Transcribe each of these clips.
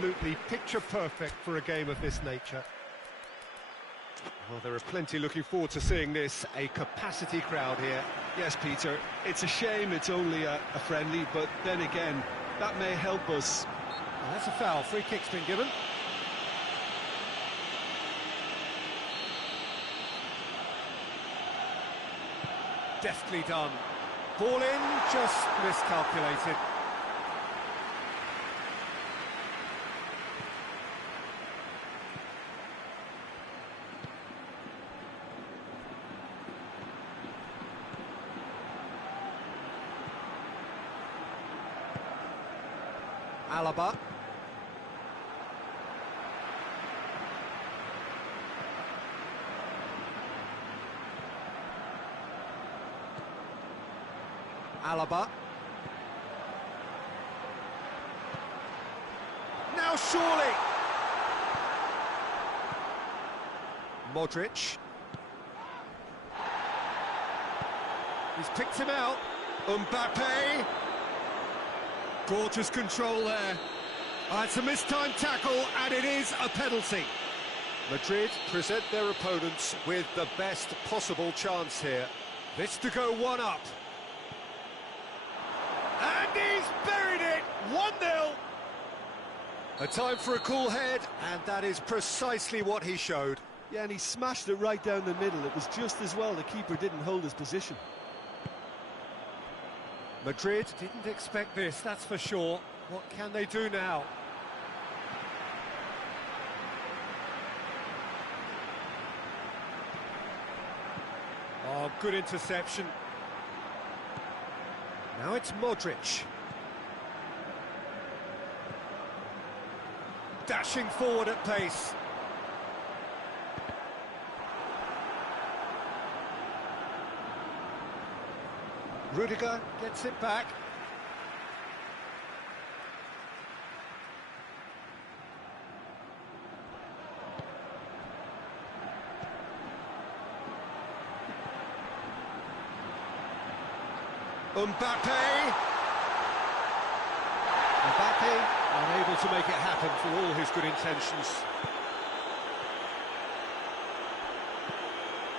absolutely picture perfect for a game of this nature. Well, there are plenty looking forward to seeing this, a capacity crowd here. Yes, Peter, it's a shame it's only a friendly, but then again, that may help us. Well, that's a foul, free kick's been given. Deftly done. Ball in, just miscalculated. Alaba. Alaba. Now surely. Modric. He's picked him out. Mbappe. Gorgeous control there. It's a mistimed tackle, and it is a penalty. Madrid present their opponents with the best possible chance here. This to go one up. And he's buried it! 1-0! A time for a cool head, and that is precisely what he showed. Yeah, and he smashed it right down the middle. It was just as well the keeper didn't hold his position. Madrid didn't expect this, that's for sure. What can they do now? Oh, good interception. Now it's Modric. Dashing forward at pace. Rudiger gets it back. Mbappe unable to make it happen for all his good intentions.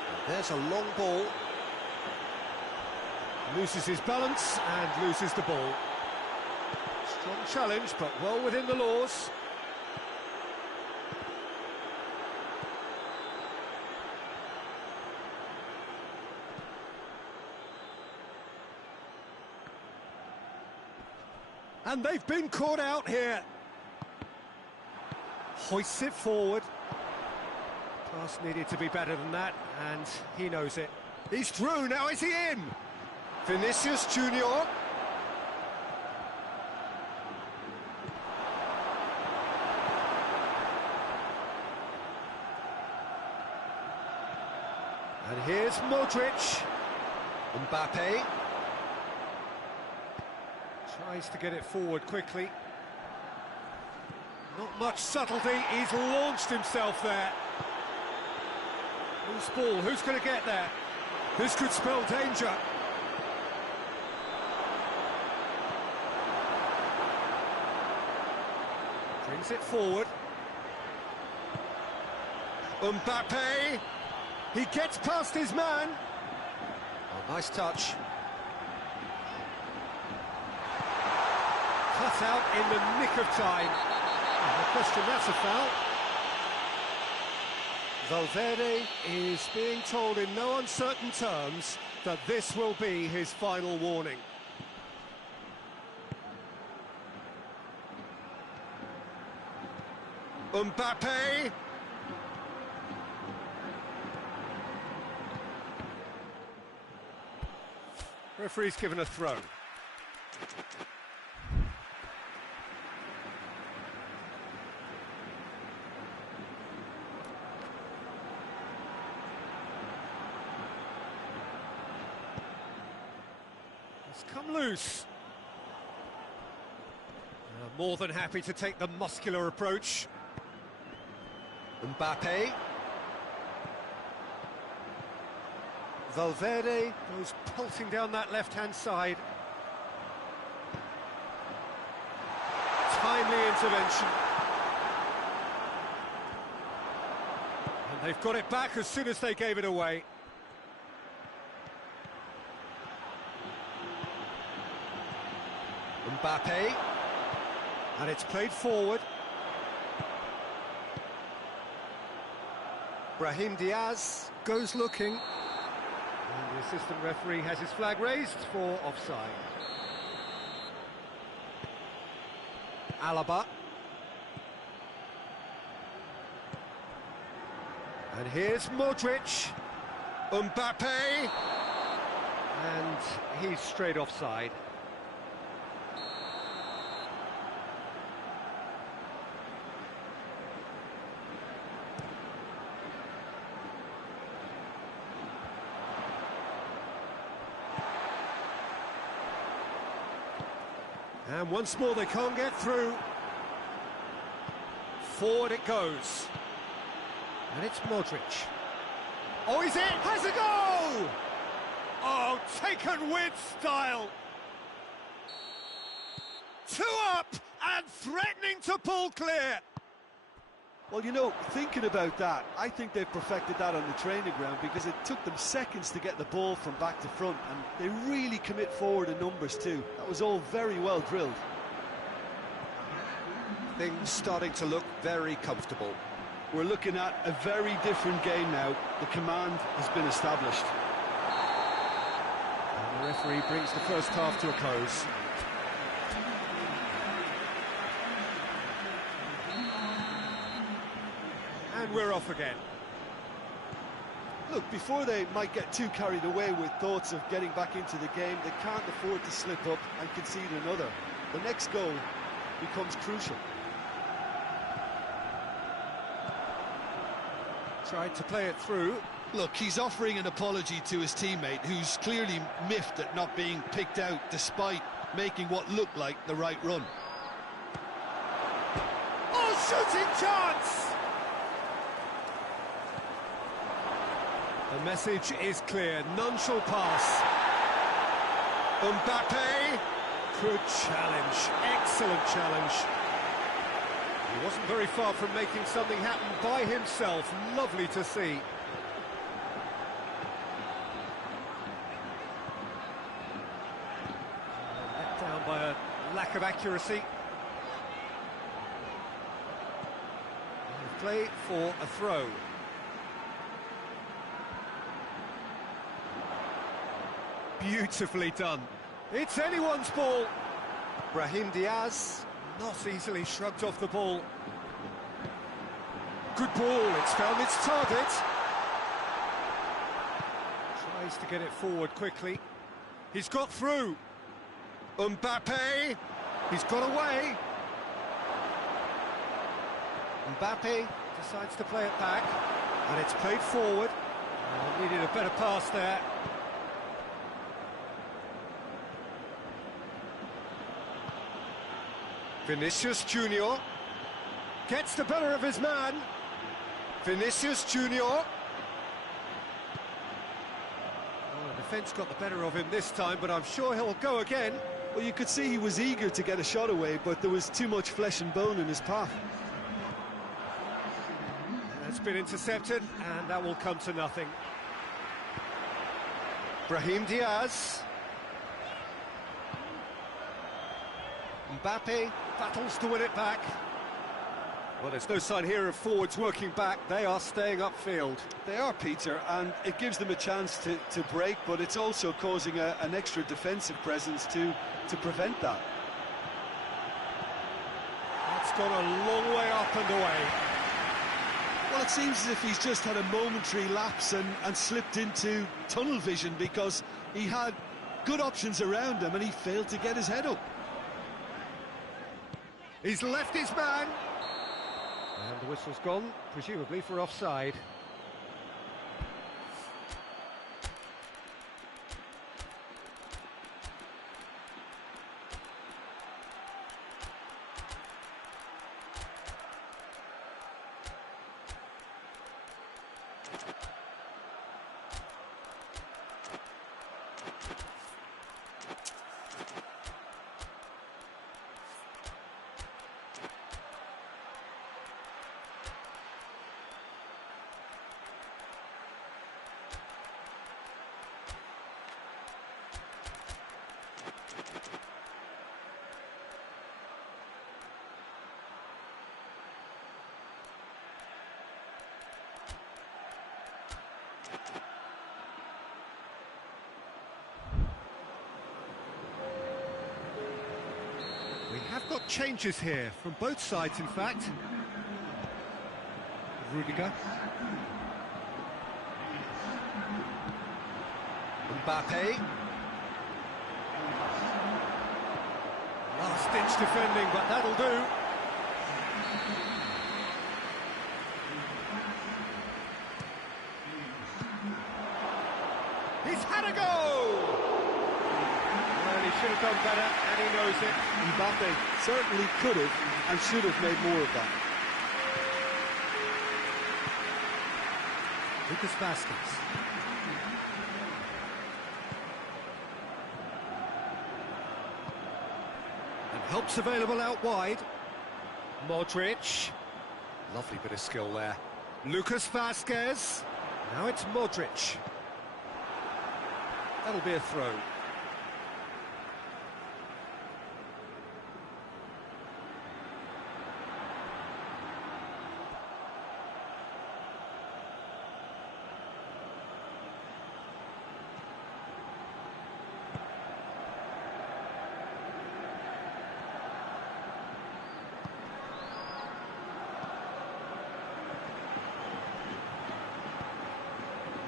And there's a long ball. Loses his balance and loses the ball. Strong challenge, but well within the laws. And they've been caught out here. Hoists it forward. Pass needed to be better than that, and he knows it. He's through, now is he in? Vinicius Junior. And here's Modric. Mbappe. Tries to get it forward quickly. Not much subtlety, he's launched himself there. Loose ball, who's going to get there? This could spell danger. Brings it forward. Mbappe. He gets past his man. Oh, nice touch. Cut out in the nick of time. No question, that's a foul. Valverde is being told in no uncertain terms that this will be his final warning. Mbappe. Referee's given a throw. It's come loose. More than happy to take the muscular approach. Mbappe. Valverde goes pelting down that left-hand side. Timely intervention. And they've got it back as soon as they gave it away. Mbappe. And it's played forward. Brahim Diaz goes looking. And the assistant referee has his flag raised for offside. Alaba. And here's Modric. Mbappe. And he's straight offside. And once more they can't get through. Forward it goes. And it's Modric. Oh, is it? Has a goal! Oh, taken with style. 2 up and threatening to pull clear. Well, you know, thinking about that, I think they've perfected that on the training ground because it took them seconds to get the ball from back to front, and they really commit forward in numbers too. That was all very well drilled. Things starting to look very comfortable. We're looking at a very different game now. The command has been established. And the referee brings the first half to a close. And we're off again. Look, before they might get too carried away with thoughts of getting back into the game, they can't afford to slip up and concede another. The next goal becomes crucial. Tried to play it through. Look, he's offering an apology to his teammate, who's clearly miffed at not being picked out despite making what looked like the right run. Oh, shooting chance! The message is clear, none shall pass. Mbappe, good challenge, excellent challenge. He wasn't very far from making something happen by himself, lovely to see. Let down by a lack of accuracy. Play for a throw. Beautifully done. It's anyone's ball. Brahim Diaz, not easily shrugged off the ball. Good ball, it's found its target. Tries to get it forward quickly. He's got through. Mbappe, he's got away. Mbappe decides to play it back, and it's played forward. Needed a better pass there. Vinicius Junior gets the better of his man. Vinicius Junior. Oh, the defence got the better of him this time, but I'm sure he'll go again. Well, you could see he was eager to get a shot away, but there was too much flesh and bone in his path. It's been intercepted, and that will come to nothing. Brahim Diaz. Mbappe battles to win it back. Well, there's no sign here of forwards working back. They are staying upfield. They are, Peter, and it gives them a chance to break, but it's also causing an extra defensive presence to prevent that. It's gone a long way up and away. Well, it seems as if he's just had a momentary lapse and slipped into tunnel vision because he had good options around him and he failed to get his head up. He's left his man. And the whistle's gone, presumably for offside. got changes here from both sides, in fact. Rudiger. Mbappe. Last-ditch defending, but that'll do. He's had a go! Well, he should have done better, and he knows it. Mbappe certainly could have and should have made more of that. Lucas Vazquez. And help's available out wide. Modric. Lovely bit of skill there. Lucas Vazquez. Now it's Modric. That'll be a throw.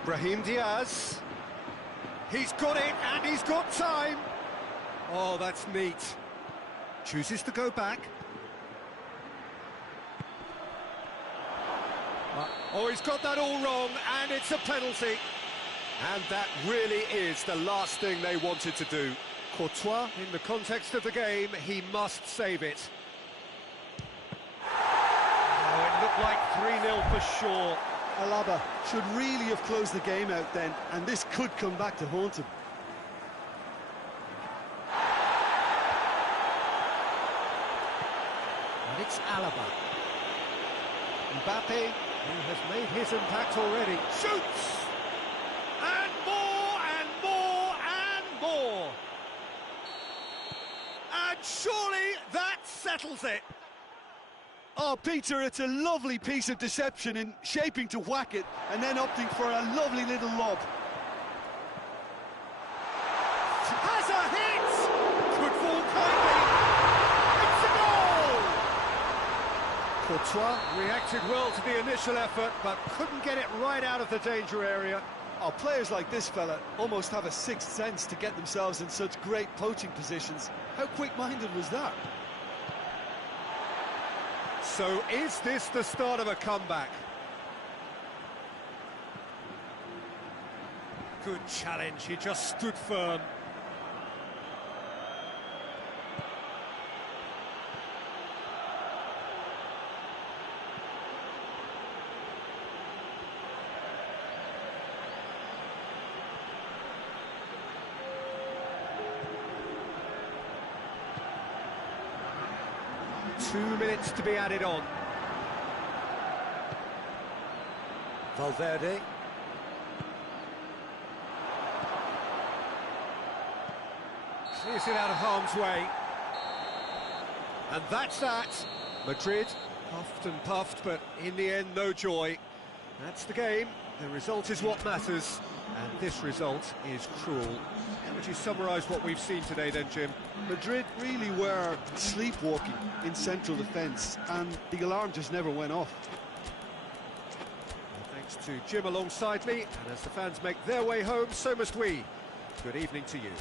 Brahim Diaz. He's got it, and he's got time. Oh, that's neat. Chooses to go back. Oh, he's got that all wrong, and it's a penalty. And that really is the last thing they wanted to do. Courtois, in the context of the game, he must save it. Oh, it looked like 3-0 for sure. Alaba should really have closed the game out then, and this could come back to haunt him. And it's Alaba. Mbappe, who has made his impact already, shoots! And more, and more, and more! And surely that settles it! Oh, Peter, it's a lovely piece of deception in shaping to whack it and then opting for a lovely little lob. Has a hit! Could fall kindly! It's a goal! Courtois reacted well to the initial effort, but couldn't get it right out of the danger area. Oh, players like this fella almost have a sixth sense to get themselves in such great poaching positions. How quick-minded was that? So is this the start of a comeback? Good challenge, he just stood firm. Two minutes to be added on. Valverde. Clears it out of harm's way. And that's that. Madrid puffed and puffed, but in the end, no joy. That's the game. The result is what matters. And this result is cruel. How would you summarise what we've seen today then, Jim? Madrid really were sleepwalking in central defence, and the alarm just never went off. Well, thanks to Jim alongside me, and as the fans make their way home, so must we. Good evening to you.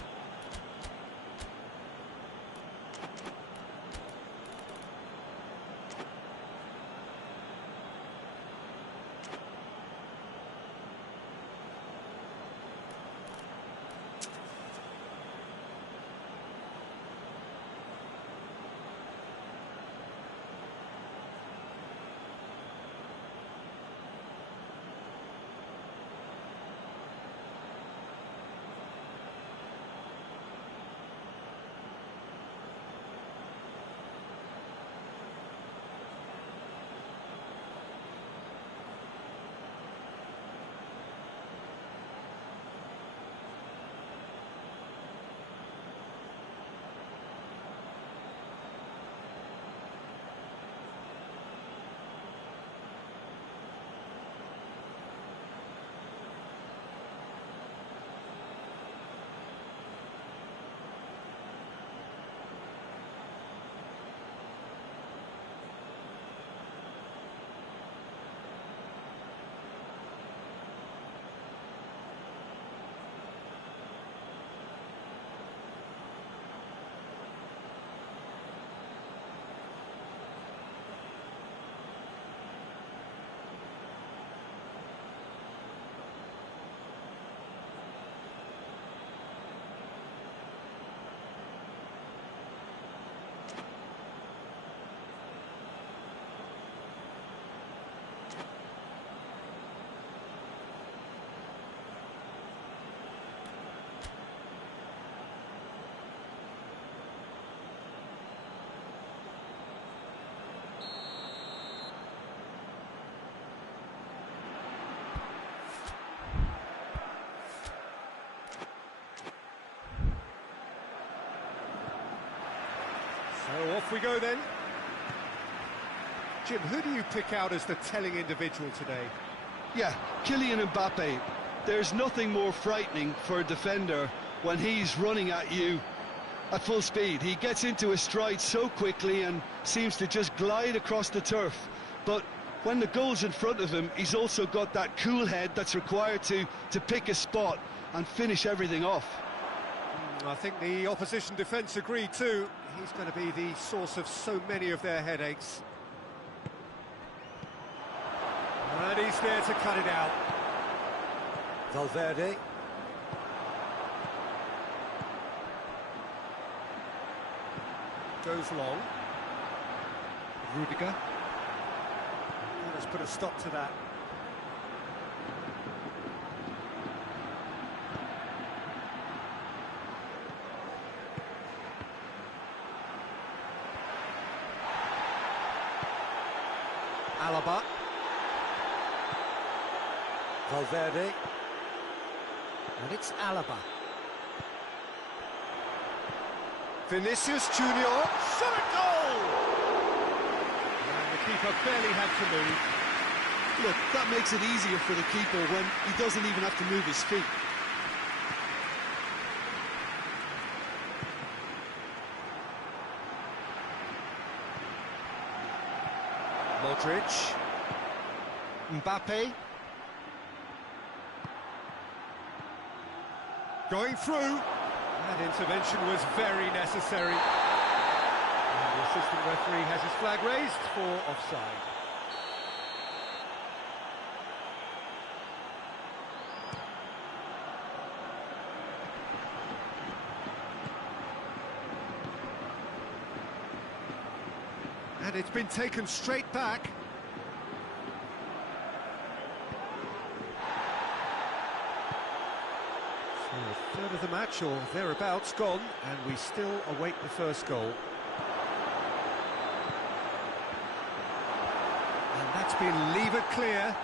go then. Jim, who do you pick out as the telling individual today? Yeah, Kylian Mbappe. There's nothing more frightening for a defender when he's running at you at full speed. He gets into a stride so quickly and seems to just glide across the turf. But when the goal's in front of him, he's also got that cool head that's required to pick a spot and finish everything off. I think the opposition defence agree too. He's going to be the source of so many of their headaches. And he's there to cut it out. Valverde. Goes long. Rudiger. Let's put a stop to that. Alaba. Valverde. And it's Alaba. Vinicius Junior. Shot a goal! And the keeper barely had to move. Look, that makes it easier for the keeper when he doesn't even have to move his feet. Modric. Mbappe. Going through. That intervention was very necessary. And the assistant referee has his flag raised for offside. And it's been taken straight back. So a third of the match or thereabouts gone, and we still await the first goal. And that's been levered clear.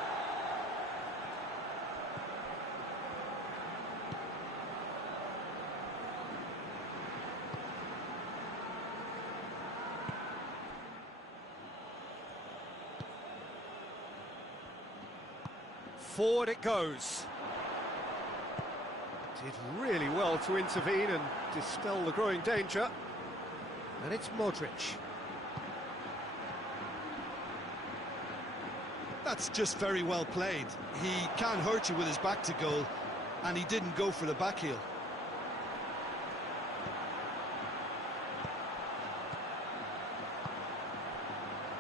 Forward it goes. Did really well to intervene and dispel the growing danger. And it's Modric. That's just very well played. He can't hurt you with his back to goal, and he didn't go for the back heel.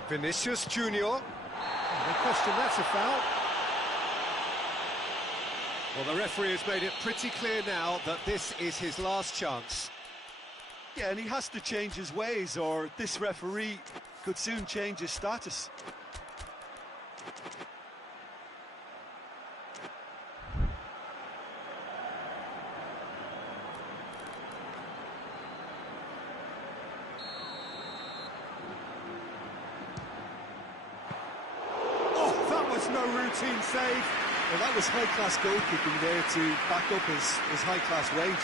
Vinicius Junior. No question that's a foul. Well, the referee has made it pretty clear now that this is his last chance. Yeah, and he has to change his ways, or this referee could soon change his status. Oh, that was no routine save. Well, that was high-class goalkeeping there to back up his high-class range.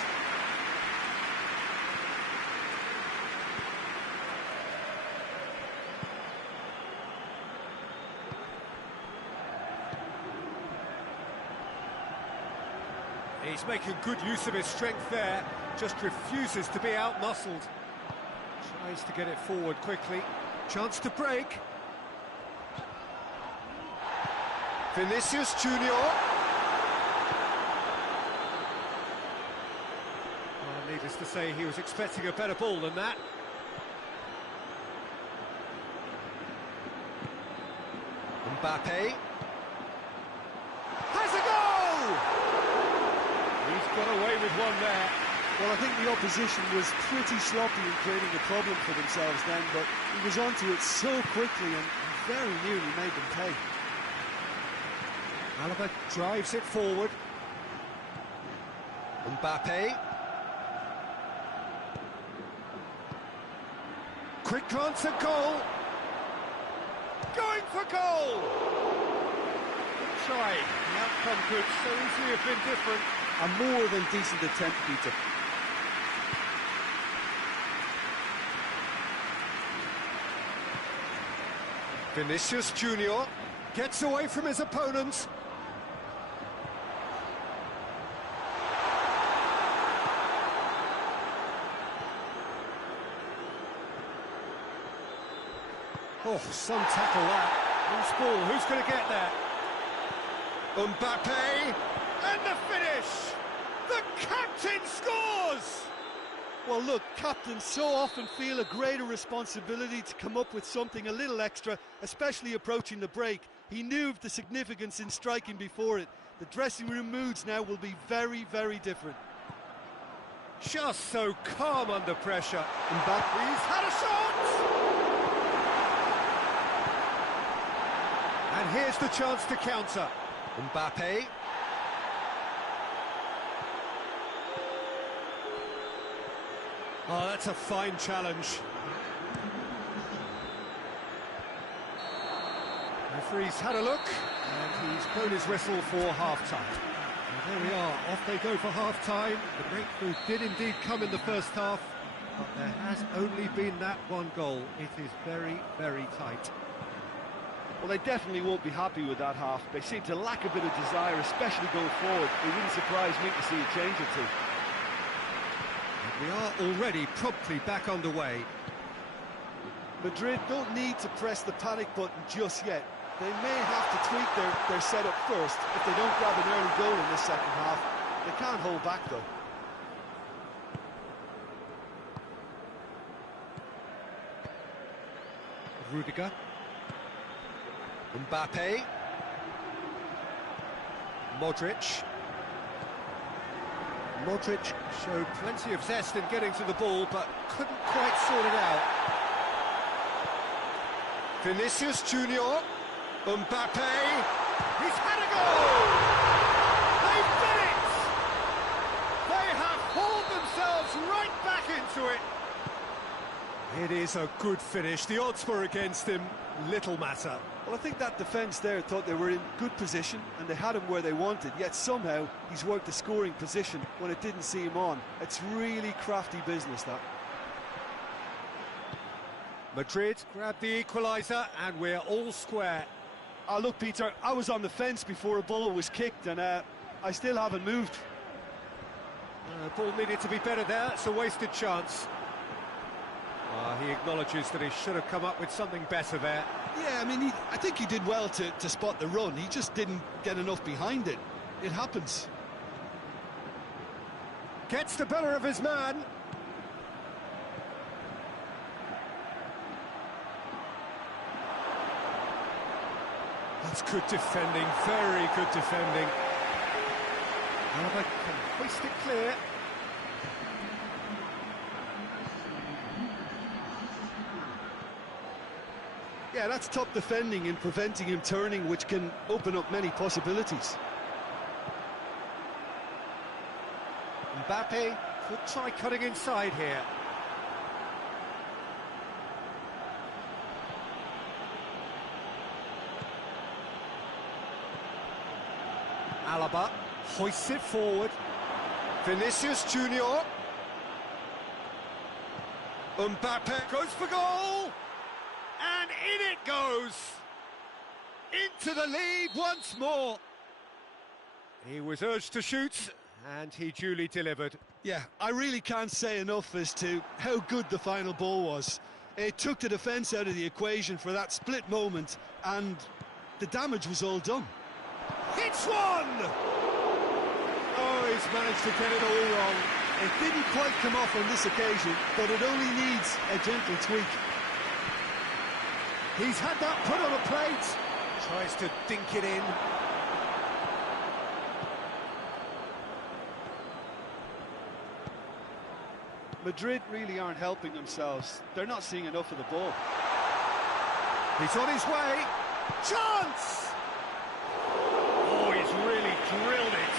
He's making good use of his strength there, just refuses to be out-muscled. Tries to get it forward quickly. Chance to break. Vinicius Junior. Well, needless to say, he was expecting a better ball than that. Mbappe. Has a goal! He's got away with one there. Well, I think the opposition was pretty sloppy in creating a problem for themselves then, but he was onto it so quickly and very nearly made them pay. Alaba drives it forward. Mbappe. Quick glance at goal. Going for goal. Good try. The outcome could so easily have been different. A more than decent attempt, Peter. Vinicius Junior gets away from his opponents. Oh, some tackle that. Loose ball, who's going to get there? Mbappe, and the finish! The captain scores! Well, look, captains so often feel a greater responsibility to come up with something a little extra, especially approaching the break. He knew of the significance in striking before it. The dressing room moods now will be very, very different. Just so calm under pressure. Mbappe's Had a shot! And here's the chance to counter. Mbappe. Oh, that's a fine challenge. Referee's had a look, and he's blown his whistle for half-time. And there we are, off they go for half-time. The breakthrough did indeed come in the first half, but there has only been that one goal. It is very, very tight. Well, they definitely won't be happy with that half. They seem to lack a bit of desire, especially going forward. It wouldn't surprise me to see a change or two. We are already promptly back underway. Madrid don't need to press the panic button just yet. They may have to tweak their setup first if they don't grab an early goal in this second half. They can't hold back, though. Rudiger. Mbappe. Modric. Modric showed plenty of zest in getting to the ball, but couldn't quite sort it out. Vinicius Junior. Mbappe. He's had a goal! They've done it! They have hauled themselves right back into it. It is a good finish. The odds were against him. Little matter. Well, I think that defence there thought they were in good position and they had him where they wanted, yet somehow he's worked the scoring position when it didn't see him on. It's really crafty business, that. Madrid grabbed the equaliser and we're all square. Oh, look, Peter, I was on the fence before a ball was kicked and I still haven't moved. Ball needed to be better there. It's a wasted chance. He acknowledges that he should have come up with something better there. Yeah, I mean, I think he did well to spot the run. He just didn't get enough behind it. It happens. Gets the better of his man. That's good defending, very good defending. Alaba can hoist it clear. Yeah, that's top defending in preventing him turning, which can open up many possibilities. Mbappe could try cutting inside here. Alaba hoists it forward. Vinicius Junior. Mbappe goes for goal! And in it goes! Into the lead once more! He was urged to shoot, and he duly delivered. Yeah, I really can't say enough as to how good the final ball was. It took the defence out of the equation for that split moment, and the damage was all done. It's one! Oh, he's managed to get it all wrong. It didn't quite come off on this occasion, but it only needs a gentle tweak. He's had that put on a plate. Tries to dink it in. Madrid really aren't helping themselves. They're not seeing enough of the ball. He's on his way. Chance! Oh, he's really drilled it.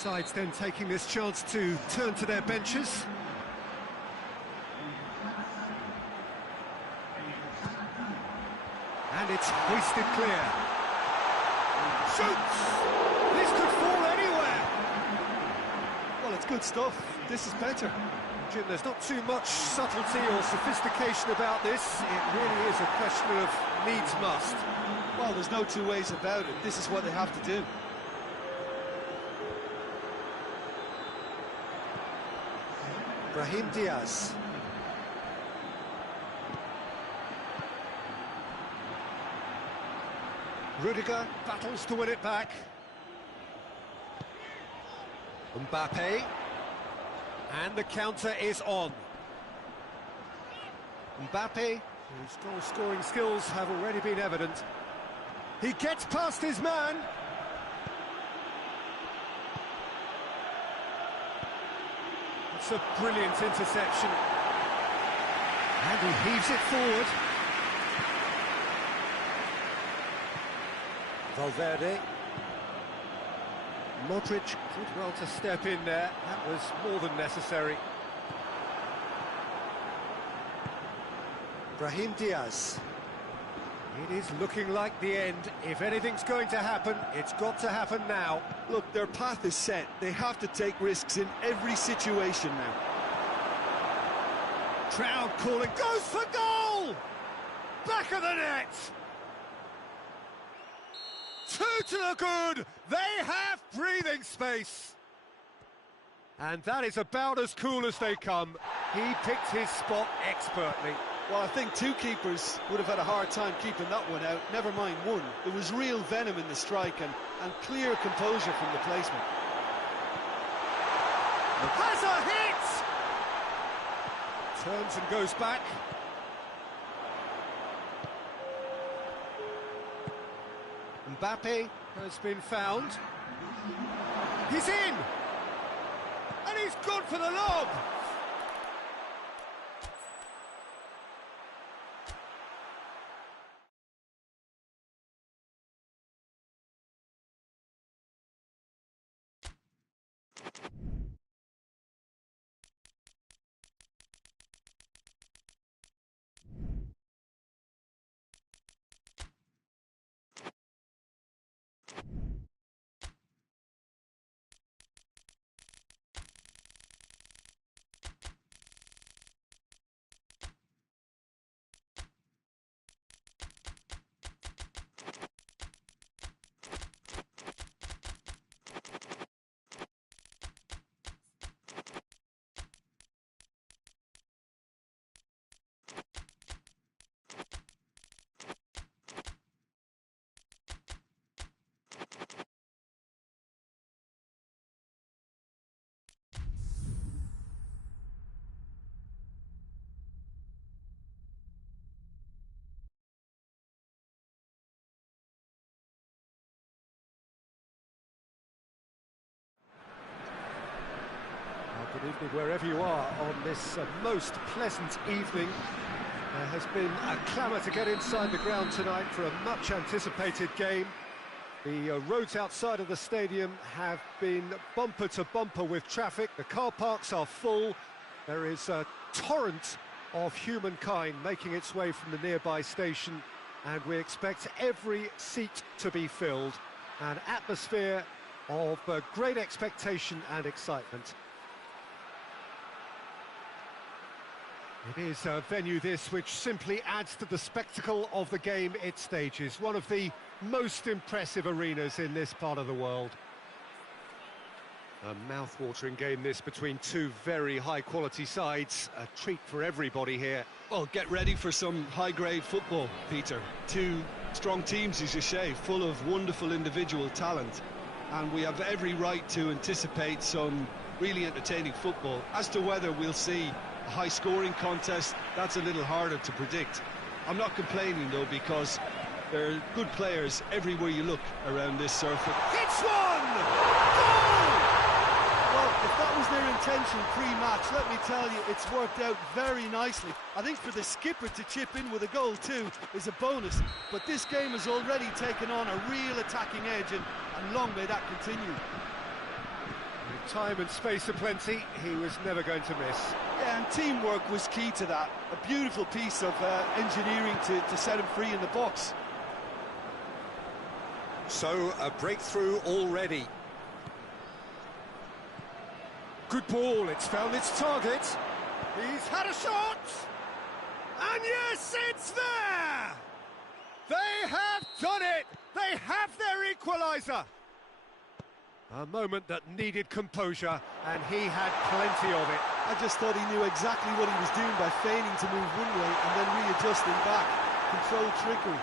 Sides then taking this chance to turn to their benches. And it's hoisted clear. Shoots! This could fall anywhere! Well, it's good stuff. This is better. Jim, there's not too much subtlety or sophistication about this. It really is a question of needs must. Well, there's no two ways about it. This is what they have to do. Brahim Diaz. Rudiger battles to win it back. Mbappe. And the counter is on. Mbappe, whose goal-scoring skills have already been evident. He gets past his man. It's a brilliant interception. And he heaves it forward. Valverde. Modric did well to step in there. That was more than necessary. Brahim Diaz. It is looking like the end. If anything's going to happen, it's got to happen now. Look, their path is set. They have to take risks in every situation now. Crowd calling, goes for goal! Back of the net! Two to the good! They have breathing space! And that is about as cool as they come. He picked his spot expertly. Well, I think two keepers would have had a hard time keeping that one out, never mind one. There was real venom in the strike and clear composure from the placement. Has a hit! Turns and goes back. Mbappe has been found. He's in! And he's gone for the lob! Good evening wherever you are on this most pleasant evening. There has been a clamour to get inside the ground tonight for a much anticipated game. The roads outside of the stadium have been bumper to bumper with traffic. The car parks are full. There is a torrent of humankind making its way from the nearby station, and we expect every seat to be filled. An atmosphere of great expectation and excitement. It is a venue this which simply adds to the spectacle of the game it stages. One of the most impressive arenas in this part of the world. A mouth-watering game this between two very high-quality sides. A treat for everybody here. Well, get ready for some high-grade football, Peter. Two strong teams, as you say, full of wonderful individual talent. And we have every right to anticipate some really entertaining football. As to whether we'll see a high-scoring contest, that's a little harder to predict. I'm not complaining, though, because there are good players everywhere you look around this surface. Hits one! Goal! Well, if that was their intention pre-match, let me tell you, it's worked out very nicely. I think for the skipper to chip in with a goal too is a bonus, but this game has already taken on a real attacking edge, and long may that continue. Time and space aplenty, he was never going to miss. Yeah, and teamwork was key to that. A beautiful piece of engineering to set him free in the box. So, a breakthrough already. Good ball, it's found its target. He's had a shot! And yes, it's there! They have done it! They have their equaliser! A moment that needed composure, and he had plenty of it. I just thought he knew exactly what he was doing by feigning to move one way and then readjusting back. Controlled trickery.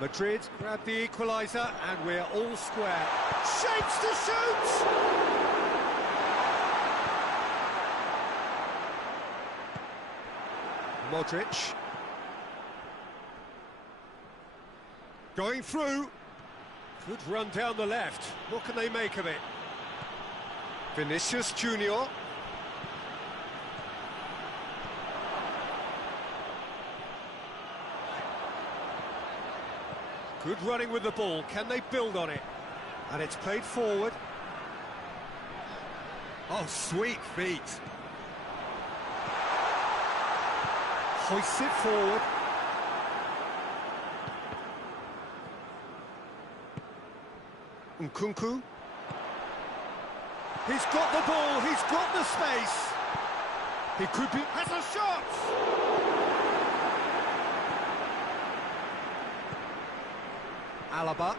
Madrid grabbed the equaliser, and we're all square. Shapes to shoot! Modric. Going through. Good run down the left. What can they make of it? Vinicius Junior. Good running with the ball. Can they build on it? And it's played forward. Oh, sweet feet. Hoists it forward. Nkunku. He's got the ball, he's got the space. He could be... has a shot! Alaba.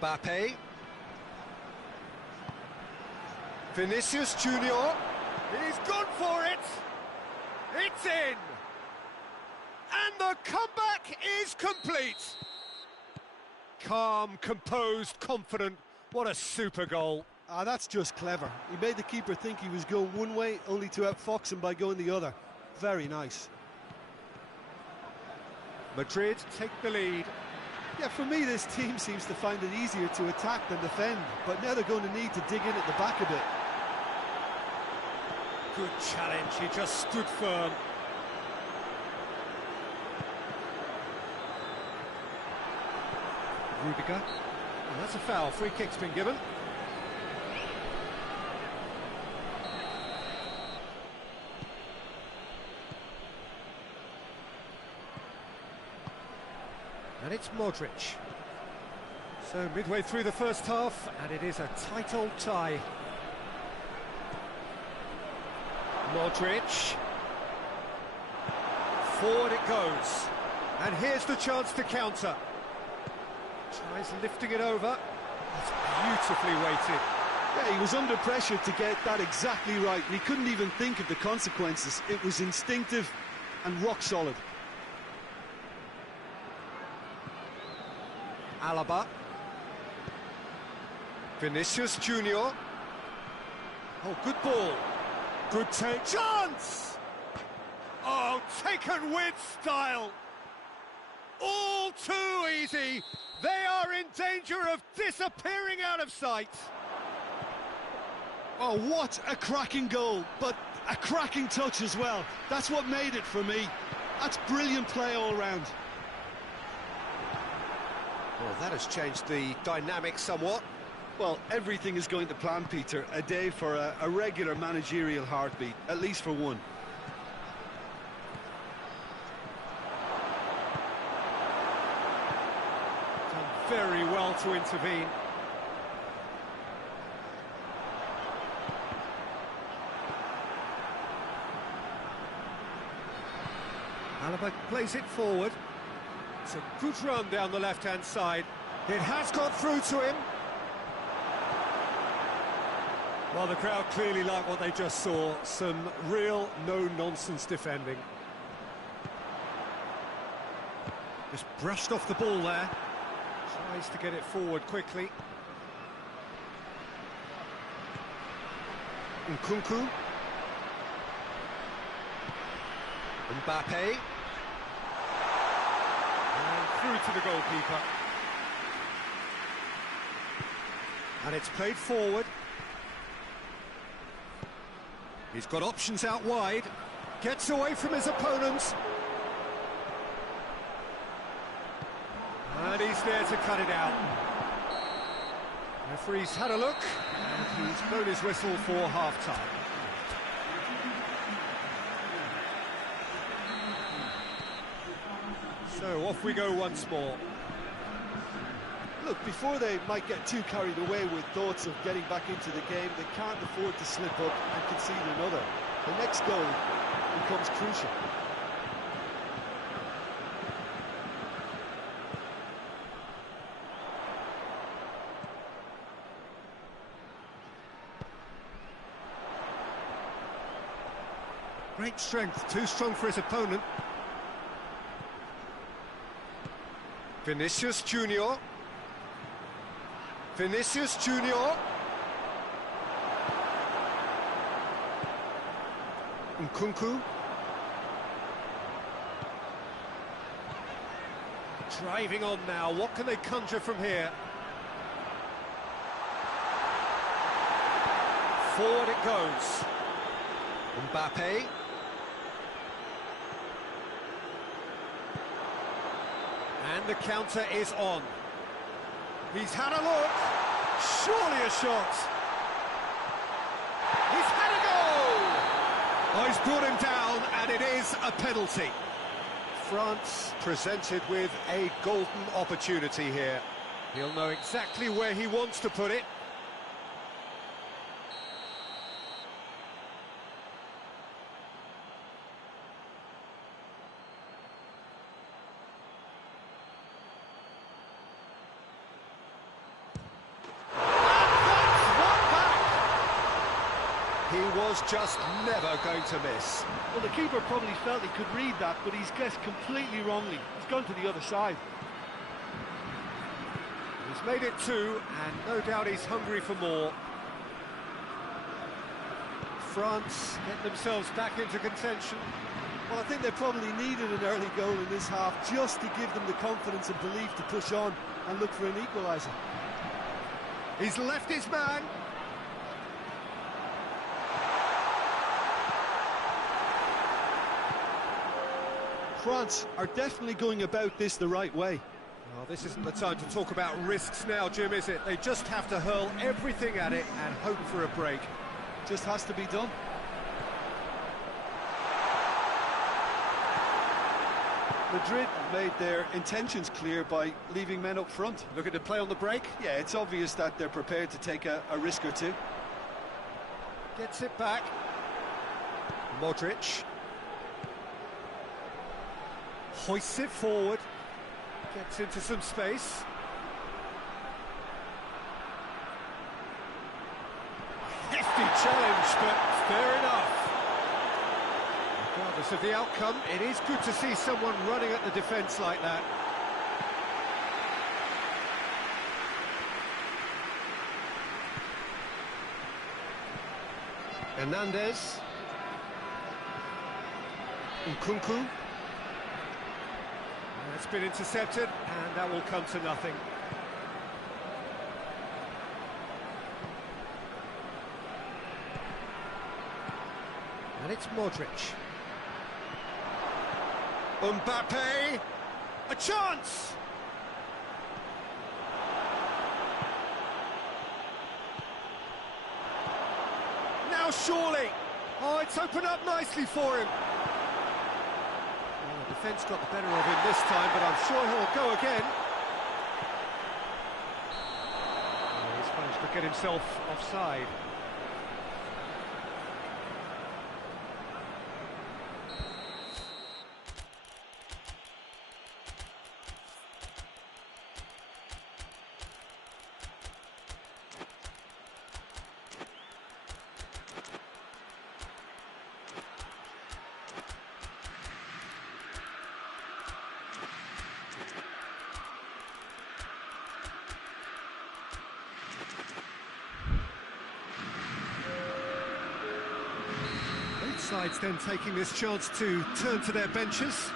Mbappe. Vinicius Junior. He's gone for it. It's in. And the comeback is complete. Calm, composed, confident. What a super goal. Ah, that's just clever. He made the keeper think he was going one way, only to outfox him by going the other. Very nice. Madrid take the lead. Yeah, for me, this team seems to find it easier to attack than defend, but now they're going to need to dig in at the back a bit. Good challenge, he just stood firm. Rudiger. And that's a foul, free kick's been given. And it's Modric. So midway through the first half, and it is a tight old tie. Modric. Forward it goes. And here's the chance to counter. Tries lifting it over. That's beautifully weighted. Yeah, he was under pressure to get that exactly right, and he couldn't even think of the consequences. It was instinctive and rock solid. Alaba. Vinicius Junior. Oh, good ball. Good take. Chance! Oh, taken with style. All too easy. They are in danger of disappearing out of sight. Oh, what a cracking goal, but a cracking touch as well. That's what made it for me. That's brilliant play all round. Well, that has changed the dynamic somewhat. Well, everything is going to plan, Peter. A day for a regular managerial heartbeat, at least for one. Done very well to intervene. Alaba plays it forward. It's a good run down the left-hand side. It has got through to him. Well, the crowd clearly like what they just saw. Some real no-nonsense defending. Just brushed off the ball there. Tries to get it forward quickly. Nkunku. Mbappe. And through to the goalkeeper. And it's played forward. He's got options out wide. Gets away from his opponents. And he's there to cut it out. Referee's had a look, and he's blown his whistle for half-time. So off we go once more. Look, before they might get too carried away with thoughts of getting back into the game, they can't afford to slip up and concede another. The next goal becomes crucial. Great strength, too strong for his opponent. Vinicius Junior. Vinicius Junior. Nkunku. Driving on now, what can they conjure from here? Forward it goes. Mbappe. And the counter is on. He's had a look. Surely a shot. He's had a goal! Oh, he's brought him down, and it is a penalty. France presented with a golden opportunity here. He'll know exactly where he wants to put it. He was just never going to miss. Well, the keeper probably felt he could read that, but he's guessed completely wrongly. He's gone to the other side. He's made it two, and no doubt he's hungry for more. France get themselves back into contention. Well, I think they probably needed an early goal in this half just to give them the confidence and belief to push on and look for an equaliser. He's left his man. France are definitely going about this the right way. Well, this isn't the time to talk about risks now, Jim, is it? They just have to hurl everything at it and hope for a break. Just has to be done. Madrid made their intentions clear by leaving men up front. Looking to play on the break. Yeah, it's obvious that they're prepared to take a risk or two. Gets it back. Modric. Hoists it forward. Gets into some space. Hefty challenge, but fair enough. Regardless of the outcome, it is good to see someone running at the defence like that. Hernandez. Nkunku. It's been intercepted, and that will come to nothing. And it's Modric. Mbappe! A chance! Now surely! Oh, it's opened up nicely for him. The defence got the better of him this time, but I'm sure he'll go again. Oh, he's managed to get himself offside. Sides then taking this chance to turn to their benches.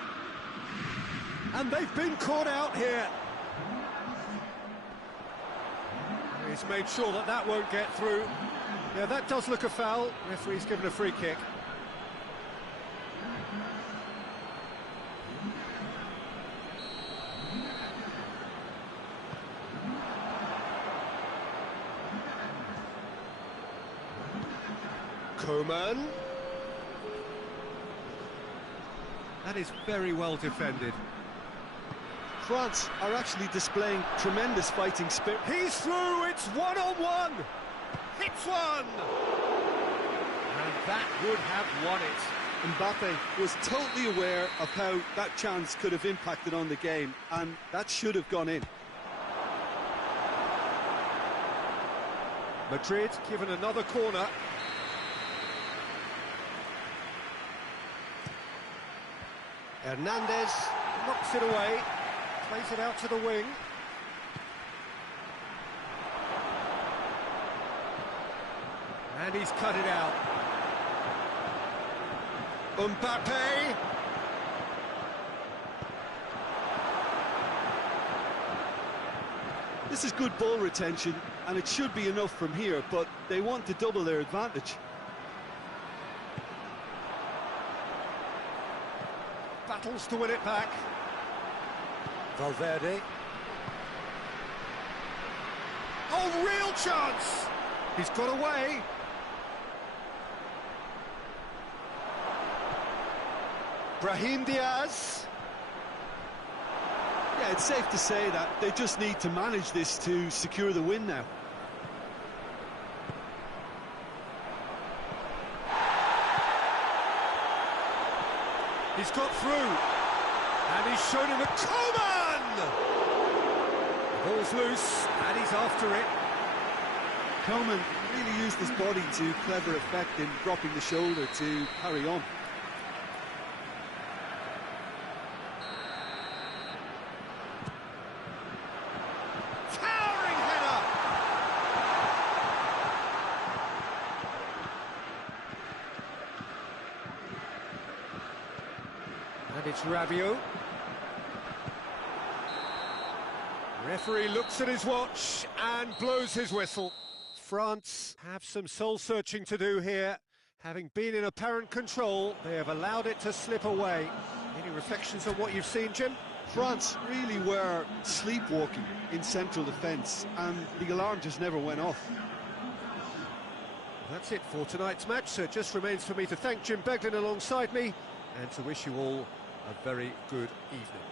And they've been caught out here. He's He's made sure that that won't get through. Yeah, that does look a foul. Referee's given a free kick. Coman. That is very well defended. France are actually displaying tremendous fighting spirit. He's through, it's one-on-one! Hits one! And that would have won it. Mbappe was totally aware of how that chance could have impacted on the game, and that should have gone in. Madrid given another corner. Hernandez knocks it away, plays it out to the wing. And he's cut it out. Mbappe. This is good ball retention, and it should be enough from here, but they want to double their advantage. Battles to win it back. Valverde. Oh, real chance! He's got away. Brahim Diaz. Yeah, it's safe to say that they just need to manage this to secure the win now. He's got through, and he's shown him a Coman! The ball's loose, and he's after it. Coman really used his body to clever effect in dropping the shoulder to carry on. Towering header! And it's Rabiot. Referee looks at his watch and blows his whistle. France have some soul-searching to do here. Having been in apparent control, they have allowed it to slip away. Any reflections on what you've seen, Jim? France really were sleepwalking in central defence, and the alarm just never went off. That's it for tonight's match, so it just remains for me to thank Jim Beglin alongside me and to wish you all a very good evening.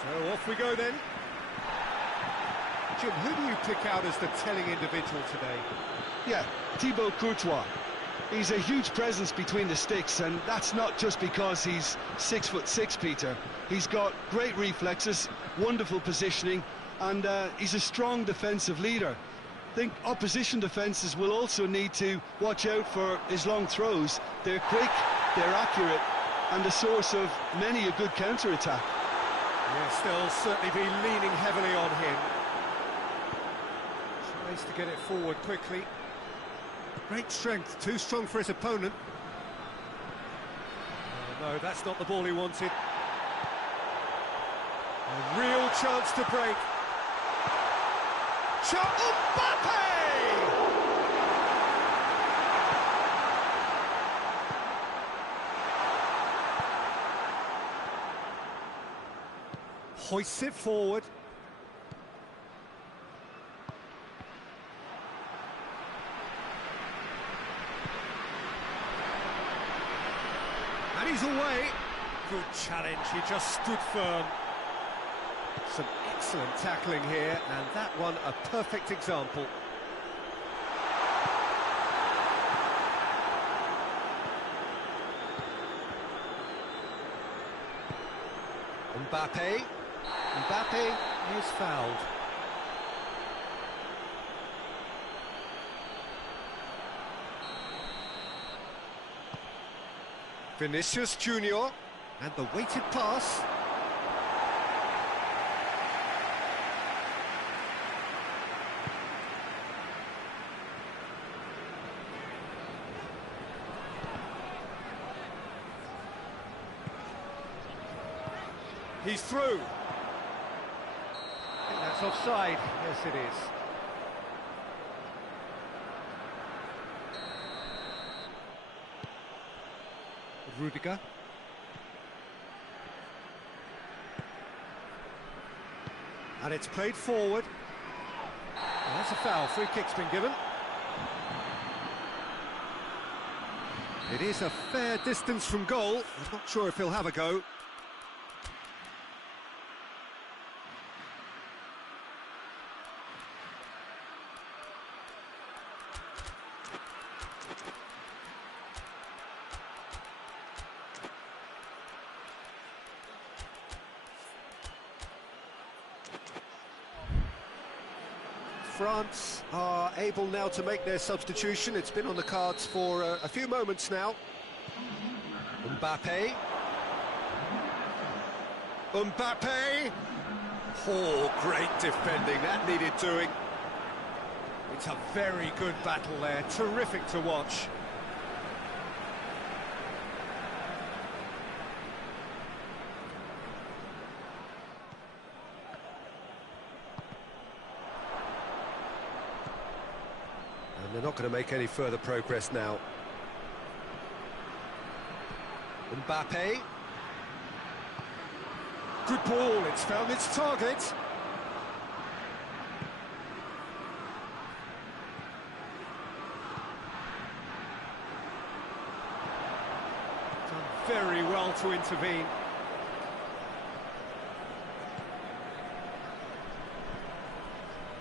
So off we go then. Jim, who do you pick out as the telling individual today? Yeah, Thibaut Courtois. He's a huge presence between the sticks, and that's not just because he's 6'6", Peter. He's got great reflexes, wonderful positioning, and he's a strong defensive leader. I think opposition defences will also need to watch out for his long throws. They're quick, they're accurate, and the source of many a good counter-attack. Yes, they'll certainly be leaning heavily on him. Tries to get it forward quickly. Great strength, too strong for his opponent. Oh, no, that's not the ball he wanted. A real chance to break. Shot, Mbappe! Hoists it forward. away. Good challenge, he just stood firm. Some excellent tackling here, and that one a perfect example. Mbappe is fouled. Vinicius Junior, and the weighted pass. He's through. I think that's offside. Yes, it is. Rudiger. And it's played forward. Well, that's a foul. Free kick's been given. It is a fair distance from goal. I'm not sure if he'll have a go. France are able now to make their substitution. It's been on the cards for a few moments now. Mbappe. Oh, great defending. That needed doing. It's a very good battle there. Terrific to watch. And they're not going to make any further progress now. Mbappe. Good ball, it's found its target. Done very well to intervene.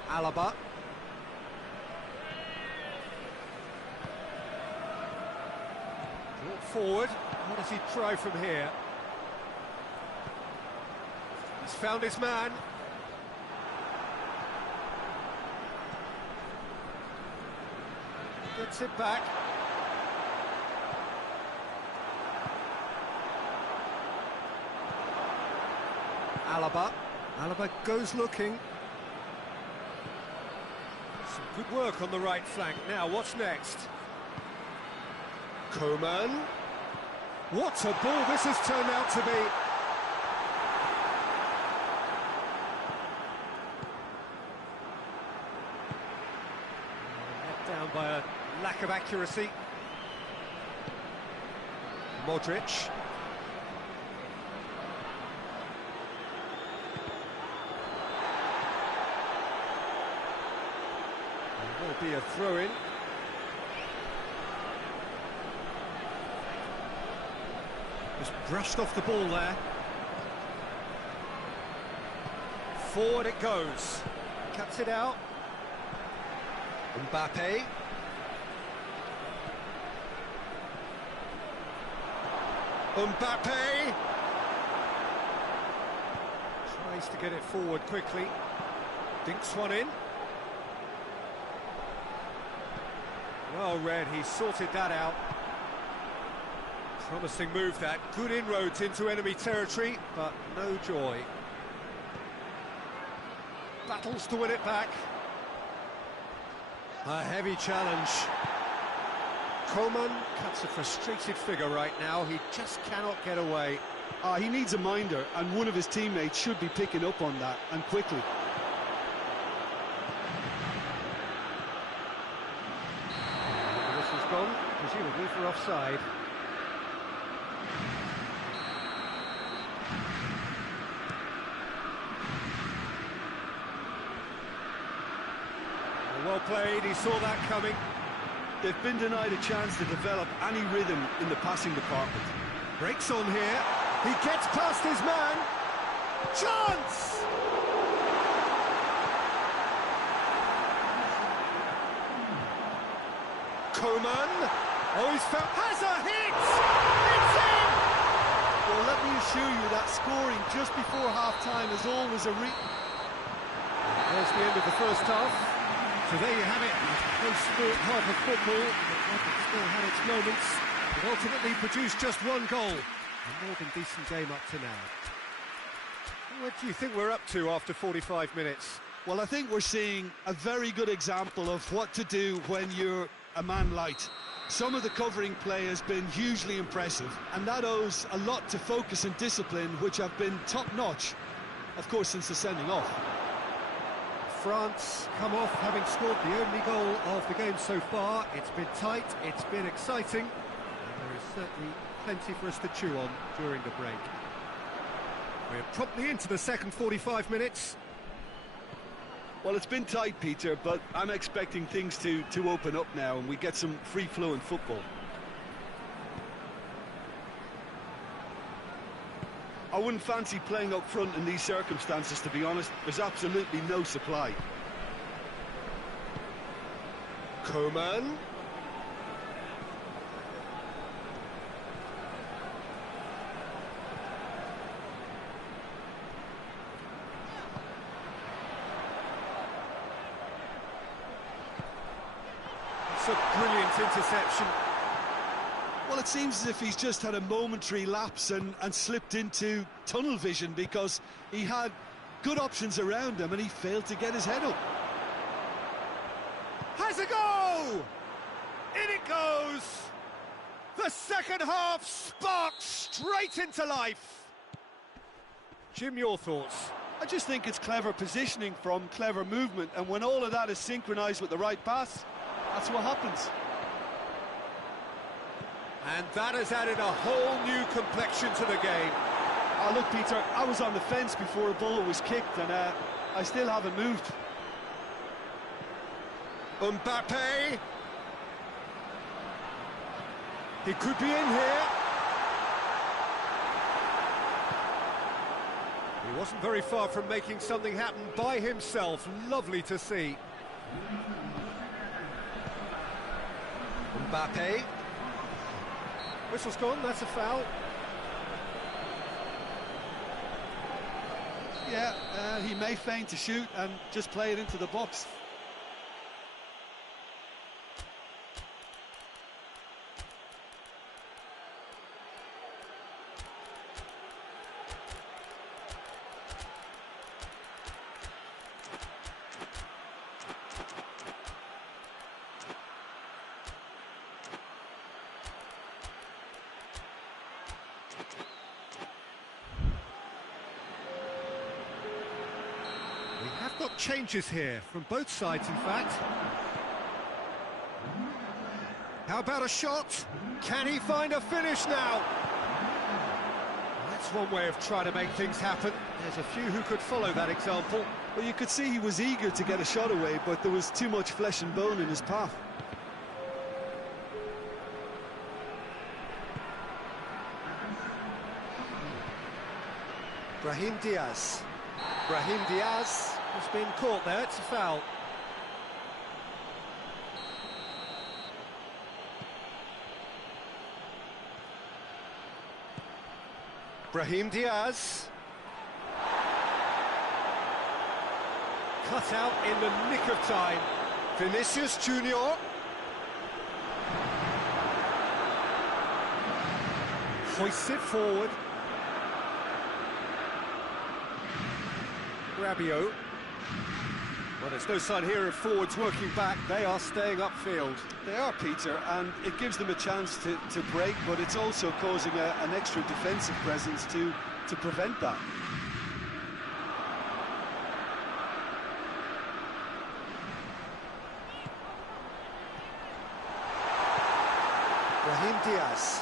Alaba. Forward, what does he try from here? He's found his man. Gets it back. Alaba goes looking. Some good work on the right flank. Now, what's next? Coman. What a ball this has turned out to be. Let down by a lack of accuracy. Modric. There will be a throw-in. Just brushed off the ball there. Forward it goes. Cuts it out. Mbappe. Tries to get it forward quickly. Dinks one in. Well read, he sorted that out. Promising move that, good inroads into enemy territory, but no joy. Battles to win it back. A heavy challenge. Coman cuts a frustrated figure right now, he just cannot get away. He needs a minder, and one of his teammates should be picking up on that, and quickly. This is gone, presumably for offside. Well played, he saw that coming. They've been denied a chance to develop any rhythm in the passing department. Breaks on here. He gets past his man. Chance! Coman. Oh, he's found. Has a hit! It's in! Well, let me assure you that scoring just before half-time is always a There's the end of the first half. So there you have it. Post-sport half of football. It still had its moments. It ultimately produced just one goal. A more than decent game up to now. What do you think we're up to after 45 minutes? Well, I think we're seeing a very good example of what to do when you're a man light. Some of the covering play has been hugely impressive, and that owes a lot to focus and discipline, which have been top-notch, of course, since the sending off. France come off having scored the only goal of the game so far. It's been tight, it's been exciting, and there is certainly plenty for us to chew on during the break. We're promptly into the second 45 minutes. Well, it's been tight, Peter, but I'm expecting things to open up now and we get some free-flowing football. I wouldn't fancy playing up front in these circumstances, to be honest. There's absolutely no supply. Coman. It's a brilliant interception. Well, it seems as if he's just had a momentary lapse and slipped into tunnel vision, because he had good options around him and he failed to get his head up. Has a go! In it goes! The second half sparks straight into life. Jim, your thoughts? I just think it's clever positioning from clever movement, and when all of that is synchronised with the right pass, that's what happens. And that has added a whole new complexion to the game. Oh, look, Peter, I was on the fence before a ball was kicked, and I still haven't moved. Mbappe. He could be in here. He wasn't very far from making something happen by himself. Lovely to see. Mbappe. Whistle's gone, that's a foul. Yeah, he may feign to shoot and just play it into the box. Got changes here from both sides, in fact. How about a shot? Can he find a finish now? That's one way of trying to make things happen. There's a few who could follow that example. Well, you could see he was eager to get a shot away, but there was too much flesh and bone in his path. Brahim Diaz. Brahim Diaz has been caught there, it's a foul. Brahim Diaz. Cut out in the nick of time. Vinicius Junior. Hoists it forward. Rabiot. Well, there's no sign here of forwards working back. They are staying upfield. They are, Peter, and it gives them a chance to break, but it's also causing an extra defensive presence to prevent that. Brahim Diaz.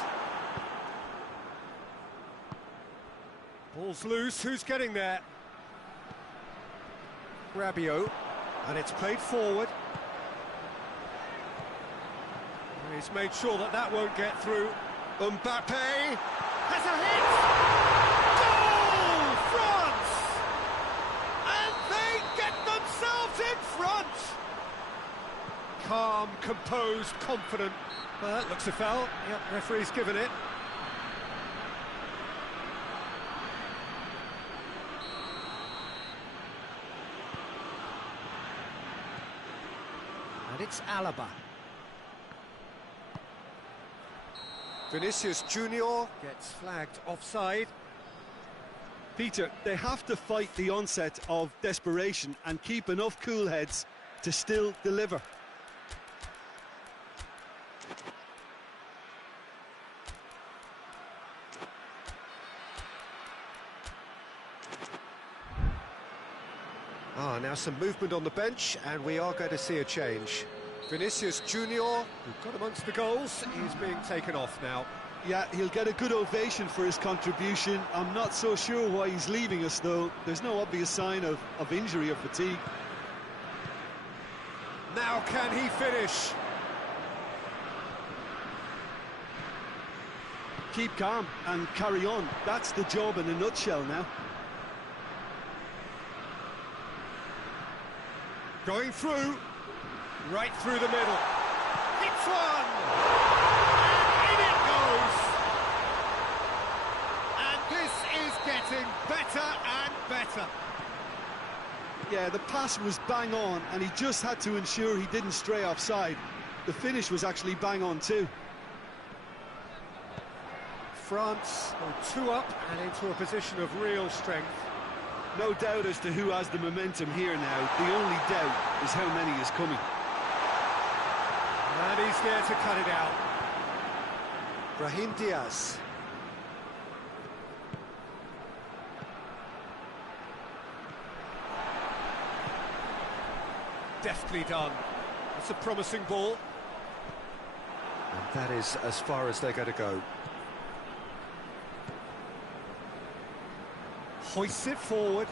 Ball's loose, who's getting there? Rabiot, and it's played forward. He's made sure that that won't get through. Mbappe, Has a hit! Goal! France! And they get themselves in front! Calm, composed, confident. Well, that looks a foul. Yep, referee's given it. And it's Alaba. Vinicius Junior gets flagged offside. Peter, they have to fight the onset of desperation and keep enough cool heads to still deliver. Now some movement on the bench, and we are going to see a change. Vinicius Junior, who got amongst the goals, is being taken off now. Yeah, he'll get a good ovation for his contribution. I'm not so sure why he's leaving us, though. There's no obvious sign of injury or fatigue. Now can he finish? Keep calm and carry on. That's the job in a nutshell now. Going through, right through the middle. Hits one! And in it goes! And this is getting better and better. Yeah, the pass was bang on, and he just had to ensure he didn't stray offside. The finish was actually bang on too. France go 2 up and into a position of real strength. No doubt as to who has the momentum here now. The only doubt is how many is coming. And he's there to cut it out. Brahim Diaz. Deftly done. That's a promising ball. And that is as far as they're going to go. Hoists it forward.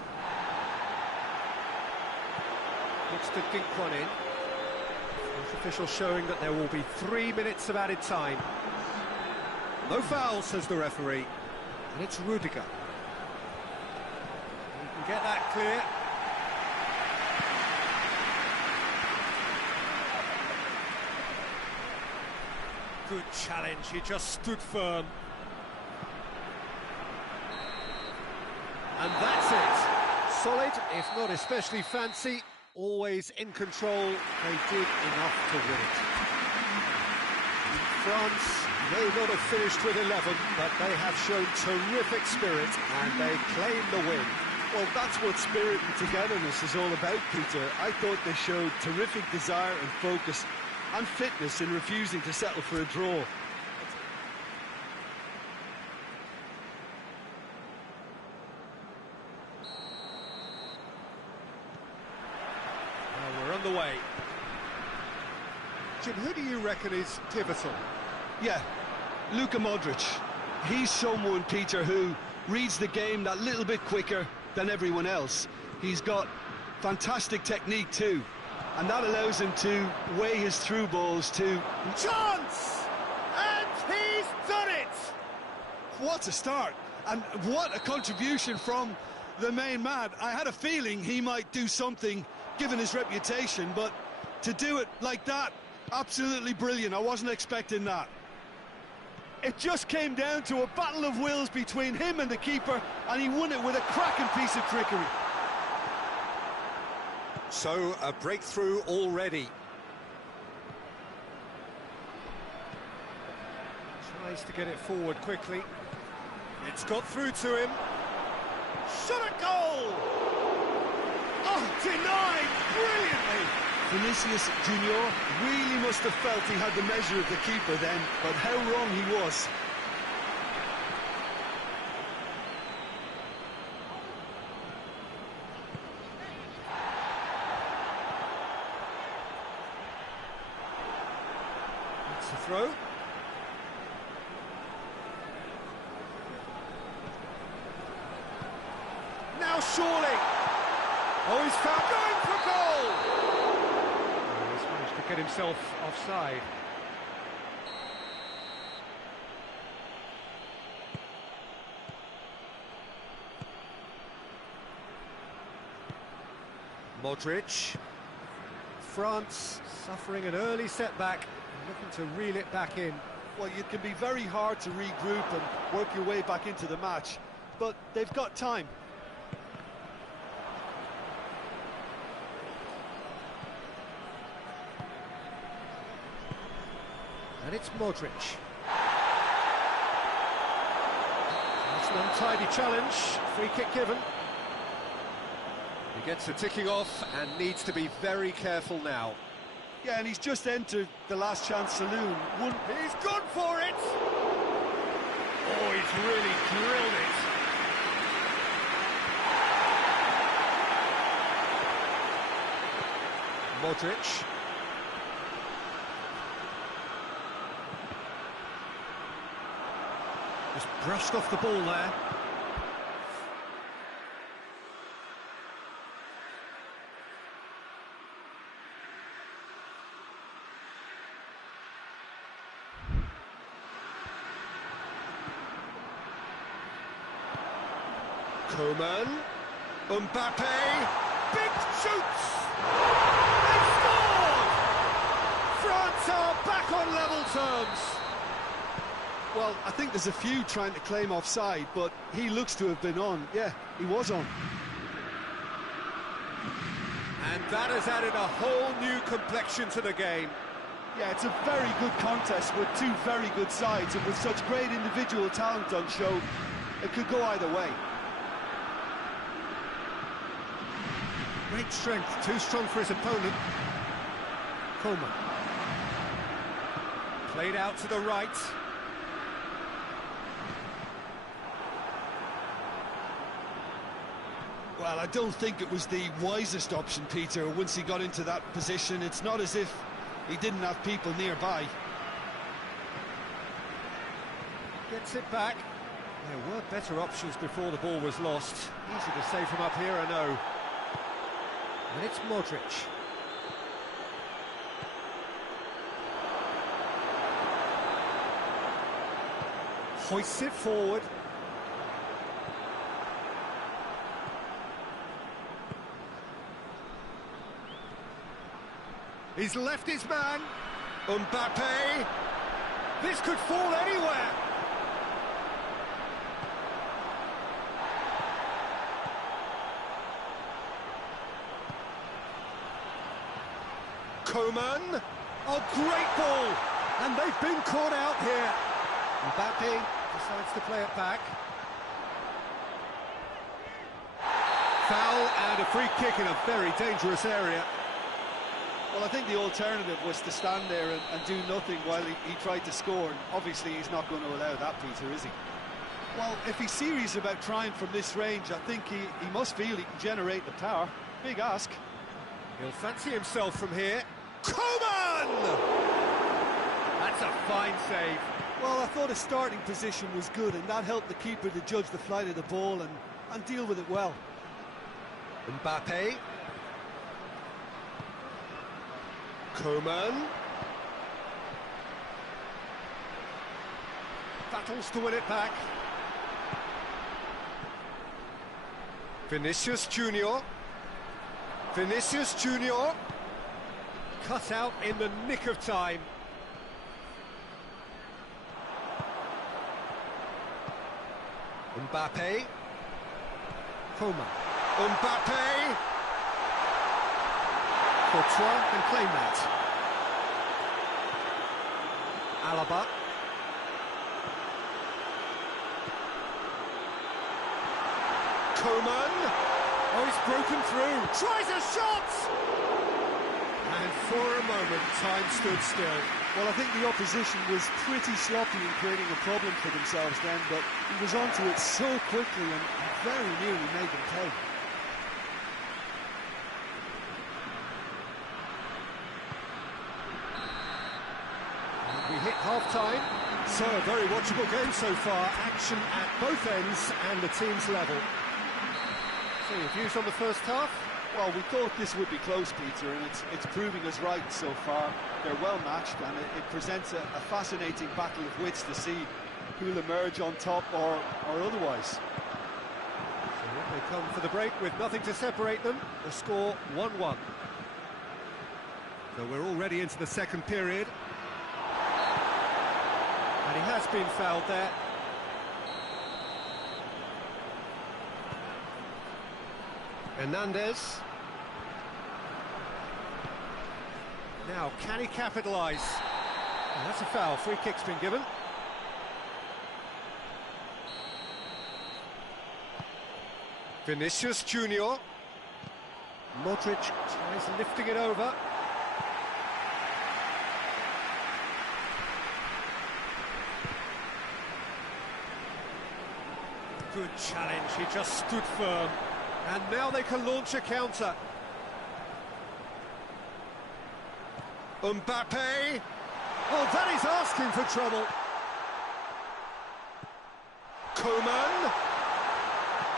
Looks to dink one in. Fourth official showing that there will be 3 minutes of added time. No foul, says the referee. And it's Rudiger. He can get that clear. Good challenge, he just stood firm. And that's it. Solid, if not especially fancy, always in control. They did enough to win it. France may not have finished with 11, but they have shown terrific spirit and they claim the win. Well, that's what spirit and togetherness is all about, Peter. I thought they showed terrific desire and focus and fitness in refusing to settle for a draw. The way. Jim, who do you reckon is pivotal? Yeah, Luka Modric. He's someone, Peter, who reads the game that little bit quicker than everyone else. He's got fantastic technique too, and that allows him to weigh his through balls to... Chance! And he's done it! What a start, and what a contribution from the main man. I had a feeling he might do something given his reputation, but to do it like that, absolutely brilliant. I wasn't expecting that. It just came down to a battle of wills between him and the keeper, and he won it with a cracking piece of trickery. So, a breakthrough already. Tries to get it forward quickly. It's got through to him. Shot a goal! Oh, denied brilliantly! Vinicius Junior really must have felt he had the measure of the keeper then, but how wrong he was. That's the throw. Now surely! Oh, he's found going for goal! Oh, he's managed to get himself offside. Modric. France suffering an early setback, looking to reel it back in. Well, it can be very hard to regroup and work your way back into the match, but they've got time. And it's Modric. That's an untidy challenge, free kick given. He gets the ticking off and needs to be very careful now. Yeah, and he's just entered the last chance saloon. He's gone for it! Oh, he's really drilled it. Modric. Just brushed off the ball there. Coman, Mbappe, big shoots! They scored! France are back on level terms. Well, I think there's a few trying to claim offside, but he looks to have been on. Yeah, he was on. And that has added a whole new complexion to the game. Yeah, it's a very good contest with two very good sides, and with such great individual talent on show, it could go either way. Great strength, too strong for his opponent. Coman. Played out to the right. Well, I don't think it was the wisest option, Peter, once he got into that position. It's not as if he didn't have people nearby. Gets it back. There were better options before the ball was lost. Easy to save from up here, I know. And it's Modric. Hoists it forward. He's left his man. Mbappe. This could fall anywhere. Coman. Oh, great ball. And they've been caught out here. Mbappe decides to play it back. Foul and a free kick in a very dangerous area. Well, I think the alternative was to stand there and do nothing while he tried to score. And obviously, he's not going to allow that, Peter, is he? Well, if he's serious about trying from this range, I think he must feel he can generate the power. Big ask. He'll fancy himself from here. Coman! That's a fine save. Well, I thought his starting position was good, and that helped the keeper to judge the flight of the ball and deal with it well. Mbappe. Coman. Battles to win it back. Vinicius Junior. Vinicius Junior. Cut out in the nick of time. Mbappe. Coman. Mbappe. Courtois can claim that. Alaba. Coman. Oh, he's broken through. Tries a shot! And for a moment, time stood still. Well, I think the opposition was pretty sloppy in creating a problem for themselves then, but he was onto it so quickly and very nearly made them pay. We hit half-time, so a very watchable game so far. Action at both ends and the team's level. So your views on the first half? Well, we thought this would be close, Peter, and it's proving us right so far. They're well matched, and it presents a fascinating battle of wits to see who'll emerge on top or otherwise. So what they come for the break with nothing to separate them. The score 1-1. So we're already into the second period. And he has been fouled there. Hernandez. Now, can he capitalise? Oh, that's a foul. Free kick's been given. Vinicius Junior. Modric tries lifting it over. Good challenge, he just stood firm. And now they can launch a counter. Mbappe. Oh, that is asking for trouble. Koeman.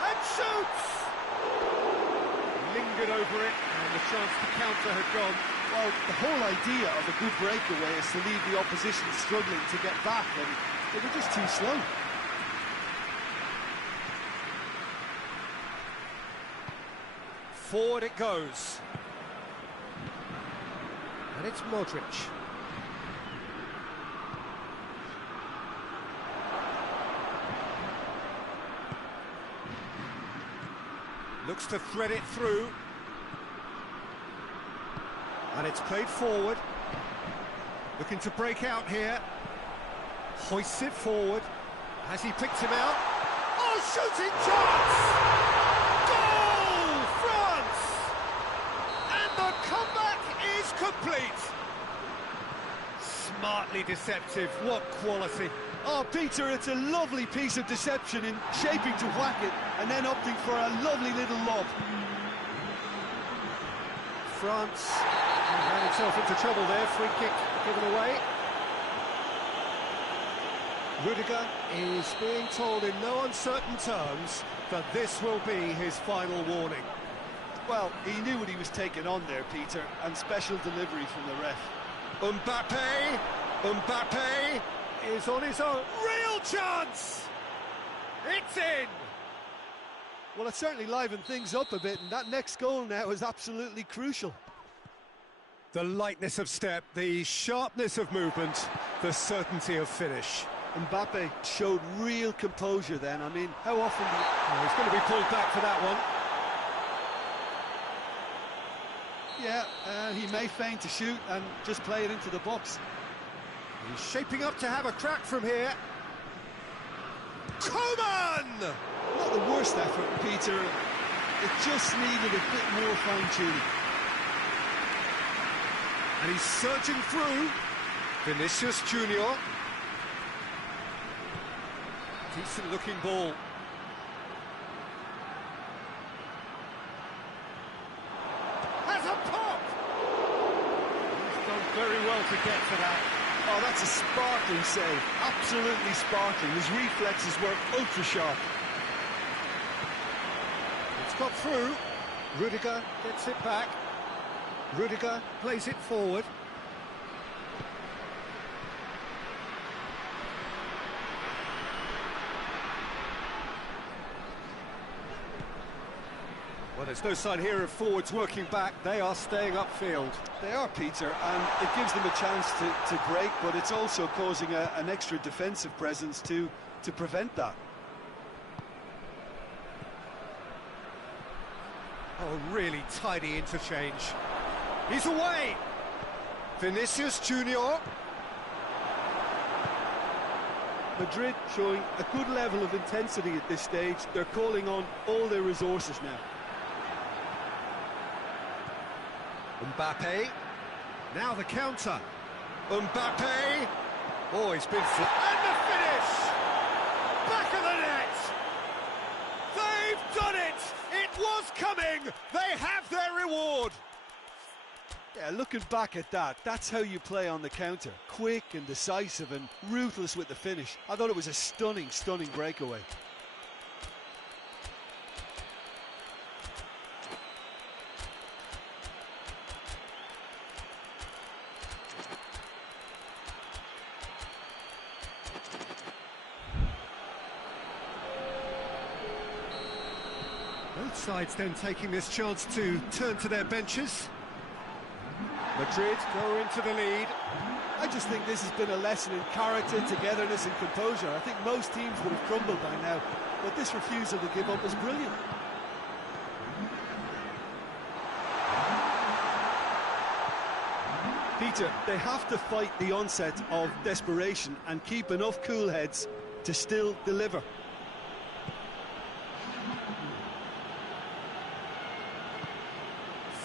And shoots! Lingered over it, and the chance to counter had gone. Well, the whole idea of a good breakaway is to leave the opposition struggling to get back, and they were just too slow. Forward it goes. And it's Modric. Looks to thread it through. And it's played forward. Looking to break out here. Hoists it forward. Has he picked him out? Oh, shooting chance! Goal, France! And the comeback is complete. Smartly deceptive, what quality. Oh, Peter, it's a lovely piece of deception in shaping to whack it and then opting for a lovely little lob. France ran itself into trouble there, free kick given away. Rudiger is being told in no uncertain terms that this will be his final warning. Well, he knew what he was taking on there, Peter, and special delivery from the ref. Mbappe is on his own. Real chance! It's in! Well, it certainly livened things up a bit, and that next goal now is absolutely crucial. The lightness of step, the sharpness of movement, the certainty of finish. Mbappe showed real composure then. I mean, how often do you... Oh, he's going to be pulled back for that one. Yeah, he may feign to shoot and just play it into the box. He's shaping up to have a crack from here. Koeman! Not the worst effort, Peter. It just needed a bit more fine-tuning. And he's surging through. Vinicius Junior. Decent-looking ball. Has a pop! He's done very well to get to that. Oh, that's a sparkling save. Absolutely sparkling. His reflexes were ultra-sharp. It's got through. Rudiger gets it back. Rudiger plays it forward. Well, there's no sign here of forwards working back. They are staying upfield. They are, Peter, and it gives them a chance to break, but it's also causing an extra defensive presence to prevent that. Oh, really tidy interchange. He's away! Vinicius Junior. Madrid showing a good level of intensity at this stage. They're calling on all their resources now. Mbappe. Now the counter. Mbappe. Oh, he's been... And the finish! Back of the net! They've done it! It was coming! They have their reward! Yeah, looking back at that, that's how you play on the counter. Quick and decisive and ruthless with the finish. I thought it was a stunning, stunning breakaway. Both sides then taking this chance to turn to their benches. Madrid go into the lead. I just think this has been a lesson in character, togetherness and composure. I think most teams would have crumbled by now, but this refusal to give up is brilliant. Peter, they have to fight the onset of desperation and keep enough cool heads to still deliver.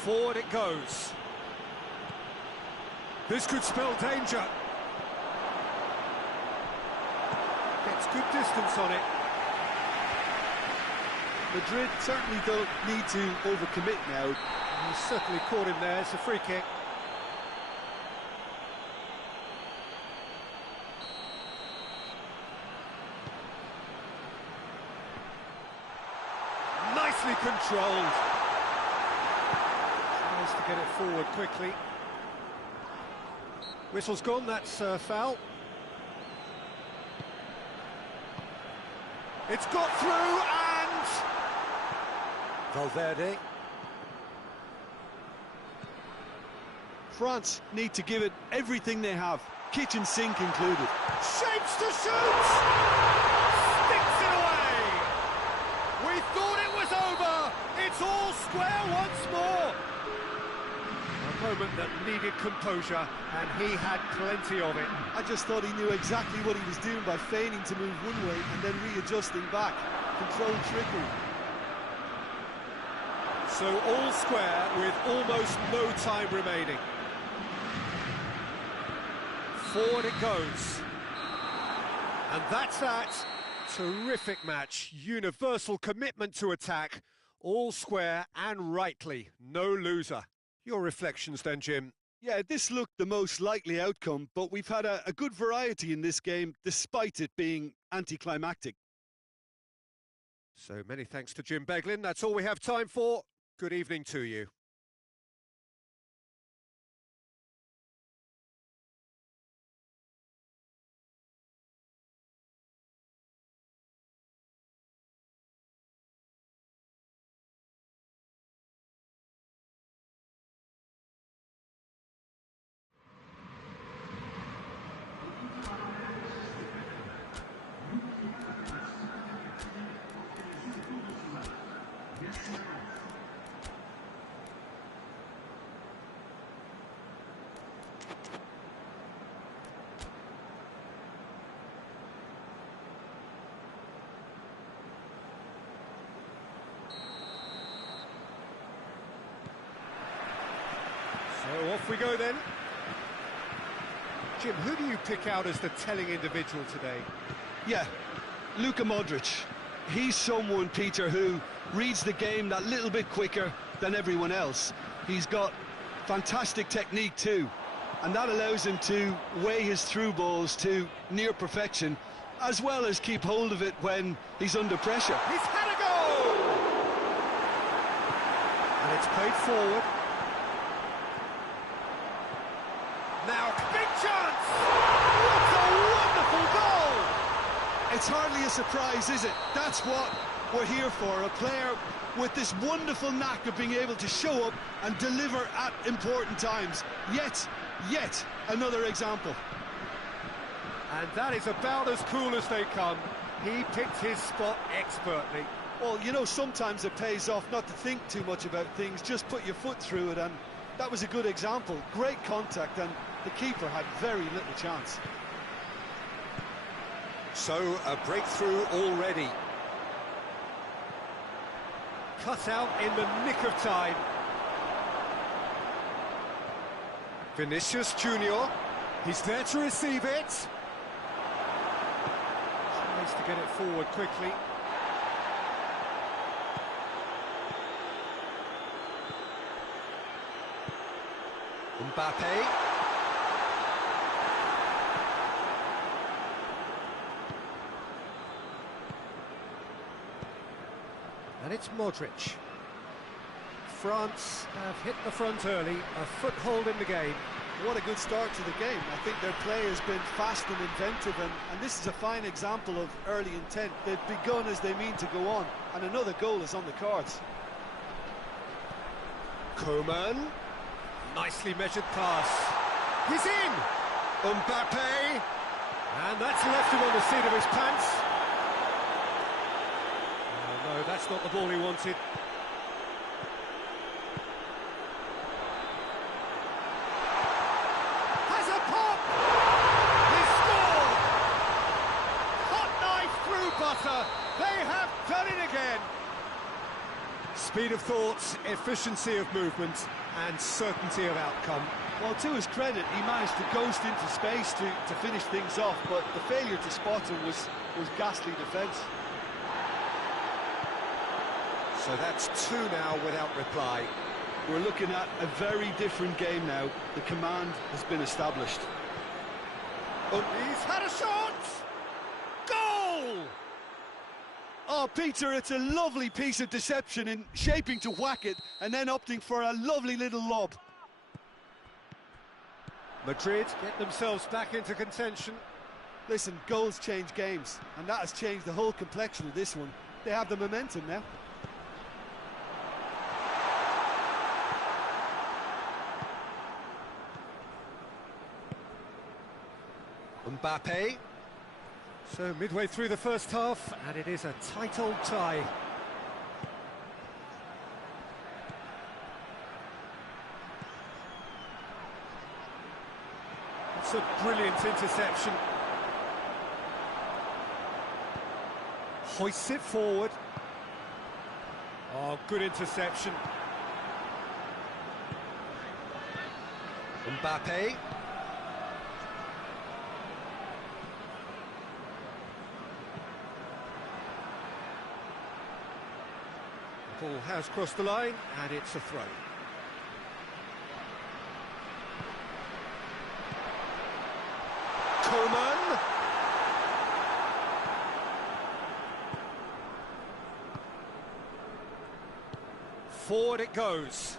Forward it goes. This could spell danger. Gets good distance on it. Madrid certainly don't need to overcommit now. He's certainly caught him there. It's a free kick. Nicely controlled. Tries to get it forward quickly. Whistle's gone, that's a foul. It's got through and... Valverde. France need to give it everything they have, kitchen sink included. Shapes to shoot! Sticks it away! We thought it was over! It's all square once more! A moment that needed composure, and he had plenty of it. I just thought he knew exactly what he was doing by feigning to move one way and then readjusting back. Controlled trickery. So all square with almost no time remaining. Forward it goes. And that's that. Terrific match. Universal commitment to attack. All square and rightly. No loser. Your reflections then, Jim? Yeah, this looked the most likely outcome, but we've had a good variety in this game, despite it being anticlimactic. So many thanks to Jim Beglin. That's all we have time for. Good evening to you. So off we go then. Jim, who do you pick out as the telling individual today? Yeah, Luka Modric. He's someone, Peter, who reads the game that little bit quicker than everyone else. He's got fantastic technique too, and that allows him to weigh his through balls to near perfection, as well as keep hold of it when he's under pressure. He's had a goal! And it's played forward. Now, big chance! What a wonderful goal! It's hardly a surprise, is it? That's what we're here for, a player with this wonderful knack of being able to show up and deliver at important times. Yet another example. And that is about as cool as they come. He picked his spot expertly. Well, you know, sometimes it pays off not to think too much about things, just put your foot through it, and that was a good example. Great contact, and the keeper had very little chance. So, a breakthrough already. Cut out in the nick of time. Vinicius Junior, he's there to receive it. Tries to get it forward quickly. Mbappe. And it's Modric. France have hit the front early, a foothold in the game. What a good start to the game. I think their play has been fast and inventive, and this is a fine example of early intent. They've begun as they mean to go on, and another goal is on the cards. Coman. Nicely measured pass. He's in! Mbappe. And that's left him on the seat of his pants. Oh, no, that's not the ball he wanted. Has a pop! He scored! Hot knife through butter. They have done it again. Speed of thoughts, efficiency of movement, and certainty of outcome. Well, to his credit, he managed to ghost into space to finish things off, but the failure to spot him was ghastly defence. So that's two now without reply. We're looking at a very different game now. The command has been established. Oh, he's had a shot! Goal! Oh, Peter, it's a lovely piece of deception in shaping to whack it and then opting for a lovely little lob. Madrid get themselves back into contention. Listen, goals change games, and that has changed the whole complexion of this one. They have the momentum now. Mbappe. So midway through the first half, and it is a tight old tie. It's a brilliant interception. Hoists it forward. Oh, good interception. Mbappe. The ball has crossed the line, and it's a throw. Coman. Forward it goes.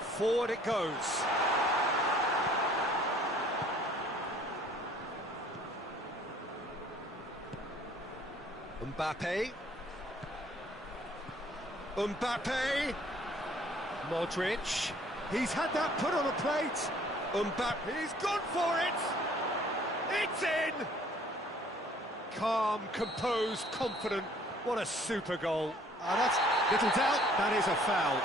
Forward it goes. Mbappe. Mbappe. Modric. He's had that put on a plate. Mbappe. He's gone for it. It's in. Calm, composed, confident. What a super goal. That's Little doubt, that is a foul.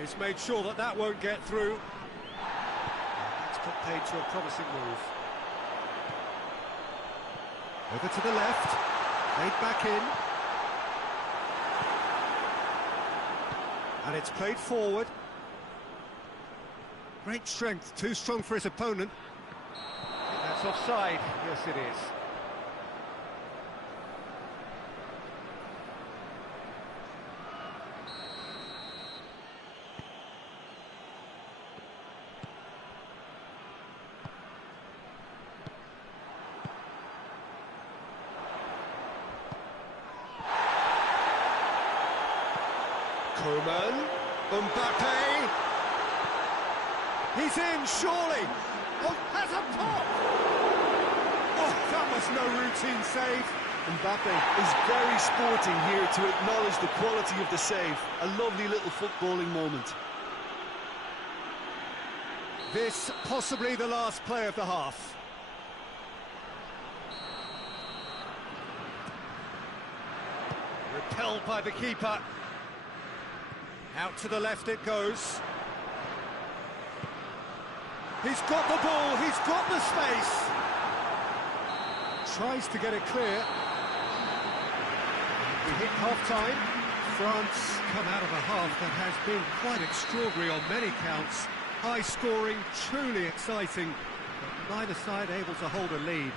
He's made sure that that won't get through. That's put paid to a promising move. Over to the left. Played back in. And it's played forward. Great strength, too strong for his opponent. I think that's offside. Yes, it is. Coman, Mbappe, he's in, surely, oh, has a pop! Oh, that was no routine save. Mbappe is very sporting here to acknowledge the quality of the save. A lovely little footballing moment. This possibly the last play of the half. Repelled by the keeper. Out to the left it goes. He's got the ball, he's got the space. Tries to get it clear. We hit half-time. France come out of a half that has been quite extraordinary on many counts. High scoring, truly exciting, but neither side able to hold a lead.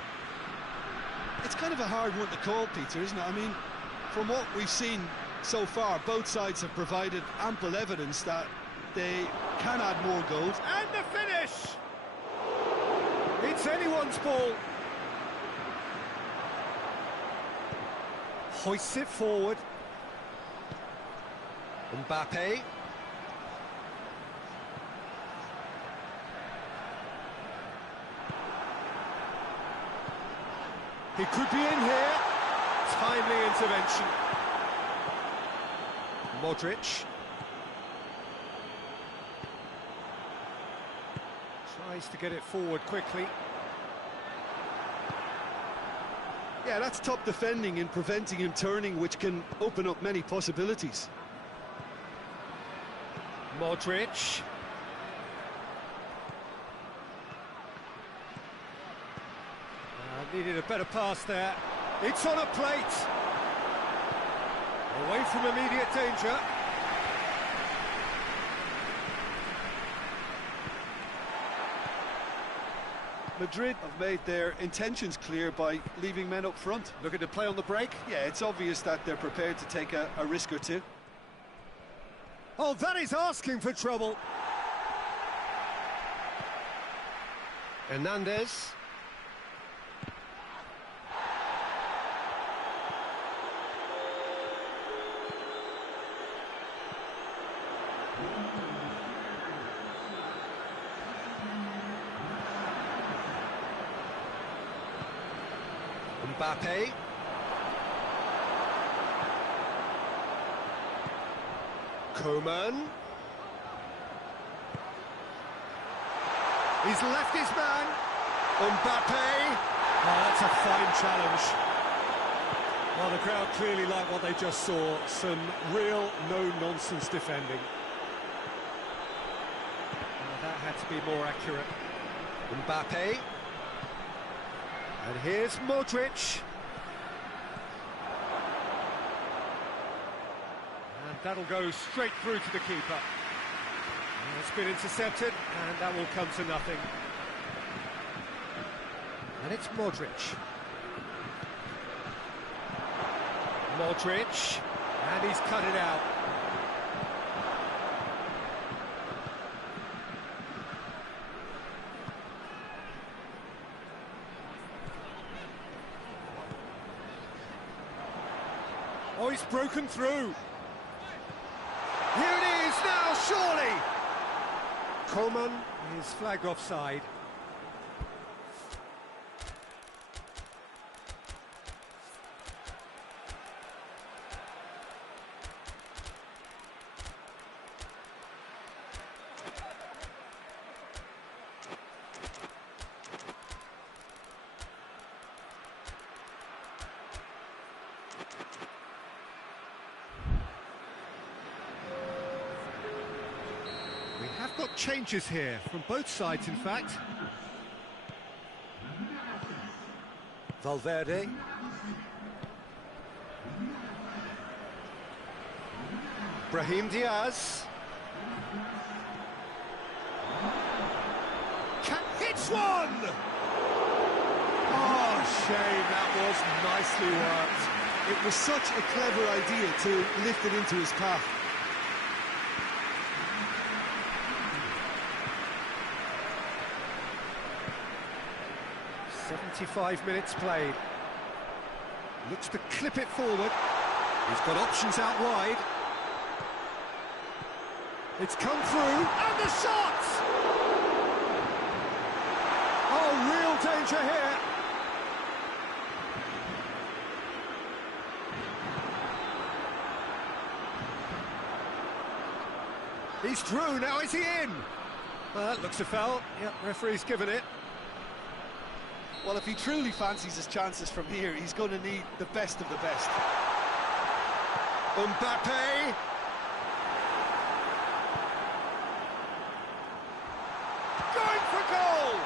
It's kind of a hard one to call, Peter, isn't it? I mean, from what we've seen so far, both sides have provided ample evidence that They can add more goals. And the finish! It's anyone's ball. Hoists it forward. Mbappe. He could be in here. Timely intervention. Modric. Tries to get it forward quickly. Yeah, that's top defending and preventing him turning, which can open up many possibilities. Modric. Needed a better pass there. It's on a plate. Away from immediate danger. Madrid have made their intentions clear by leaving men up front. Looking to play on the break. Yeah, it's obvious that they're prepared to take a risk or two. Oh, that is asking for trouble. Hernandez. Mbappe. Coman. He's left his man. Mbappe. Oh, that's a fine challenge. Well, the crowd clearly like what they just saw. Some real no-nonsense defending. Well, that had to be more accurate. Mbappe. And here's Modric. And that'll go straight through to the keeper. And it's been intercepted, and that will come to nothing. And it's Modric. Modric, and he's cut it out. Oh, he's broken through. Here it is now, surely. Coman is flagged offside. We have got changes here, from both sides in fact. Valverde. Brahim Diaz. Hits one! Oh, shame, that was nicely worked. It was such a clever idea to lift it into his path. .75 minutes played. Looks to clip it forward. He's got options out wide. It's come through, and the shot! Oh, real danger here. He's through, now is he in? Well, that looks a foul. Yep, referee's given it. Well, if he truly fancies his chances from here, he's going to need the best of the best. Mbappe. Going for goal!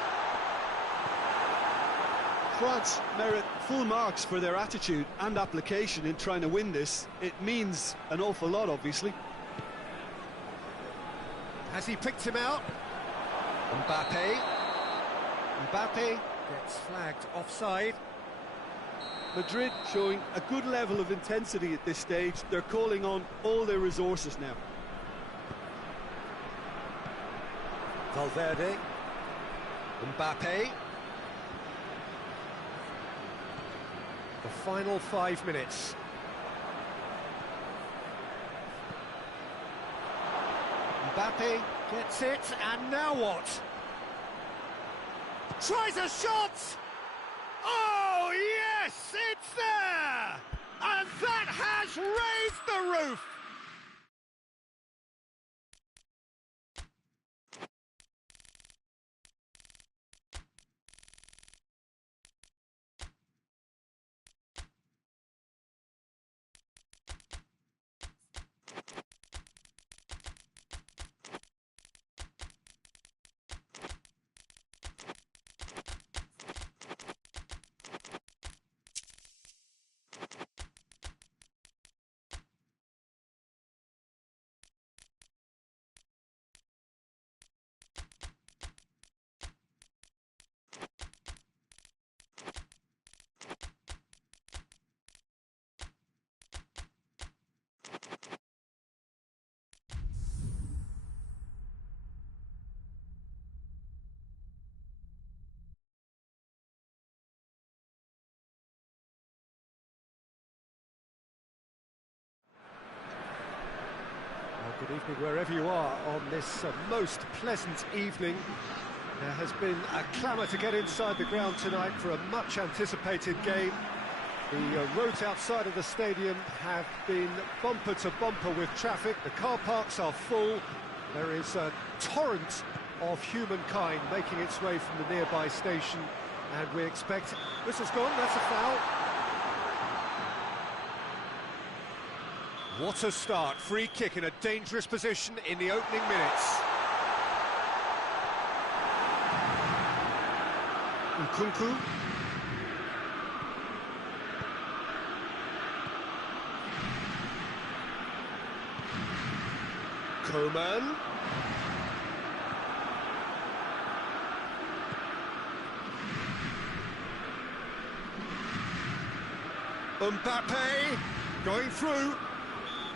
France merit full marks for their attitude and application in trying to win this. It means an awful lot, obviously. Has he picked him out? Mbappe. Mbappe gets flagged offside. Madrid showing a good level of intensity at this stage. They're calling on all their resources now. Valverde. Mbappe. The final 5 minutes. Mbappe gets it, and now what? Tries a shot! Oh, yes, it's there! And that has raised the roof! Good evening wherever you are on this most pleasant evening. There has been a clamour to get inside the ground tonight for a much anticipated game. The roads outside of the stadium have been bumper to bumper with traffic. The car parks are full. There is a torrent of humankind making its way from the nearby station, and we expect... Whistle's gone, that's a foul. What a start, free kick in a dangerous position in the opening minutes. Nkunku. Coman. Mbappe going through.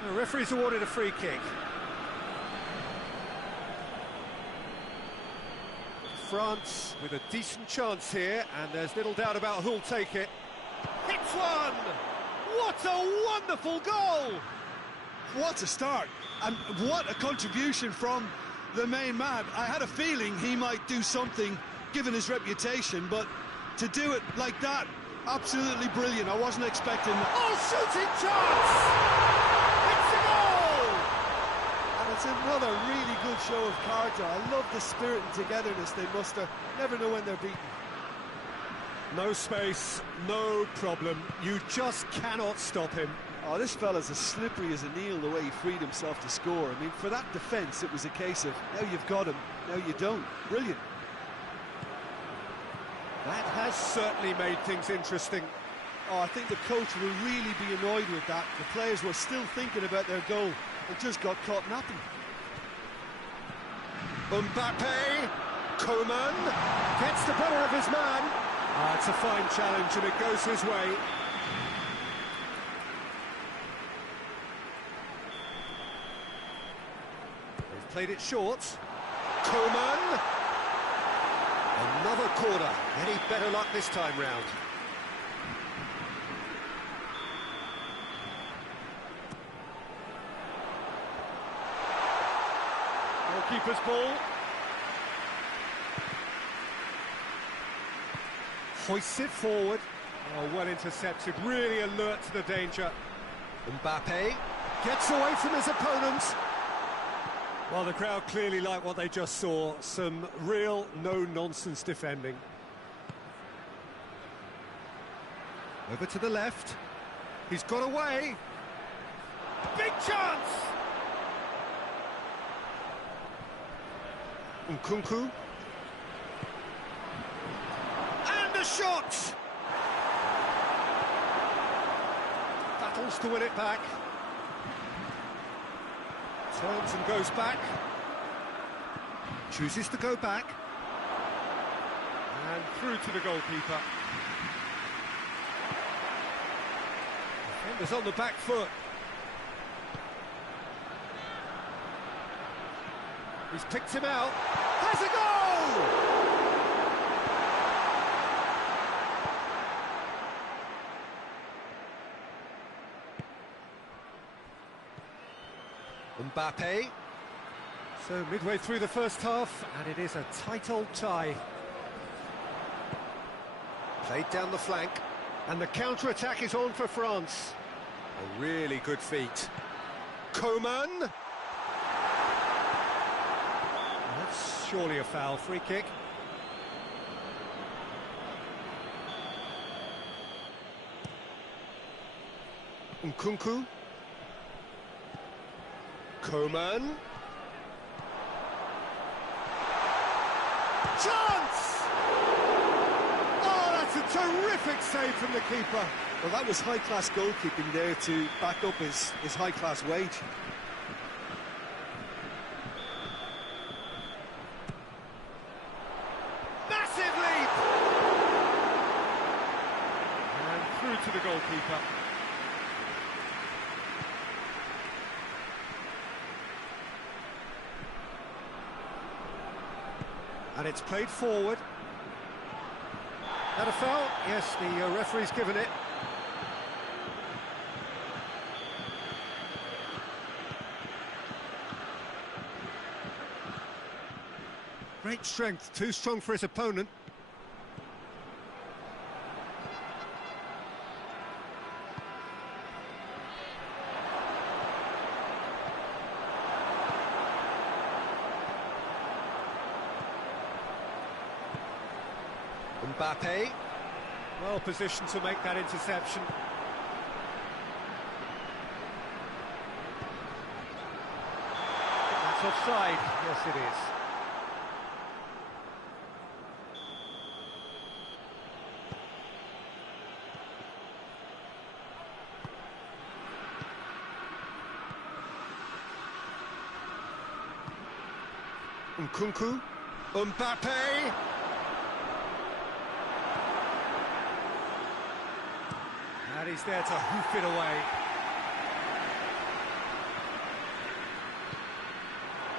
The referee's awarded a free kick. France with a decent chance here, and there's little doubt about who'll take it. Hits one! What a wonderful goal! What a start, and what a contribution from the main man. I had a feeling he might do something, given his reputation, but to do it like that, absolutely brilliant. I wasn't expecting that. Oh, shooting chance! It's a goal! And it's another really good show of character. I love the spirit and togetherness they muster. Never know when they're beaten. No space, no problem. You just cannot stop him. Oh, this fella's as slippery as an eel the way he freed himself to score. I mean, for that defence, it was a case of, now you've got him, now you don't. Brilliant. That has certainly made things interesting. Oh, I think the coach will really be annoyed with that. The players were still thinking about their goal and just got caught napping. Mbappe, Coman, gets the better of his man. It's a fine challenge and it goes his way. They've played it short. Coman. Another corner. Any better luck this time round? Goalkeeper's ball. Hoists it forward. Oh, well intercepted, really alert to the danger. Mbappe gets away from his opponent. Well, the crowd clearly like what they just saw. Some real no-nonsense defending. Over to the left. He's got away. Big chance! Nkunku. And a shot! Battles to win it back. Turns and goes back. Chooses to go back. And through to the goalkeeper. Defender's on the back foot. He's picked him out. has a goal! Mbappe. So midway through the first half, and it is a tight old tie. Played down the flank, and the counter-attack is on for France. A really good feat. Coman. That's surely a foul. Free kick. Nkunku. Coman. Chance! Oh, that's a terrific save from the keeper. Well, that was high-class goalkeeping there to back up his high-class wage. Massive leap! And through to the goalkeeper. And it's played forward. That a foul? Yes, the referee's given it. Great strength, too strong for his opponent. Mbappe, well positioned to make that interception. That's offside, yes it is. Nkunku, Mbappe. And he's there to hoof it away.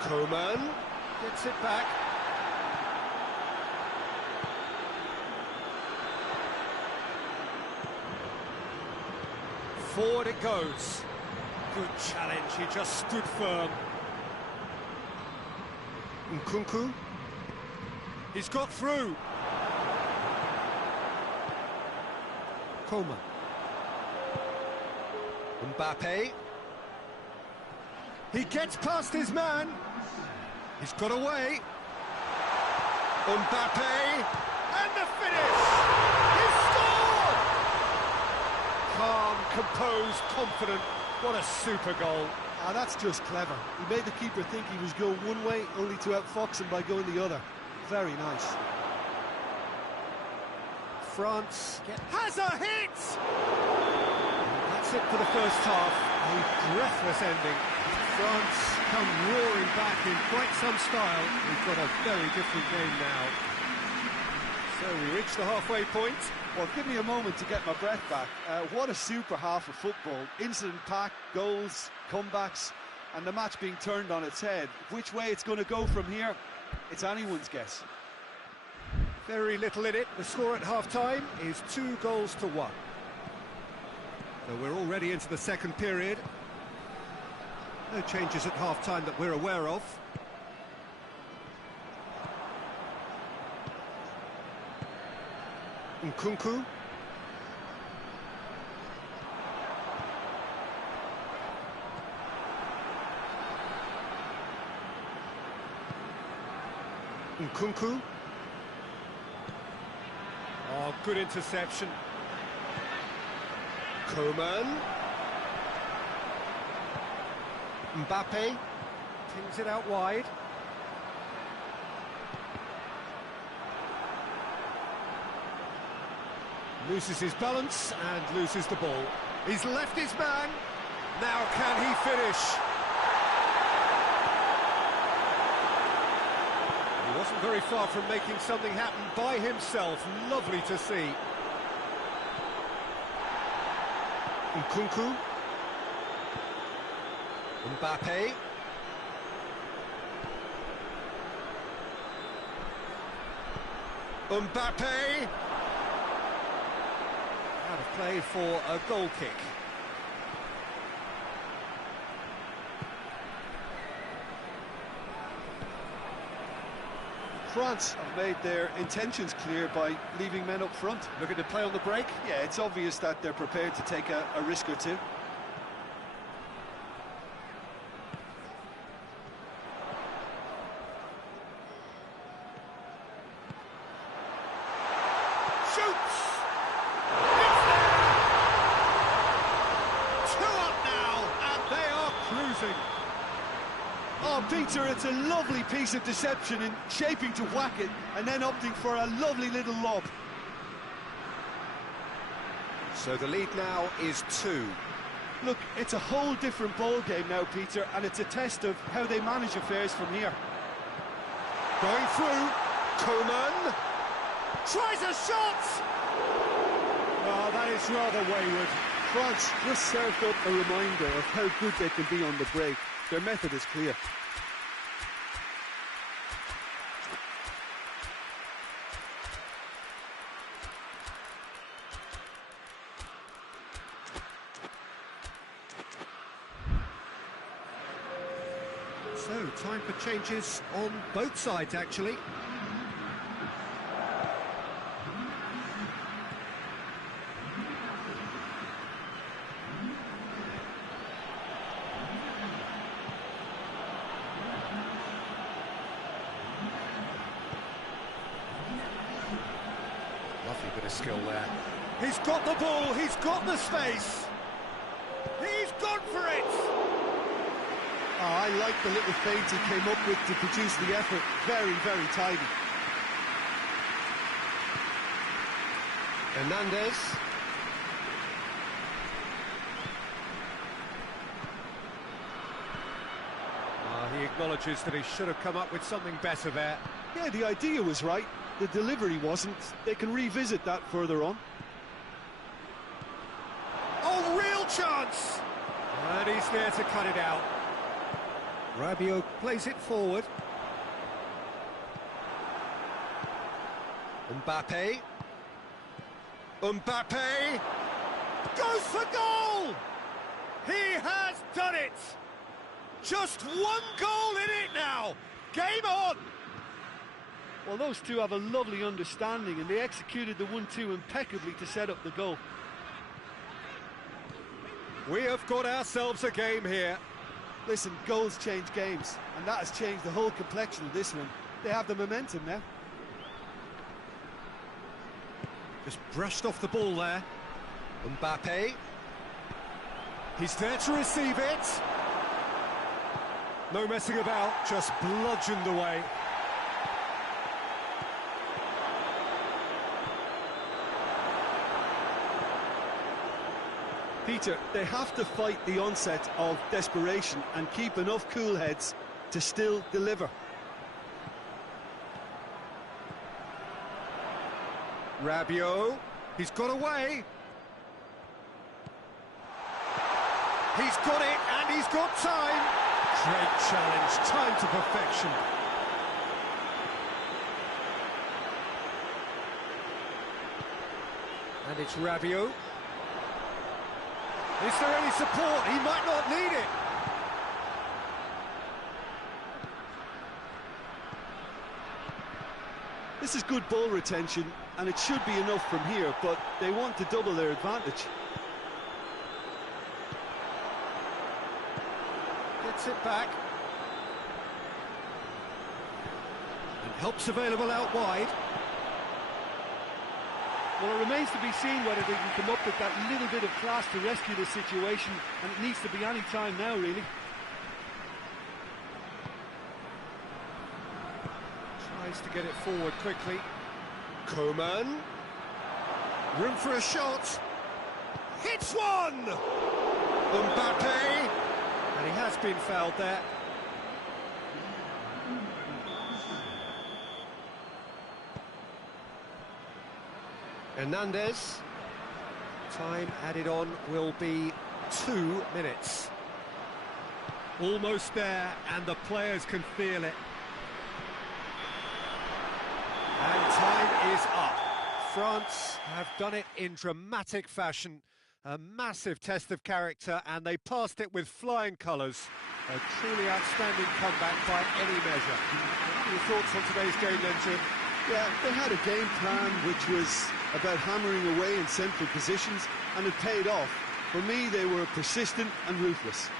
Coman gets it back. Forward it goes. Good challenge, he just stood firm. Nkunku. He's got through. Coman. Mbappe. He gets past his man. He's got away. Mbappe. And the finish! He scored! Calm, composed, confident. What a super goal. Ah, that's just clever. He made the keeper think he was going one way, only to outfox him by going the other. Very nice. France has a hit! That's it for the first half. A breathless ending. France come roaring back in quite some style. We've got a very different game now. So we reach the halfway point. Well, give me a moment to get my breath back. What a super half of football. Incident-packed, goals, comebacks, and the match being turned on its head. Which way it's going to go from here, it's anyone's guess. Very little in it. The score at half-time is 2-1. So we're already into the second period. No changes at half-time that we're aware of. Nkunku. Nkunku. Oh, good interception. Coman. Mbappe pings it out wide. Loses his balance and loses the ball. He's left his man. Now can he finish? He wasn't very far from making something happen by himself. Lovely to see. Nkunku. Mbappe. Mbappe. Out of play for a goal kick. France have made their intentions clear by leaving men up front. Looking to play on the break. Yeah, it's obvious that they're prepared to take a risk or two. Shoots! It's there! 2 up now, and they are cruising. Oh, Peter, it's a lovely piece of deception in shaping to whack it and then opting for a lovely little lob. So the lead now is 2. Look, it's a whole different ball game now, Peter, and it's a test of how they manage affairs from here. Going through, Coman tries a shot! Oh, that is rather wayward. France just served up a reminder of how good they can be on the break. Their method is clear. So, time for changes on both sides, actually. Lovely bit of skill there. He's got the ball, he's got the space. He's gone for it! Oh, I like the little feint he came up with to produce the effort. Very, very tidy. Hernandez. He acknowledges that he should have come up with something better there. Yeah, the idea was right. The delivery wasn't. They can revisit that further on. Oh, real chance! And he's there to cut it out. Rabiot plays it forward. Mbappe. Mbappe goes for goal! He has done it! Just 1 goal in it now! Game on! Well, those two have a lovely understanding, and they executed the 1-2 impeccably to set up the goal. We have got ourselves a game here. Listen, goals change games, and that has changed the whole complexion of this one. They have the momentum now. Just brushed off the ball there. Mbappe. He's there to receive it. No messing about, just bludgeoned away. Peter, they have to fight the onset of desperation and keep enough cool heads to still deliver. Rabiot, he's got away. He's got it, and he's got time. Great challenge, time to perfection. And it's Rabiot. Is there any support? He might not need it. This is good ball retention, and it should be enough from here, but they want to double their advantage. Gets it back. And help's available out wide. Well, it remains to be seen whether they can come up with that little bit of class to rescue the situation, and it needs to be any time now, really. Tries to get it forward quickly. Coman. Room for a shot. Hits one! Mbappe. And he has been fouled there. Hernandez. Time added on will be 2 minutes. Almost there, and the players can feel it. And time is up. France have done it in dramatic fashion. A massive test of character, and they passed it with flying colours. A truly outstanding comeback by any measure. What are your thoughts on today's game then, Jim? Yeah, they had a game plan which was about hammering away in central positions, and it paid off. For me, they were persistent and ruthless.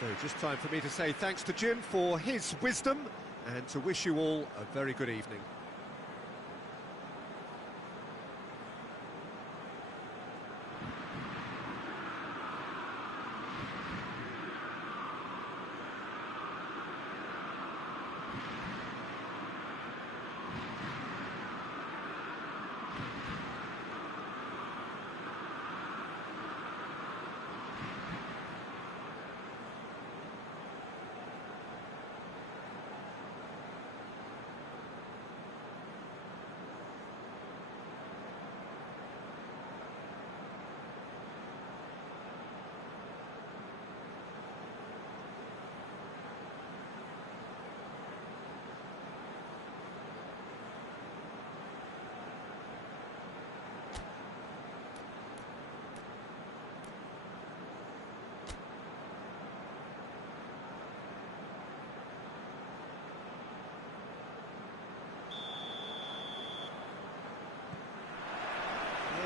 So just time for me to say thanks to Jim for his wisdom, and to wish you all a very good evening.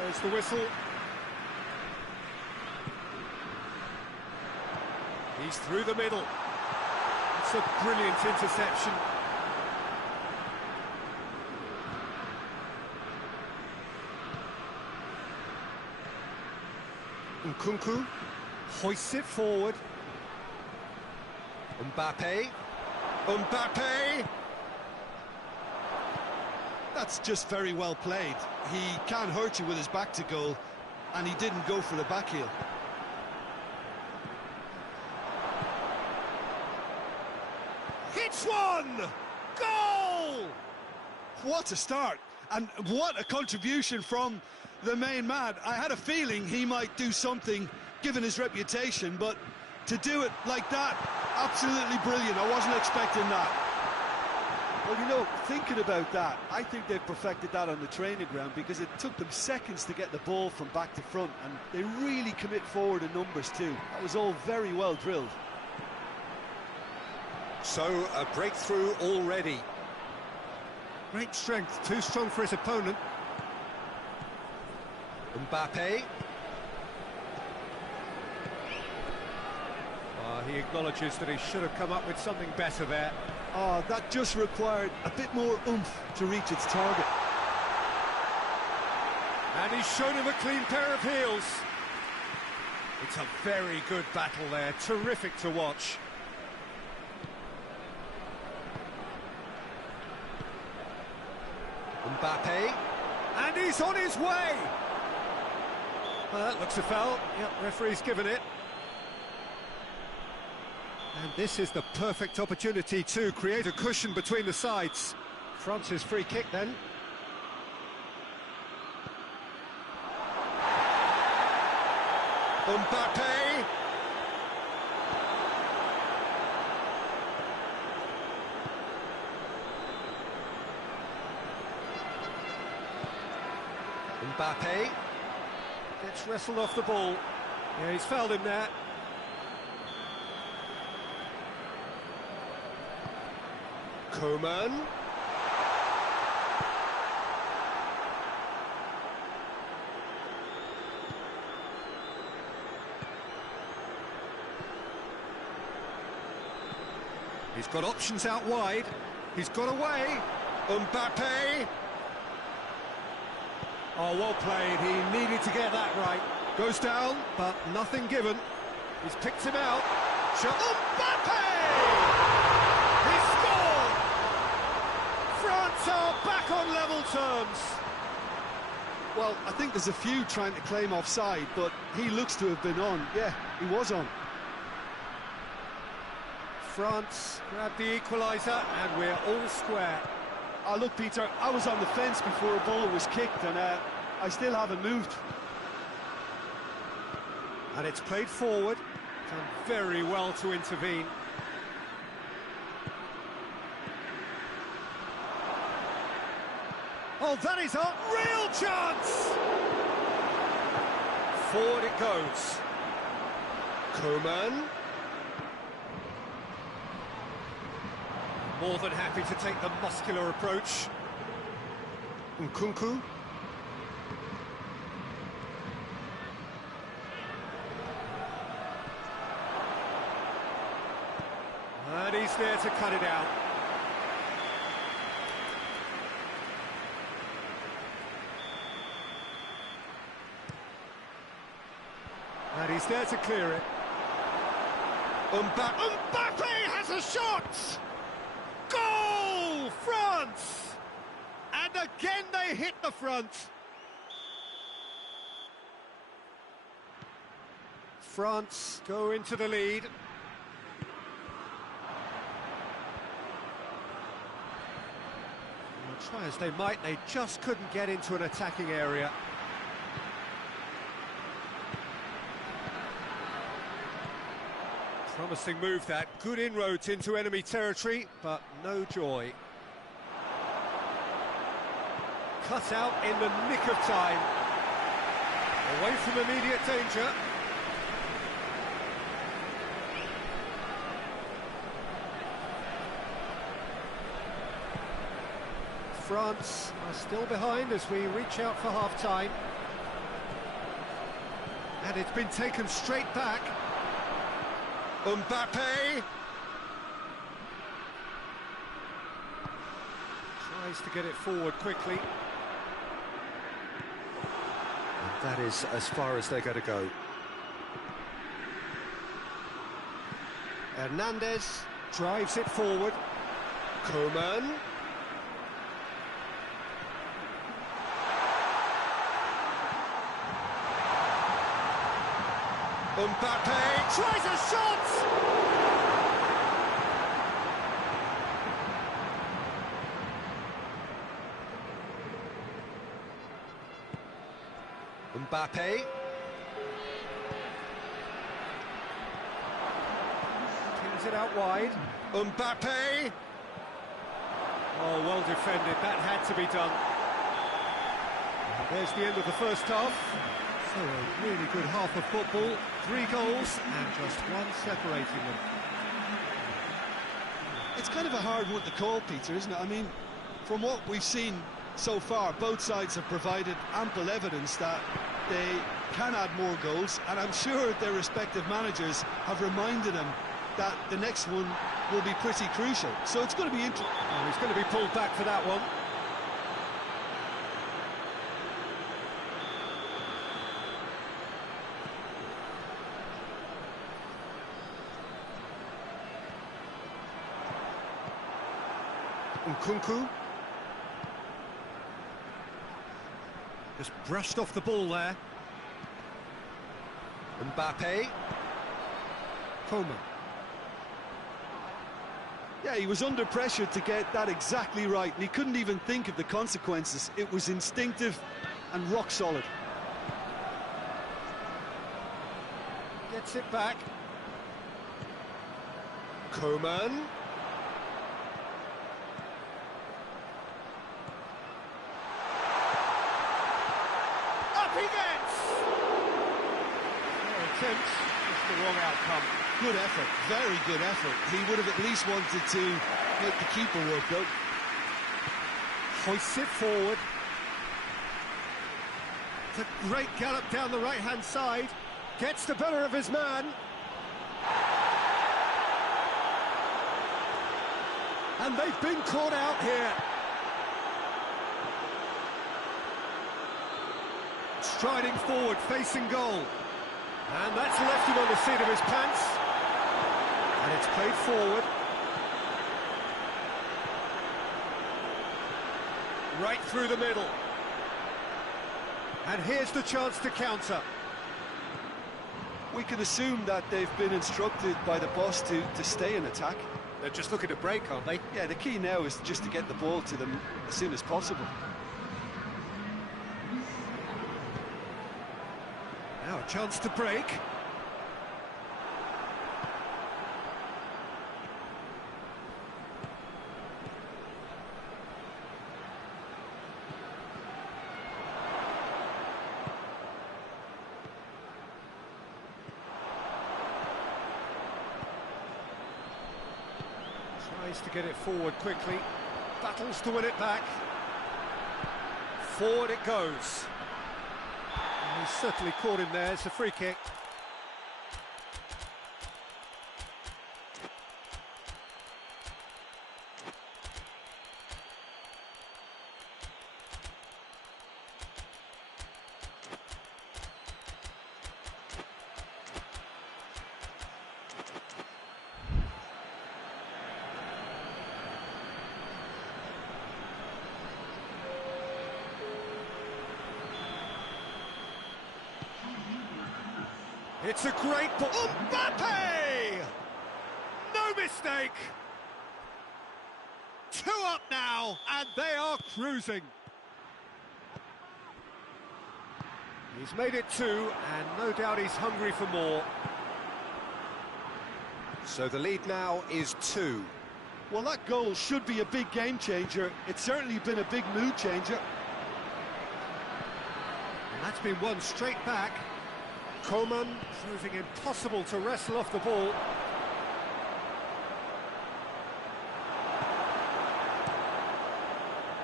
There's the whistle. He's through the middle. It's a brilliant interception. Nkunku hoists it forward. Mbappe. That's just very well played. He can't hurt you with his back to goal, and he didn't go for the back heel. Hits one! Goal! What a start, and what a contribution from the main man. I had a feeling he might do something, given his reputation, but to do it like that, absolutely brilliant. I wasn't expecting that. Well, you know, thinking about that, I think they've perfected that on the training ground, because it took them seconds to get the ball from back to front, and they really commit forward in numbers too. That was all very well drilled. So, a breakthrough already. Great strength, too strong for his opponent. Mbappe. He acknowledges that he should have come up with something better there. Oh, that just required a bit more oomph to reach its target. And he's shown him a clean pair of heels. It's a very good battle there, terrific to watch. Mbappe, and he's on his way! That looks a foul. Yep, referee's given it. And this is the perfect opportunity to create a cushion between the sides. France's free kick then. Mbappe! Mbappe gets wrestled off the ball. Yeah, he's fouled him there. Coman. He's got options out wide. He's got away. Mbappe. Oh, well played. He needed to get that right. Goes down, but nothing given. He's picked him out. Mbappe! He scored! France are back on level terms. Well, I think there's a few trying to claim offside, but he looks to have been on. Yeah, he was on. France grabbed the equaliser, and we're all square. Oh, look, Peter, I was on the fence before a ball was kicked, and I still haven't moved. And it's played forward. Done very well to intervene. Oh, that is a real chance! Forward it goes. Koeman. More than happy to take the muscular approach. Nkunku. And he's there to cut it out. And he's there to clear it. Mbappe has a shot! Goal! France! And again they hit the front. France go into the lead. Well, try as they might, they just couldn't get into an attacking area. Promising move that, good inroads into enemy territory, but no joy. Cut out in the nick of time. Away from immediate danger. France are still behind as we reach out for half-time. And it's been taken straight back. Mbappe tries to get it forward quickly. And that is as far as they're going to go. Hernandez drives it forward. Koeman. Mbappe tries a shot! Mbappe. Clears it out wide. Mbappe. Oh, well defended. That had to be done. There's the end of the first half. So a really good half of football, 3 goals and just one separating them. It's kind of a hard one to call, Peter, isn't it? I mean, from what we've seen so far, both sides have provided ample evidence that they can add more goals, and I'm sure their respective managers have reminded them that the next one will be pretty crucial. So it's going to be interesting. Oh, he's going to be pulled back for that one. Nkunku. Just brushed off the ball there. Mbappe. Koeman. Yeah, he was under pressure to get that exactly right, and he couldn't even think of the consequences. It was instinctive and rock solid. Gets it back. Koeman. He gets! No attempt, just the wrong outcome. Good effort, very good effort. He would have at least wanted to make the keeper work, though. Hoists it forward. It's a great gallop down the right-hand side. Gets the better of his man. And they've been caught out here. Striding forward, facing goal. And that's left him on the seat of his pants. And it's played forward. Right through the middle. And here's the chance to counter. We can assume that they've been instructed by the boss to stay in attack. They're just looking to break, aren't they? Yeah, the key now is just to get the ball to them as soon as possible. Now a chance to break. Tries to get it forward quickly, battles to win it back. Forward it goes. And he's certainly caught him there. It's a free kick. It's a great ball. Mbappe! No mistake! 2 up now, and they are cruising. He's made it 2, and no doubt he's hungry for more. So the lead now is 2. Well, that goal should be a big game changer. It's certainly been a big mood changer. And that's been won straight back. Coman proving impossible to wrestle off the ball.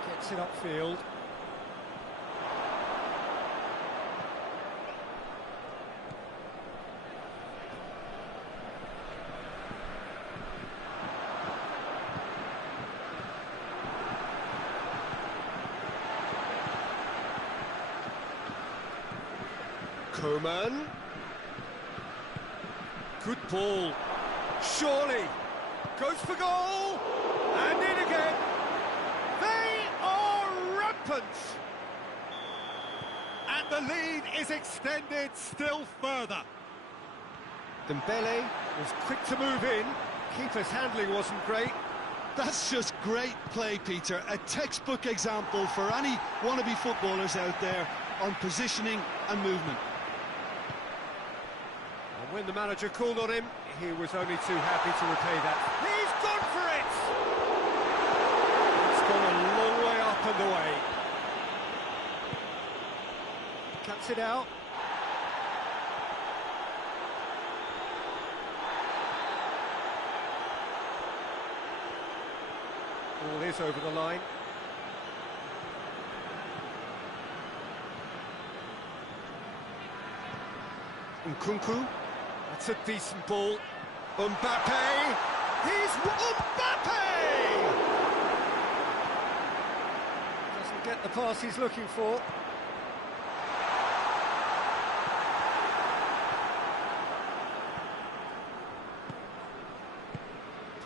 Gets it upfield. Coman. Good ball. Surely. Goes for goal. And in again. They are rampant. And the lead is extended still further. Dembele was quick to move in. Keeper's handling wasn't great. That's just great play, Peter. A textbook example for any wannabe footballers out there on positioning and movement. When the manager called on him, he was only too happy to repay that. He's gone for it! It's gone a long way up and away. Cuts it out. Ball is over the line. Nkunku. That's a decent ball. Mbappe! He's Mbappe! Doesn't get the pass he's looking for.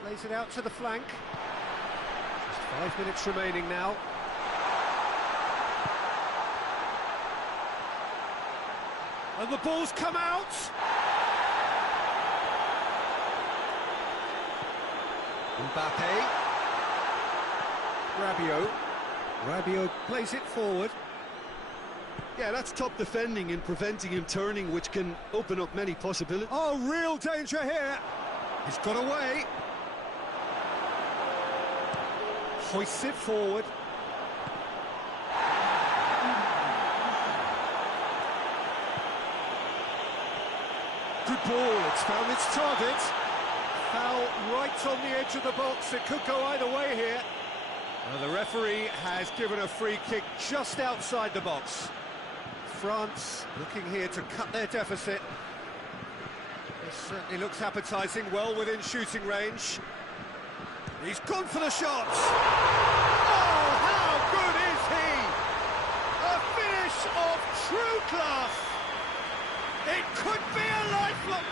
Plays it out to the flank. Just 5 minutes remaining now. And the ball's come out! Mbappe. Rabiot plays it forward. Yeah, that's top defending and preventing him turning, which can open up many possibilities. Oh, real danger here! He's got away. Hoists it forward. Good ball, it's found its target. Foul right on the edge of the box. It could go either way here. And the referee has given a free kick just outside the box. France looking here to cut their deficit. This certainly looks appetising, well within shooting range. He's gone for the shot. Oh, how good is he? A finish of true class. It could be a lifeline.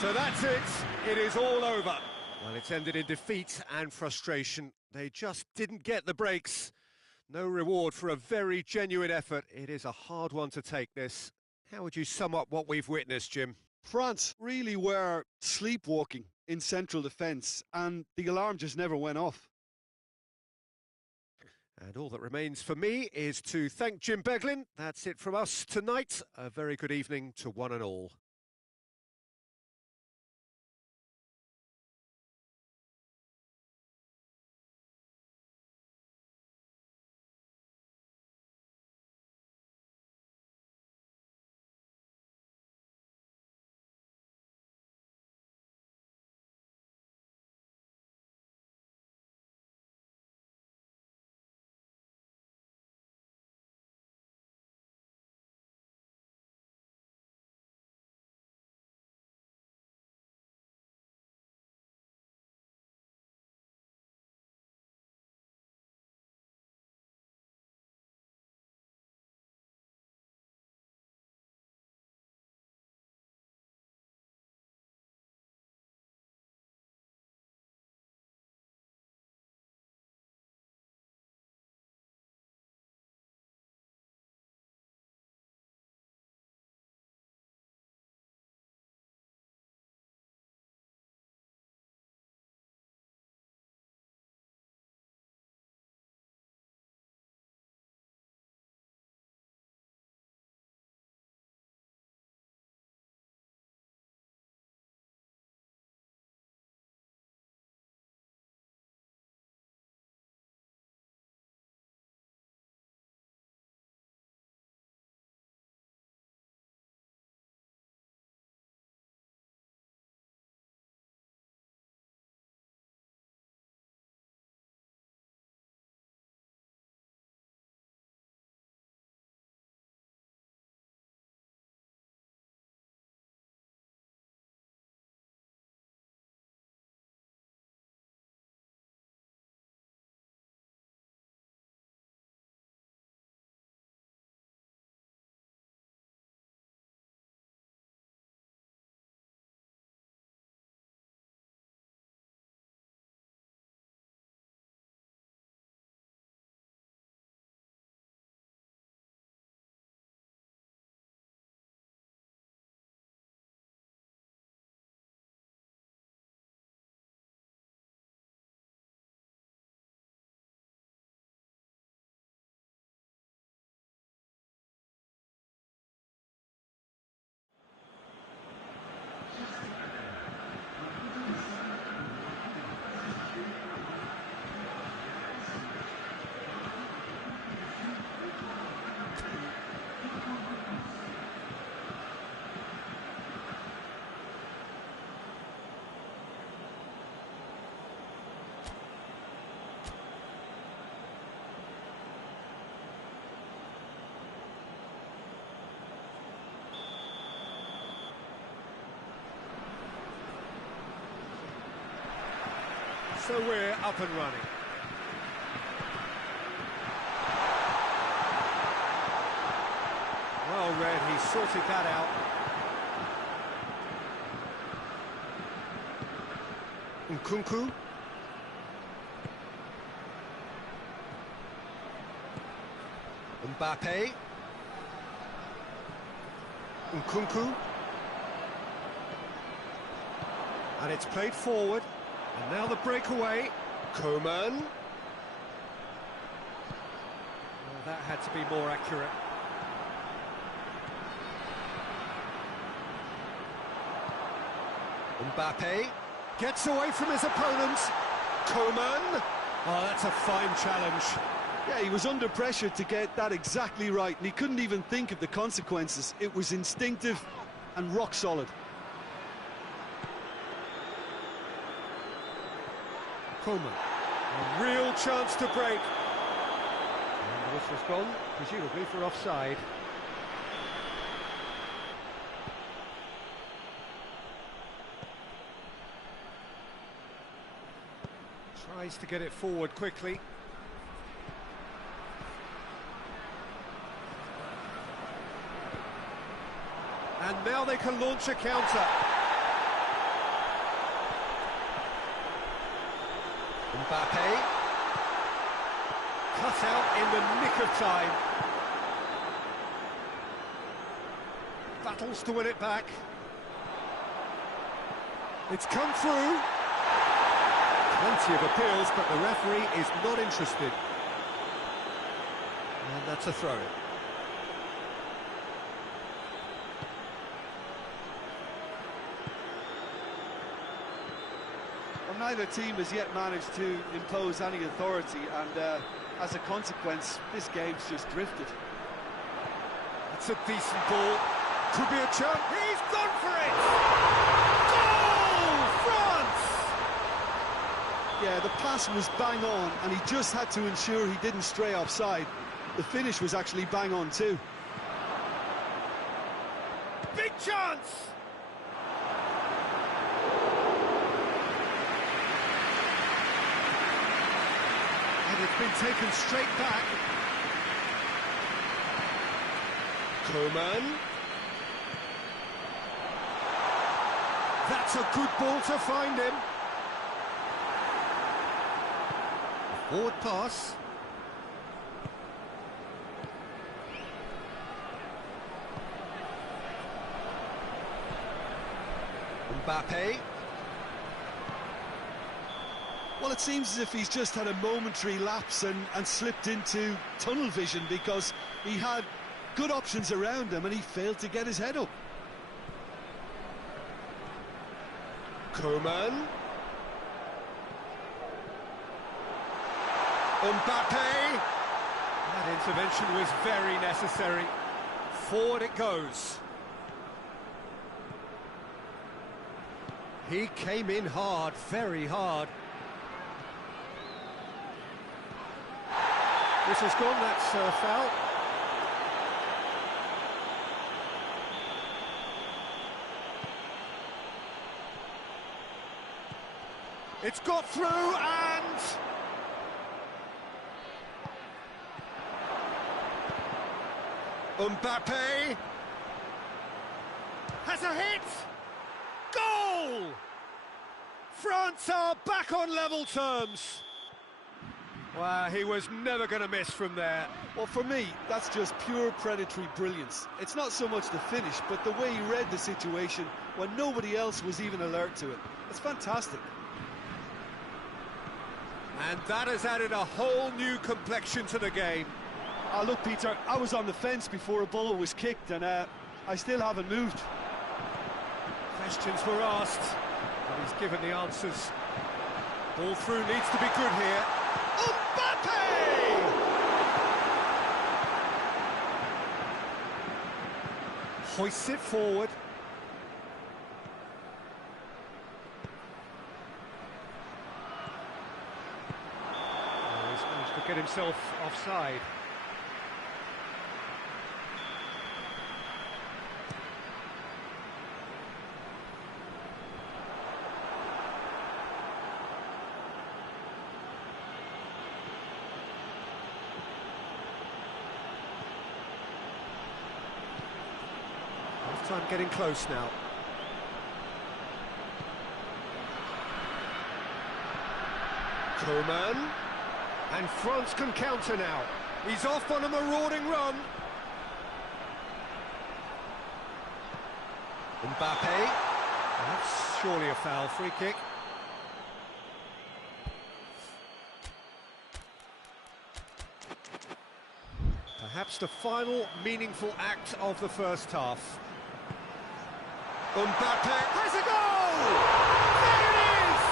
So that's it. It is all over. Well, it's ended in defeat and frustration. They just didn't get the breaks. No reward for a very genuine effort. It is a hard one to take, this. How would you sum up what we've witnessed, Jim? France really were sleepwalking in central defence, and the alarm just never went off. And all that remains for me is to thank Jim Beglin. That's it from us tonight. A very good evening to one and all. So we're up and running. Well read, he sorted that out. Nkunku. Mbappe. Nkunku. And it's played forward. And now the breakaway. Coman. Well, that had to be more accurate. Mbappe. Gets away from his opponents. Coman. Oh, that's a fine challenge. Yeah, he was under pressure to get that exactly right, and he couldn't even think of the consequences. It was instinctive and rock solid. Coman. A real chance to break. And the whistle's gone, presumably for offside. Tries to get it forward quickly. And now they can launch a counter. Mbappe. Cut out in the nick of time. Battles to win it back. It's come through. Plenty of appeals, but the referee is not interested. And that's a throw-in. Well, neither team has yet managed to impose any authority, and as a consequence, this game's just drifted. It's a decent ball. Could be a chance. He's gone for it! Goal! France! Yeah, the pass was bang on, and he just had to ensure he didn't stray offside. The finish was actually bang on too. Big chance! And it's been taken straight back. Coman. That's a good ball to find him. Forward pass. Mbappe. Well, it seems as if he's just had a momentary lapse and slipped into tunnel vision, because he had good options around him and he failed to get his head up. Coman. Mbappe! That intervention was very necessary. Forward it goes. He came in hard, very hard. This has gone, that's a foul. It's got through and... Mbappe has a hit! Goal! France are back on level terms. Wow, he was never going to miss from there. Well, for me, that's just pure predatory brilliance. It's not so much the finish, but the way he read the situation when nobody else was even alert to it. It's fantastic. And that has added a whole new complexion to the game. Oh, look, Peter, I was on the fence before a ball was kicked, and I still haven't moved. Questions were asked, but he's given the answers. Ball through needs to be good here. Mbappe! Hoists it forward. Oh, he's managed to get himself offside. Time getting close now. Coman. And France can counter now. He's off on a marauding run. Mbappe. That's surely a foul. Free kick. Perhaps the final meaningful act of the first half. Mbappe. Has a goal! There it is!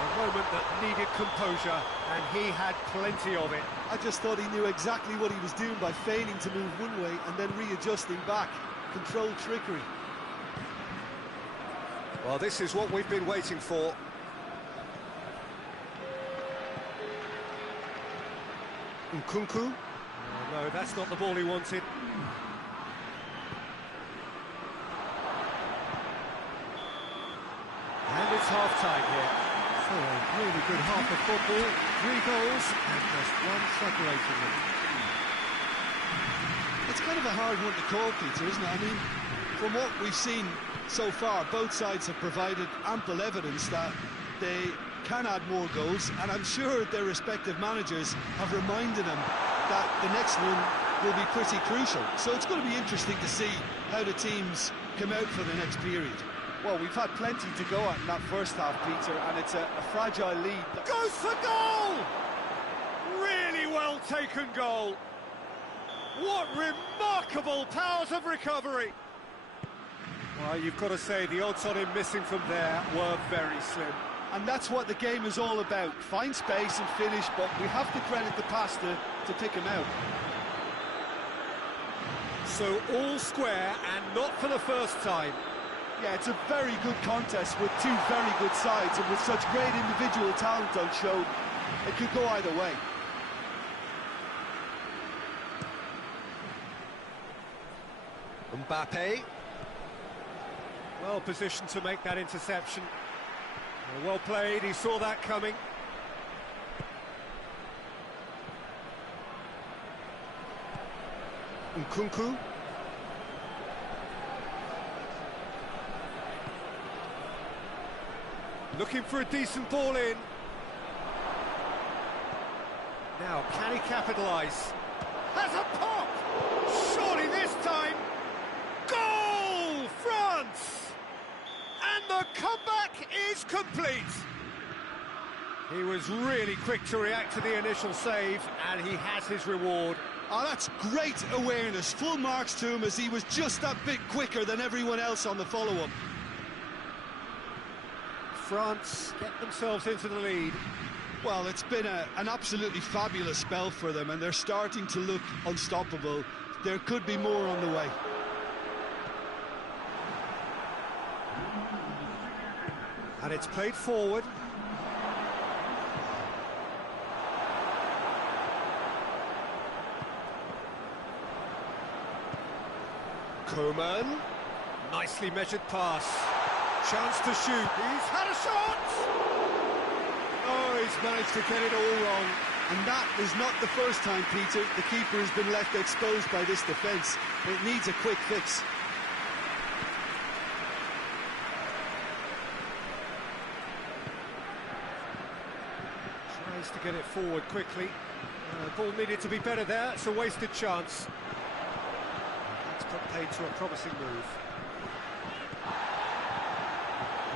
A moment that needed composure, and he had plenty of it. I just thought he knew exactly what he was doing by feigning to move one way and then readjusting back. Controlled trickery. Well, this is what we've been waiting for. Nkunku. Oh, no, that's not the ball he wanted. And it's half-time here. So a really good half of football, 3 goals and just one separating them. It's kind of a hard one to call, Peter, isn't it? I mean, from what we've seen so far, both sides have provided ample evidence that they can add more goals, and I'm sure their respective managers have reminded them that the next one will be pretty crucial. So it's going to be interesting to see how the teams come out for the next period. Well, we've had plenty to go at in that first half, Peter, and it's a fragile lead. Goes for goal! Really well taken goal. What remarkable powers of recovery. Well, you've got to say the odds on him missing from there were very slim. And that's what the game is all about. Find space and finish, but we have to credit the passer to pick him out. So all square, and not for the first time. Yeah, it's a very good contest with two very good sides, and with such great individual talent on show, it could go either way. Mbappe. Well positioned to make that interception. Well played, he saw that coming. Nkunku. Looking for a decent ball in. Now, can he capitalise? Has a pop! Surely this time! Goal! France! And the comeback is complete! He was really quick to react to the initial save, and he has his reward. Oh, that's great awareness. Full marks to him, as he was just that bit quicker than everyone else on the follow-up. France get themselves into the lead. Well, it's been an absolutely fabulous spell for them, and they're starting to look unstoppable. There could be more on the way. And it's played forward. Coman. Nicely measured pass. Chance to shoot. He's had a shot! Oh, he's managed to get it all wrong. And that is not the first time, Peter, the keeper has been left exposed by this defence. It needs a quick fix. Tries to get it forward quickly. Ball needed to be better there. It's a wasted chance. That's put paid to a promising move.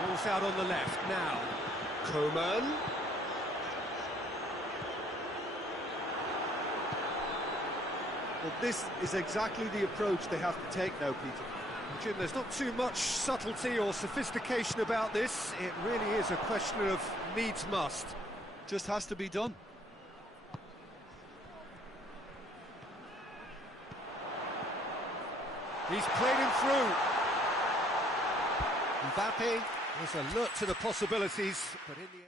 Ball's out on the left now. Coman. Well, this is exactly the approach they have to take now, Peter. Jim, there's not too much subtlety or sophistication about this. It really is a question of needs must. Just has to be done. He's played him through. Mbappe was alert to the possibilities, but in the end...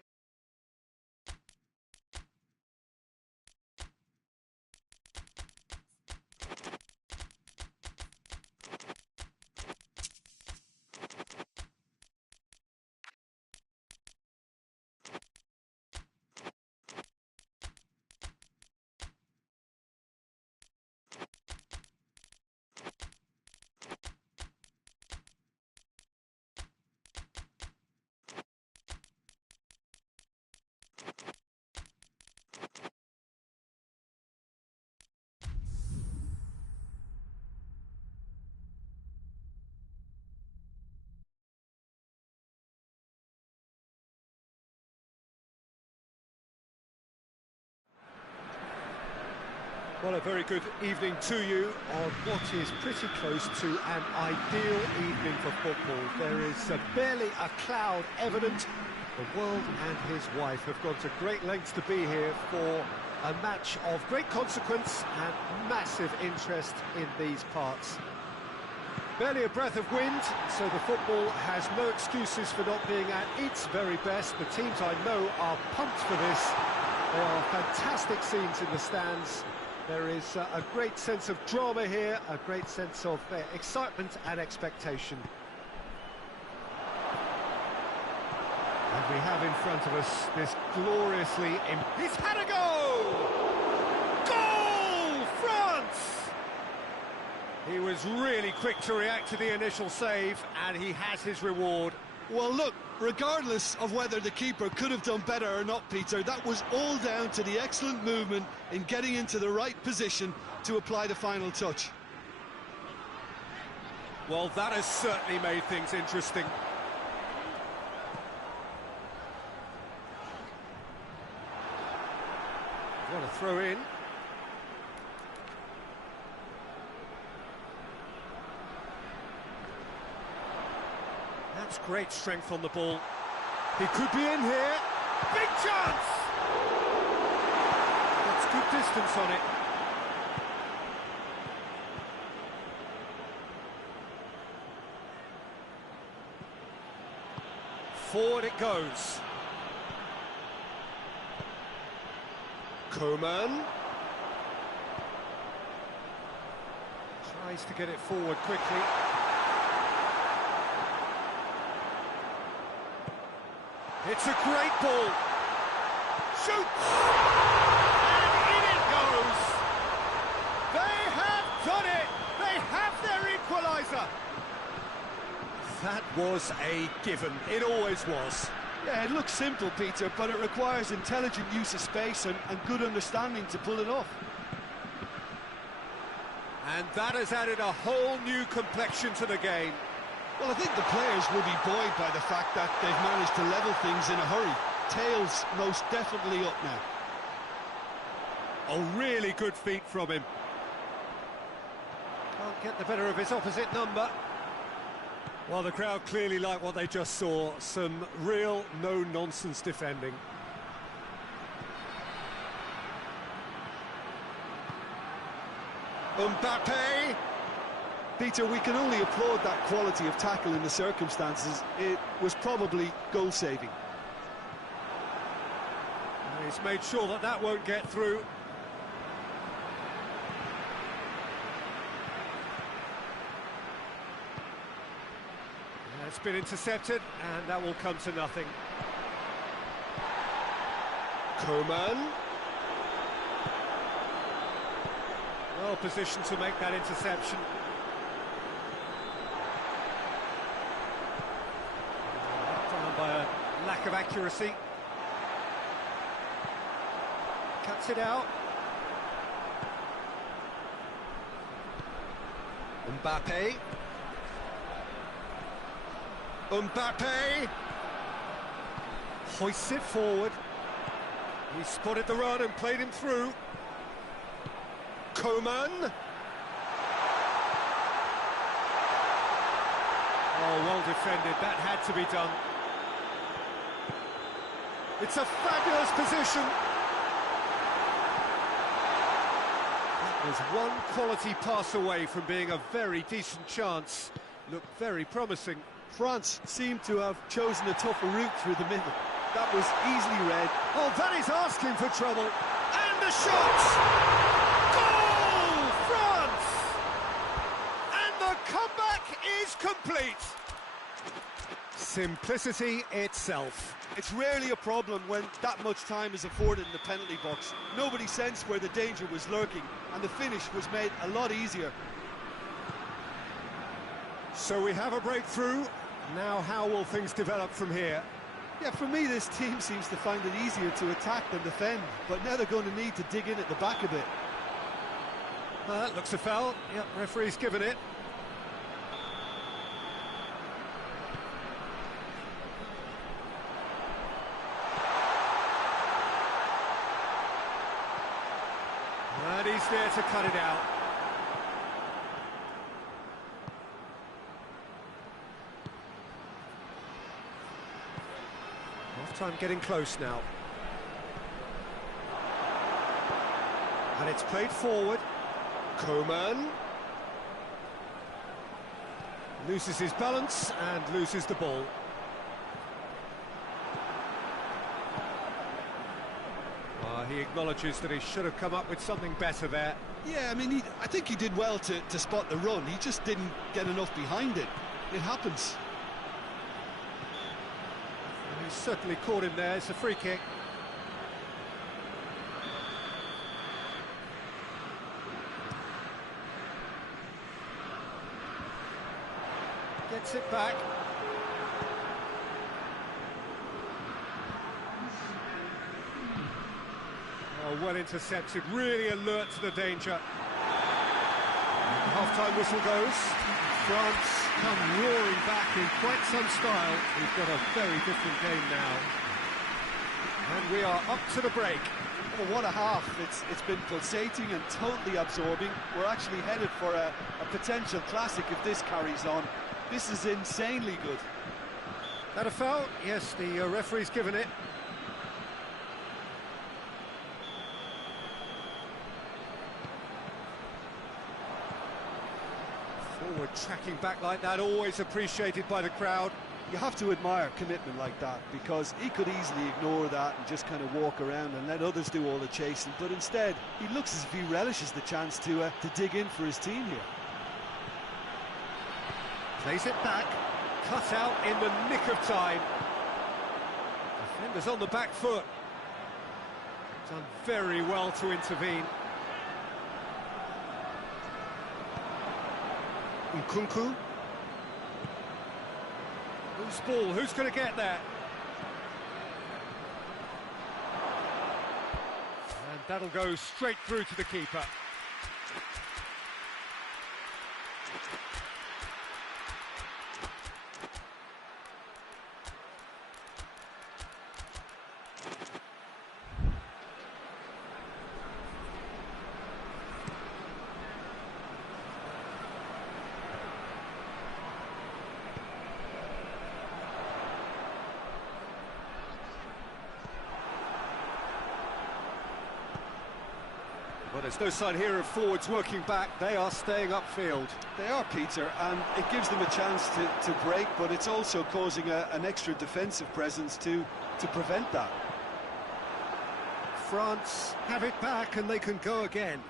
Well, a very good evening to you on what is pretty close to an ideal evening for football. There is barely a cloud evident. The world and his wife have gone to great lengths to be here for a match of great consequence and massive interest in these parts. Barely a breath of wind, so the football has no excuses for not being at its very best. The teams I know are pumped for this. There are fantastic scenes in the stands. There is a great sense of drama here, a great sense of excitement and expectation. And we have in front of us this gloriously... He's had a goal! Goal! France! He was really quick to react to the initial save, and he has his reward. Well, look, regardless of whether the keeper could have done better or not, Peter, that was all down to the excellent movement in getting into the right position to apply the final touch. Well, that has certainly made things interesting. What a throw in. That's great strength on the ball. He could be in here. Big chance! That's good distance on it. Forward it goes. Coman. Tries to get it forward quickly. It's a great ball. Shoots! And in it goes! They have done it! They have their equaliser! That was a given. It always was. Yeah, it looks simple, Peter, but it requires intelligent use of space and good understanding to pull it off. And that has added a whole new complexion to the game. Well, I think the players will be buoyed by the fact that they've managed to level things in a hurry. Tails most definitely up now. A really good feat from him. Can't get the better of his opposite number. Well, the crowd clearly like what they just saw. Some real no-nonsense defending. Mbappe! Peter, we can only applaud that quality of tackle in the circumstances. It was probably goal-saving. He's made sure that that won't get through. It's been intercepted, and that will come to nothing. Coman. Well positioned to make that interception. Down by a lack of accuracy. Cuts it out. Mbappe. Mbappe hoists it forward. He spotted the run and played him through. Coman. Oh, well defended. That had to be done. It's a fabulous position. That was one quality pass away from being a very decent chance. Looked very promising. France seemed to have chosen a tougher route through the middle. That was easily read. Oh, that is asking for trouble. And the shot! Goal, France! And the comeback is complete. Simplicity itself. It's rarely a problem when that much time is afforded in the penalty box. Nobody sensed where the danger was lurking, and the finish was made a lot easier. So we have a breakthrough. Now how will things develop from here? Yeah, for me, this team seems to find it easier to attack than defend, but now they're going to need to dig in at the back a bit. That looks a foul. Yep, referee's given it. And he's He's there to cut it out. Half-time getting close now. And it's played forward. Coman. Loses his balance and loses the ball. He acknowledges that he should have come up with something better there. Yeah, I mean, I think he did well to spot the run. He just didn't get enough behind it. It happens. And he's certainly caught him there. It's a free kick. Gets it back. Oh, well intercepted, really alert to the danger. Half-time whistle goes. France come roaring back in quite some style. We've got a very different game now. And we are up to the break. Well, what a half. It's been pulsating and totally absorbing. We're actually headed for a potential classic if this carries on. This is insanely good. That a foul? Yes, the referee's given it. Forward tracking back like that, always appreciated by the crowd. You have to admire commitment like that, because he could easily ignore that and just kind of walk around and let others do all the chasing, but instead he looks as if he relishes the chance to dig in for his team here. Plays it back, cut out in the nick of time. Defenders on the back foot. Done very well to intervene. Nkunku. Who's ball? Who's going to get there? And that'll go straight through to the keeper. Well, there's no sign here of forwards working back. They are staying upfield. They are, Peter, and it gives them a chance to break, but it's also causing an extra defensive presence to prevent that. France have it back and they can go again.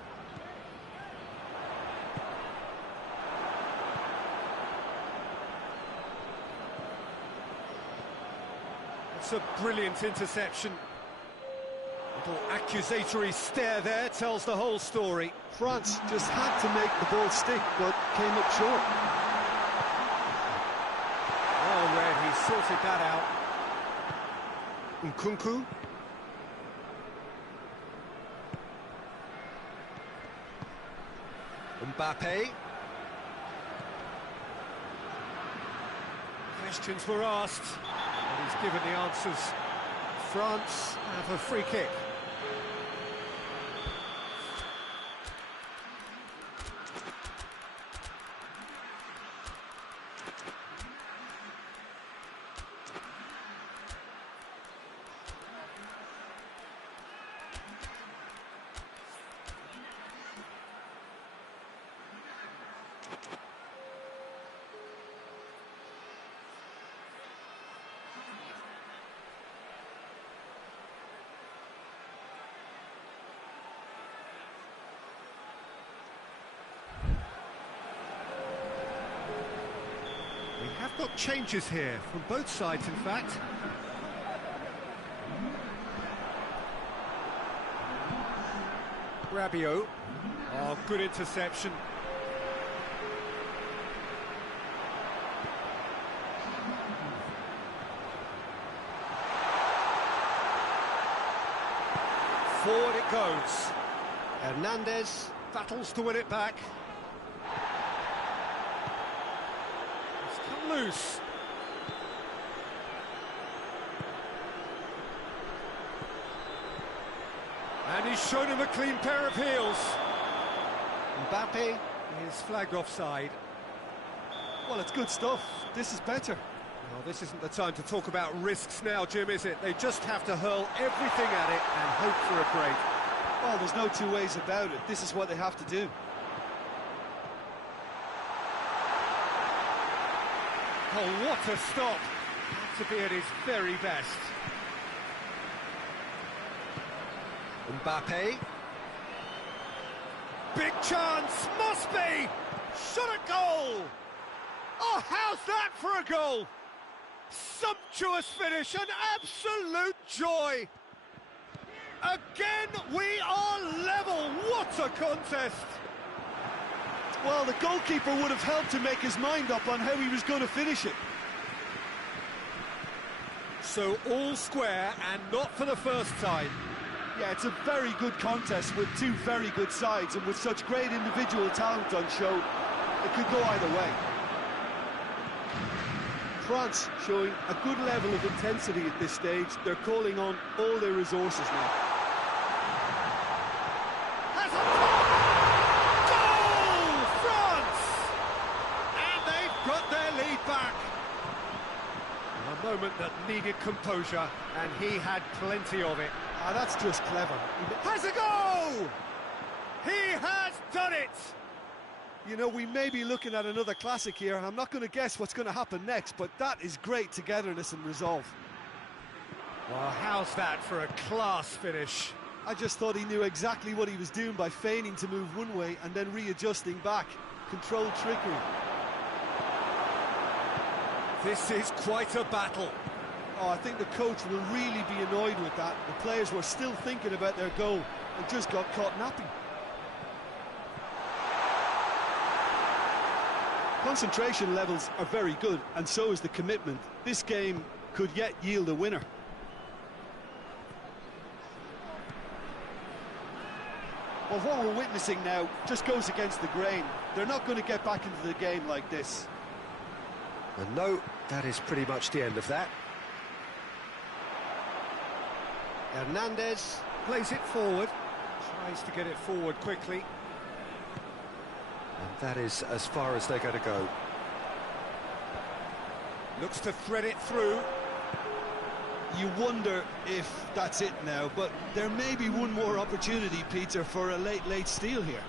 It's a brilliant interception. Little accusatory stare there tells the whole story. France just had to make the ball stick, but came up short. Oh, Red, he sorted that out. Nkunku. Mbappe. Questions were asked, and he's given the answers. France have a free kick. We have got changes here, from both sides in fact. Rabiot. Oh, good interception. Forward it goes. Hernandez battles to win it back. It's come loose. And he's shown him a clean pair of heels. Mbappe. Is flagged offside. Well, it's good stuff. This is better. Well, this isn't the time to talk about risks now, Jim, is it? They just have to hurl everything at it and hope for a break. Well, there's no two ways about it. This is what they have to do. Oh, what a stop! Had to be at his very best. Mbappe. Big chance, must be! Shot at goal! Oh, how's that for a goal? Sumptuous finish, an absolute joy! Again, we are level, what a contest! Well, the goalkeeper would have helped to make his mind up on how he was going to finish it. So all square, and not for the first time. Yeah, it's a very good contest with two very good sides, and with such great individual talent on show, it could go either way. France showing a good level of intensity at this stage. They're calling on all their resources now. Has a goal! France! And they've got their lead back. A moment that needed composure, and he had plenty of it. Ah, that's just clever. Has a go! He has done it! You know, we may be looking at another classic here, and I'm not going to guess what's going to happen next, but that is great togetherness and resolve. Well, how's that for a class finish? I just thought he knew exactly what he was doing by feigning to move one way and then readjusting back. Controlled trickery. This is quite a battle. Oh, I think the coach will really be annoyed with that. The players were still thinking about their goal and just got caught napping. Concentration levels are very good, and so is the commitment. This game could yet yield a winner. Well, what we're witnessing now just goes against the grain. They're not going to get back into the game like this. And no, that is pretty much the end of that. Hernandez. Plays it forward. Tries to get it forward quickly. And that is as far as they're going to go. Looks to thread it through. You wonder if that's it now, but there may be one more opportunity, Peter, for a late steal here.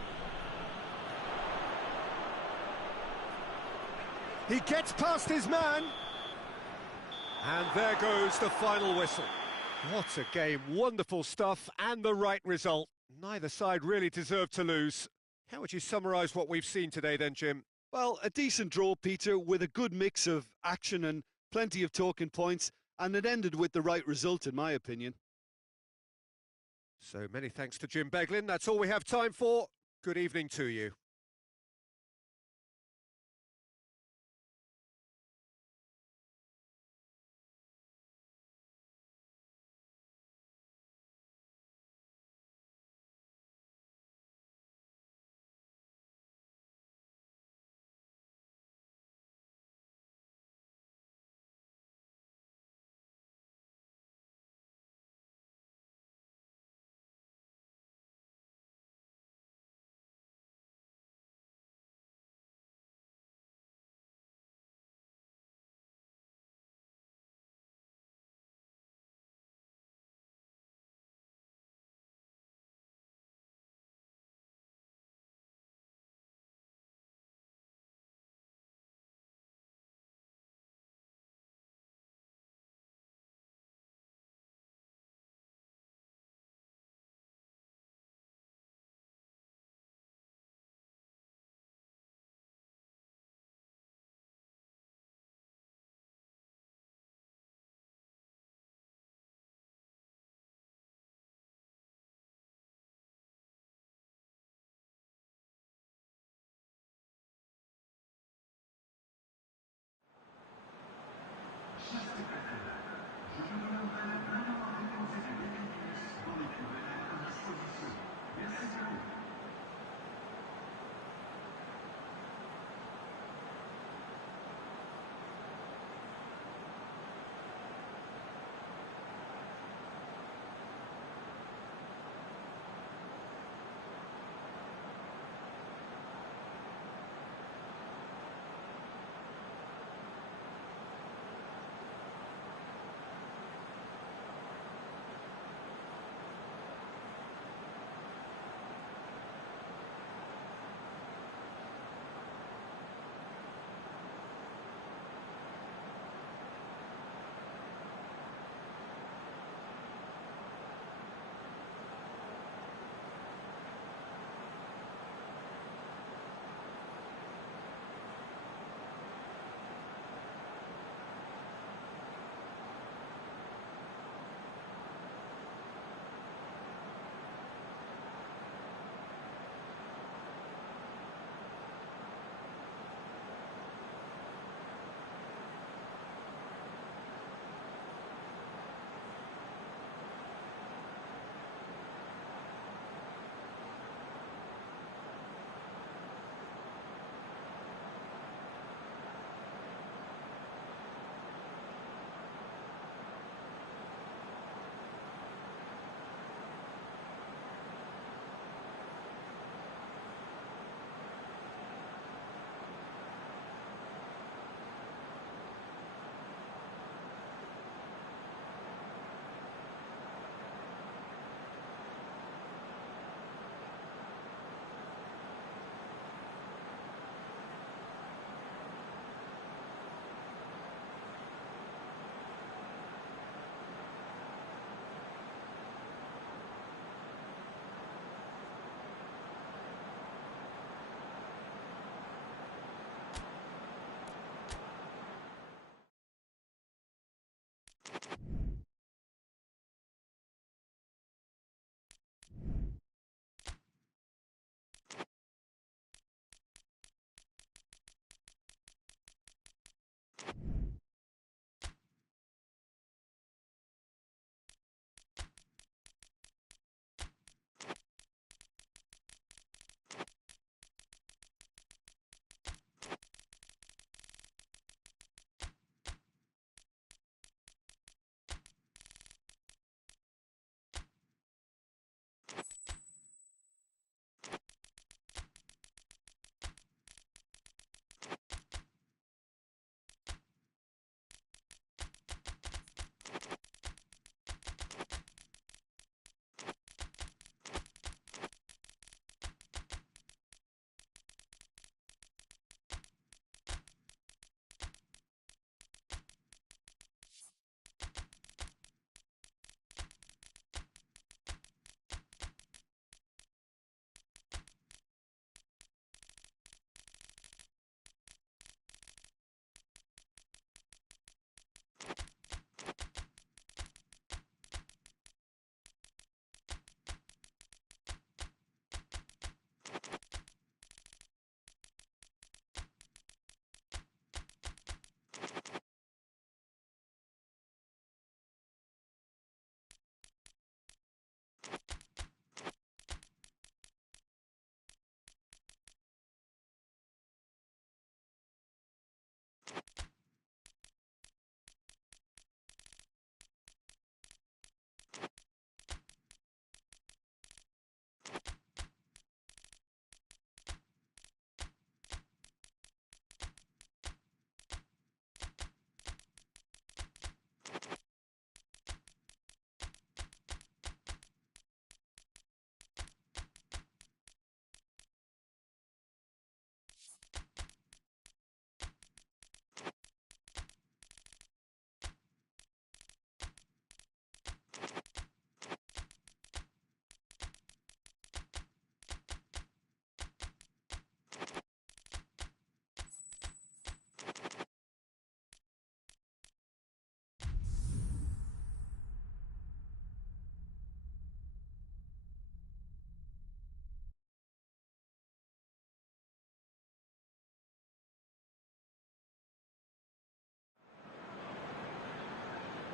He gets past his man. And there goes the final whistle. What a game, wonderful stuff, and the right result. Neither side really deserved to lose. How would you summarise what we've seen today then, Jim? Well, a decent draw, Peter, with a good mix of action and plenty of talking points, and it ended with the right result, in my opinion. So many thanks to Jim Beglin. That's all we have time for. Good evening to you.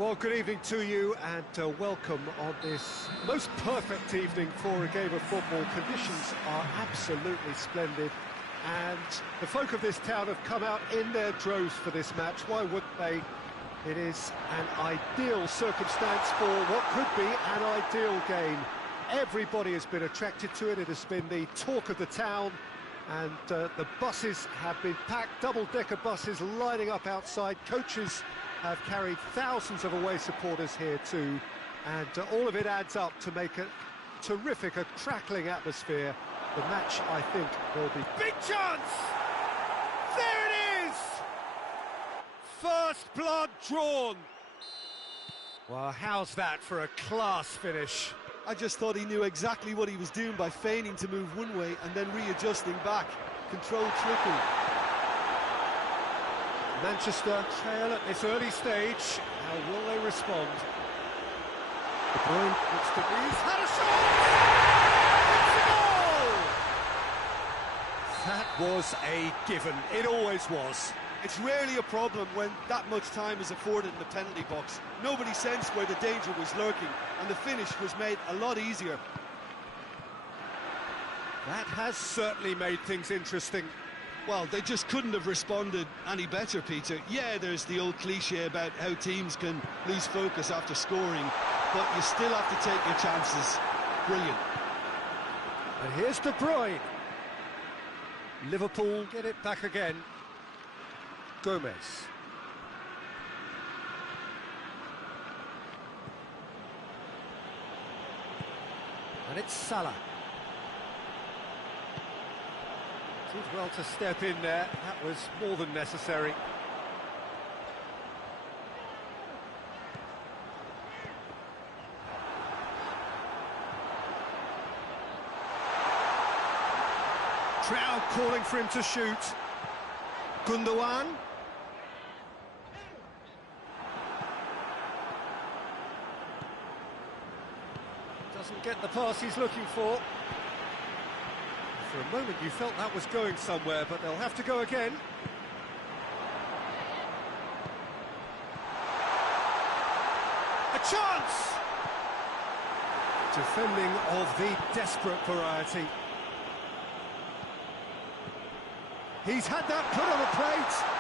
Well, good evening to you and welcome on this most perfect evening for a game of football. Conditions are absolutely splendid and the folk of this town have come out in their droves for this match. Why wouldn't they? It is an ideal circumstance for what could be an ideal game. Everybody has been attracted to it. It has been the talk of the town. And the buses have been packed, double-decker buses lining up outside. Coaches have carried thousands of away supporters here too. And all of it adds up to make a terrific, a crackling atmosphere. The match, I think, will be... Big chance! There it is! First blood drawn. Well, how's that for a class finish? I just thought he knew exactly what he was doing by feigning to move one way and then readjusting back. Controlled trickle. Manchester trail at this early stage. How will they respond? De Bruyne looks to be... He's had a shot! It's a goal! That was a given. It always was. It's rarely a problem when that much time is afforded in the penalty box. Nobody sensed where the danger was lurking, and the finish was made a lot easier. That has certainly made things interesting. Well, they just couldn't have responded any better, Peter. Yeah, there's the old cliche about how teams can lose focus after scoring, but you still have to take your chances. Brilliant. And here's De Bruyne. Liverpool get it back again. Gomez. And it's Salah. Did well to step in there. That was more than necessary. Crowd calling for him to shoot. Gundogan. Doesn't get the pass he's looking for. For a moment you felt that was going somewhere, but they'll have to go again. A chance! Defending of the desperate variety. He's had that put on a plate.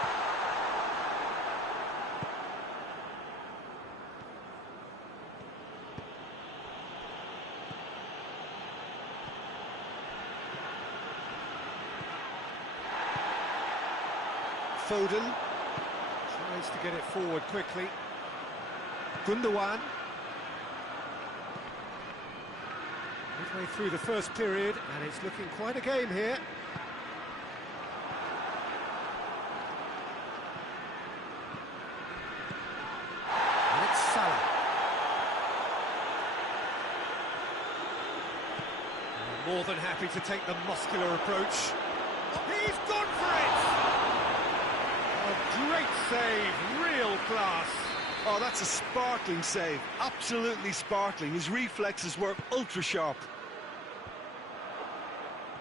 Foden tries to get it forward quickly. Gundogan. Midway through the first period, and it's looking quite a game here. And it's Salah. And more than happy to take the muscular approach. He's gone for it! Great save, real class. Oh, that's a sparkling save, absolutely sparkling. His reflexes were ultra sharp.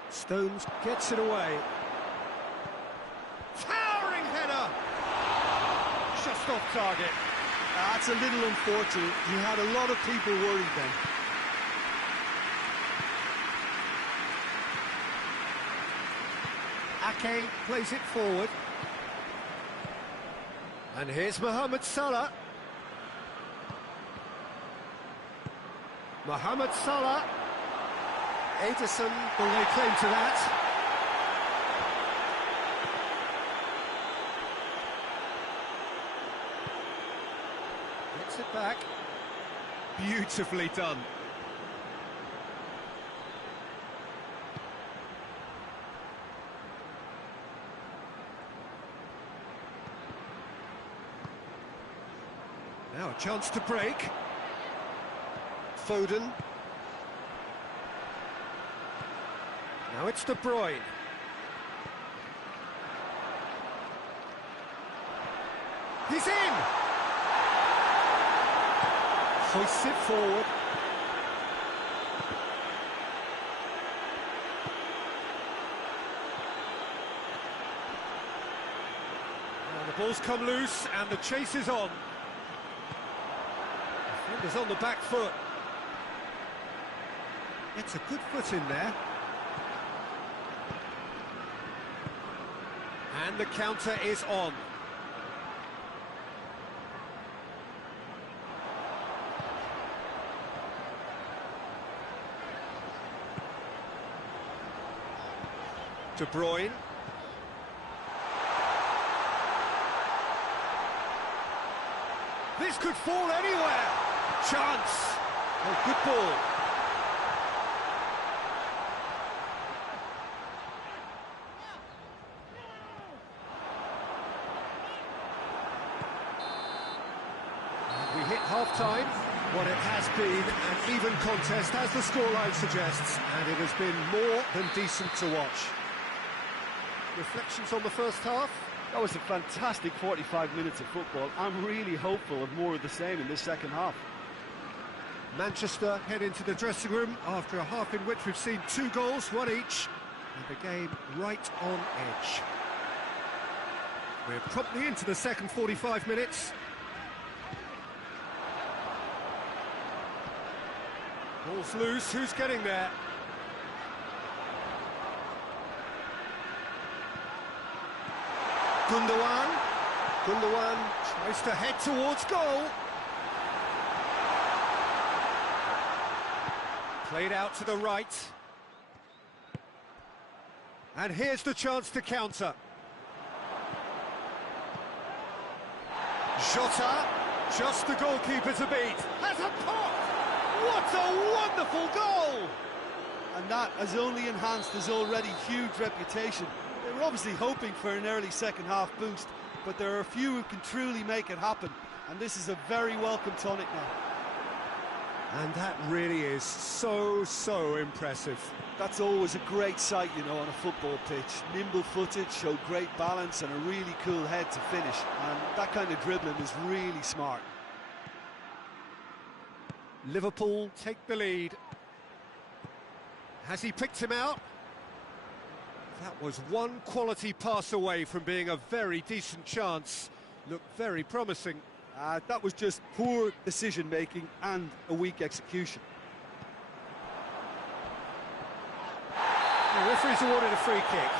Stones gets it away. Towering header! Just off target. That's a little unfortunate. He had a lot of people worried then. Ake plays it forward. And here's Mohamed Salah. Mohamed Salah. Ederson will lay claim to that. Gets it back. Beautifully done. Now a chance to break. Foden. Now it's De Bruyne. He's in! Hoists it forward. And the ball's come loose and the chase is on. Defenders on the back foot. It's a good foot in there. And the counter is on. De Bruyne. This could fall anywhere. Chance. Oh, good ball. And we hit half-time. What it has been an even contest, as the scoreline suggests, and it has been more than decent to watch. Reflections on the first half? That was a fantastic 45 minutes of football. I'm really hopeful of more of the same in this second half. Manchester head into the dressing room after a half in which we've seen 2 goals, 1 each, and the game right on edge. We're promptly into the second 45 minutes. Ball's loose, who's getting there? Gundogan tries to head towards goal. Played out to the right. And here's the chance to counter. Jota, just the goalkeeper to beat. Has a pop! What a wonderful goal! And that has only enhanced his already huge reputation. They were obviously hoping for an early second half boost, but there are a few who can truly make it happen, and this is a very welcome tonic now. And that really is so impressive. That's always a great sight, you know, on a football pitch. Nimble-footed, showed great balance and a really cool head to finish, and that kind of dribbling is really smart. Liverpool take the lead. Has he picked him out? That was one quality pass away from being a very decent chance. Looked very promising. That was just poor decision-making and a weak execution. The referee's awarded a free kick.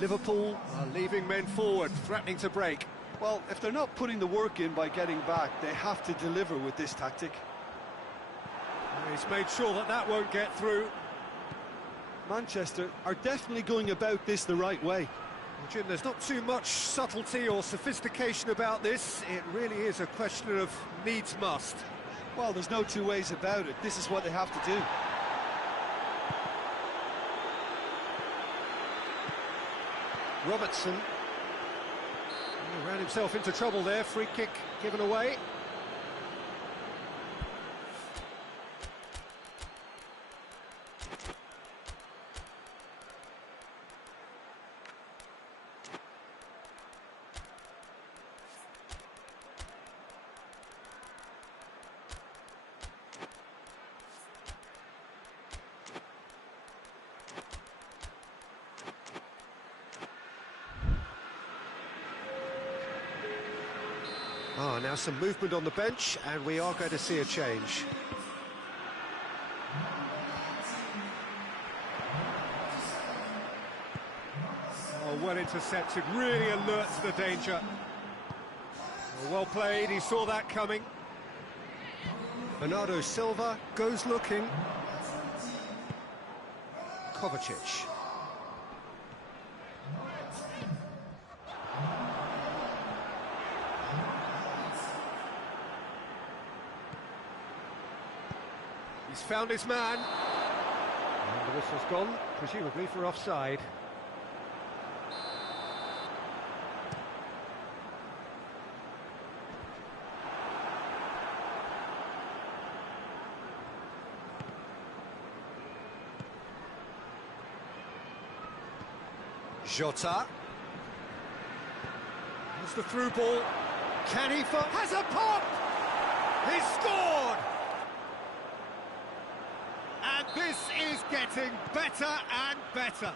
Liverpool are leaving men forward, threatening to break. Well, if they're not putting the work in by getting back, they have to deliver with this tactic. He's made sure that that won't get through. Manchester are definitely going about this the right way. Well, Jim, there's not too much subtlety or sophistication about this. It really is a question of needs must. Well, there's no two ways about it. This is what they have to do. Robertson ran himself into trouble there. Free kick given away. Now some movement on the bench, and we are going to see a change. Oh, well intercepted, really alert to the danger. Well played, he saw that coming. Bernardo Silva goes looking. Kovacic. He's found his man. And the whistle's gone, presumably for offside. Jota. Here's the through ball. Can he has a pop! He's scored! This is getting better and better.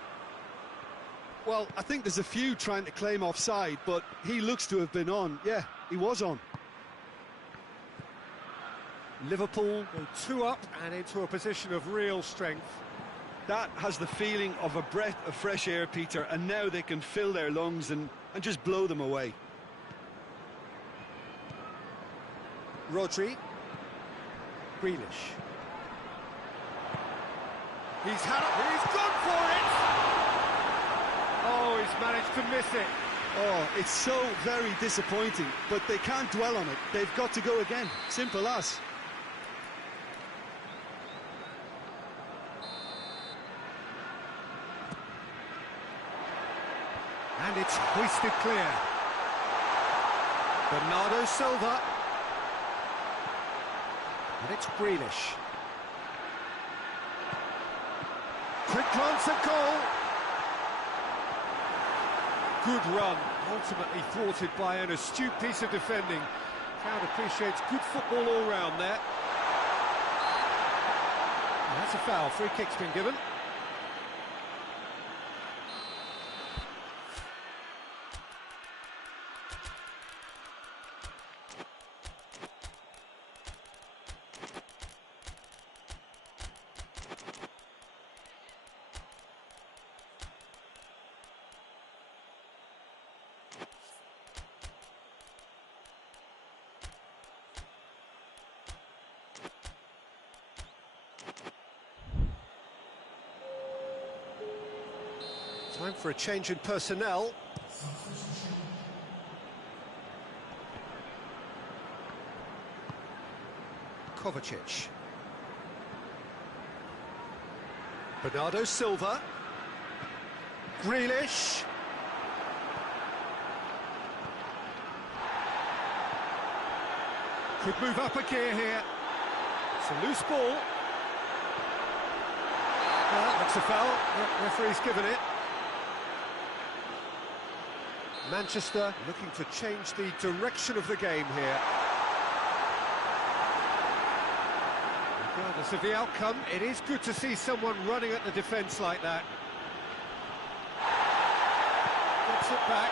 Well, I think there's a few trying to claim offside, but he looks to have been on. Yeah, he was on. Liverpool go 2 up and into a position of real strength. That has the feeling of a breath of fresh air, Peter, and now they can fill their lungs and just blow them away. Rodri. Grealish. He's gone for it! Oh, he's managed to miss it. Oh, it's so very disappointing, but they can't dwell on it. They've got to go again. Simple as. And it's hoisted clear. Bernardo Silva. And it's Grealish. Quick glance at goal. Good run, ultimately thwarted by an astute piece of defending. Crowd appreciates good football all round there. And that's a foul. Free kick's been given. Time for a change in personnel. Kovacic. Bernardo Silva. Grealish. Could move up a gear here. It's a loose ball. Well, that's a foul. The referee's given it. Manchester looking to change the direction of the game here. Regardless of the outcome, it is good to see someone running at the defence like that. Gets it back.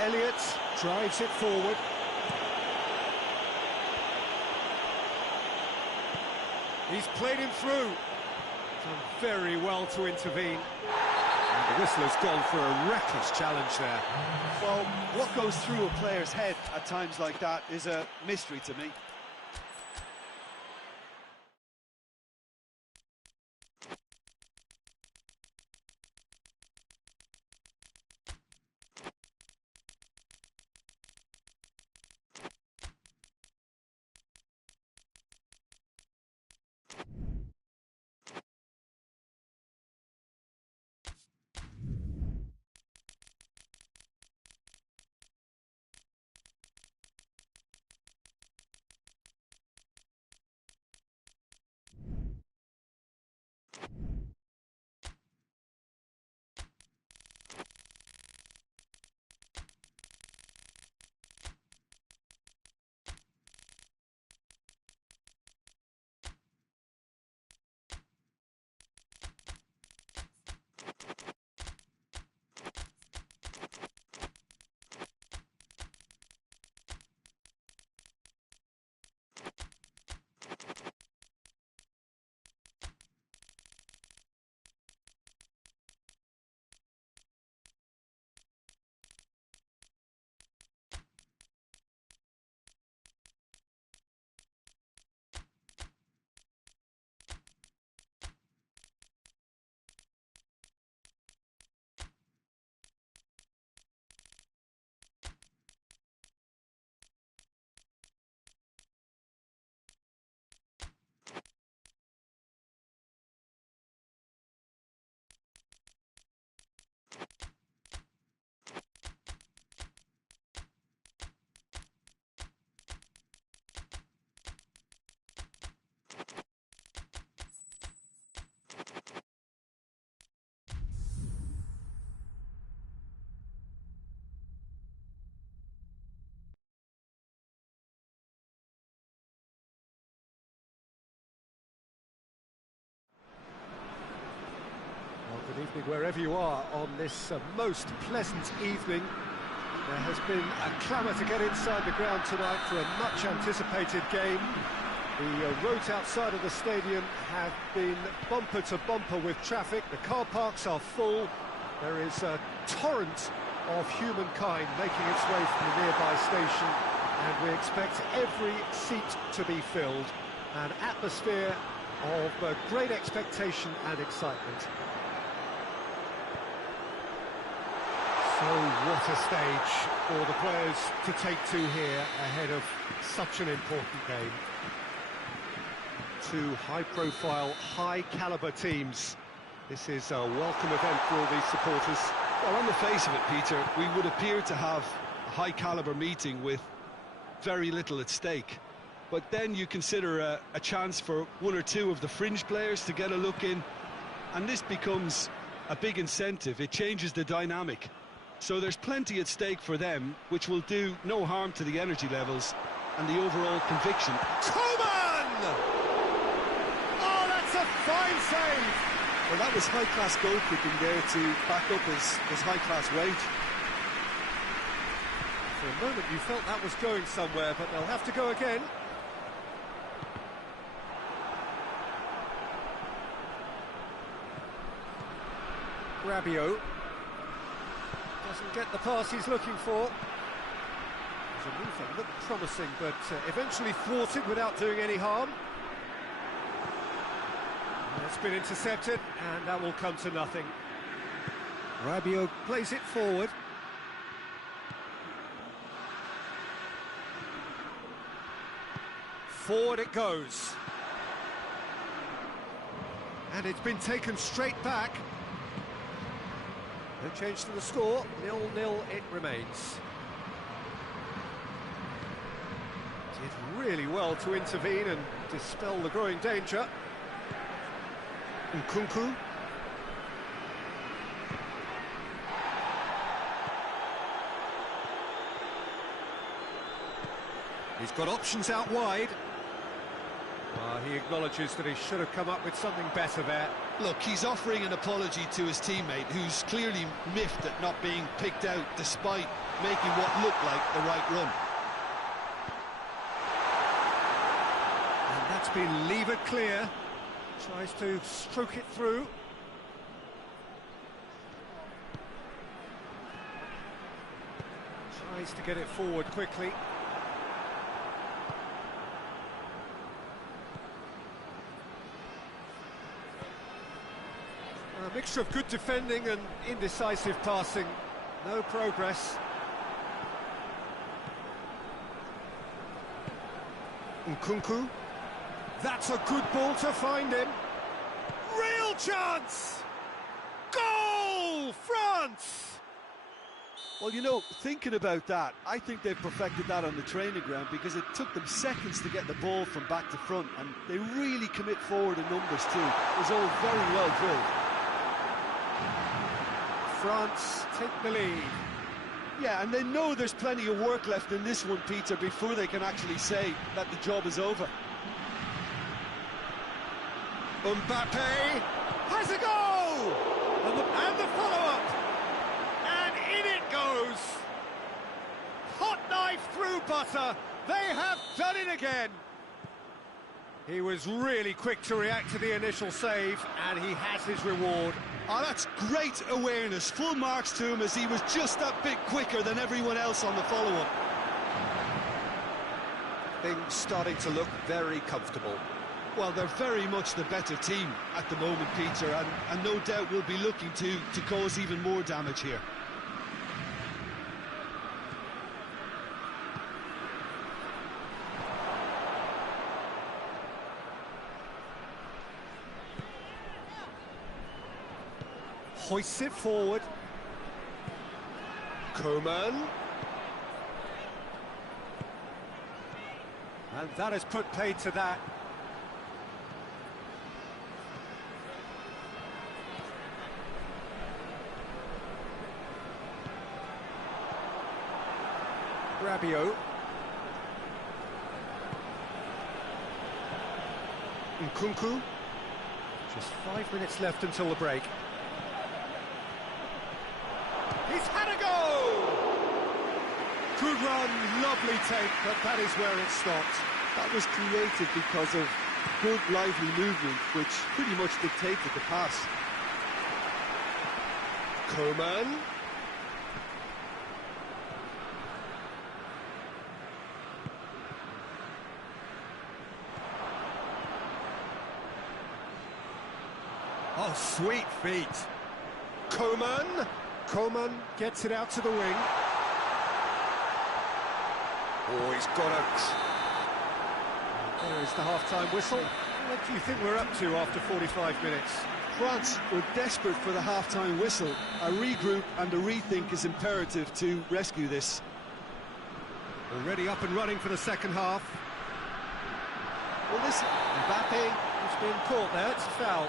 Elliott drives it forward. He's played him through. Done very well to intervene. And the whistle has gone for a reckless challenge there. Well, what goes through a player's head at times like that is a mystery to me. evening, wherever you are on this most pleasant evening. There has been a clamour to get inside the ground tonight for a much-anticipated game. The roads outside of the stadium have been bumper to bumper with traffic. The car parks are full. There is a torrent of humankind making its way from the nearby station, and we expect every seat to be filled. An atmosphere of great expectation and excitement. So what a stage for the players to take to here ahead of such an important game. Two high-profile, high-caliber teams. This is a welcome event for all these supporters. Well, on the face of it, Peter, we would appear to have a high-caliber meeting with very little at stake. But then you consider a chance for one or two of the fringe players to get a look in, and this becomes a big incentive. It changes the dynamic. So there's plenty at stake for them, which will do no harm to the energy levels and the overall conviction. Coman! Oh, that's a fine save! Well, that was high-class goal-kicking there to back up his high-class rage. For a moment you felt that was going somewhere, but they'll have to go again. Rabiot doesn't get the pass he's looking for. There's a move that looked promising, but eventually thwarted without doing any harm. And it's been intercepted, and that will come to nothing. Rabiot plays it forward. Forward it goes. And it's been taken straight back. No change to the score, 0-0 it remains. Did really well to intervene and dispel the growing danger. Nkunku. He's got options out wide. He acknowledges that he should have come up with something better there. Look, he's offering an apology to his teammate, who's clearly miffed at not being picked out despite making what looked like the right run. And that's been levered clear. Tries to stroke it through. Tries to get it forward quickly. A mixture of good defending and indecisive passing. No progress. Nkunku. That's a good ball to find him. Real chance! Goal! France! Well, you know, thinking about that, I think they've perfected that on the training ground, because it took them seconds to get the ball from back to front, and they really commit forward in numbers too. It was all very well drilled. France take the lead. Yeah, and they know there's plenty of work left in this one, Peter, before they can actually say that the job is over. Mbappe has a goal! And the follow-up! And in it goes! Hot knife through butter! They have done it again! He was really quick to react to the initial save, and he has his reward. Oh, that's great awareness. Full marks to him, as he was just that bit quicker than everyone else on the follow-up. Things starting to look very comfortable. Well, they're very much the better team at the moment, Peter, and no doubt will be looking to cause even more damage here. Hoists it forward. Coman. And that has put paid to that. Rabiot. Nkunku. Just 5 minutes left until the break. He's had a go! Good run, lovely take, but that is where it stopped. That was created because of good, lively movement, which pretty much dictated the pass. Coman. Oh, sweet feet. Coman. Coman gets it out to the wing. Oh, he's got it. There is the half-time whistle. What do you think we're up to after 45 minutes? France were desperate for the half-time whistle. A regroup and a rethink is imperative to rescue this. Already up and running for the second half. Well, listen, Mbappe has been caught there. It's a foul.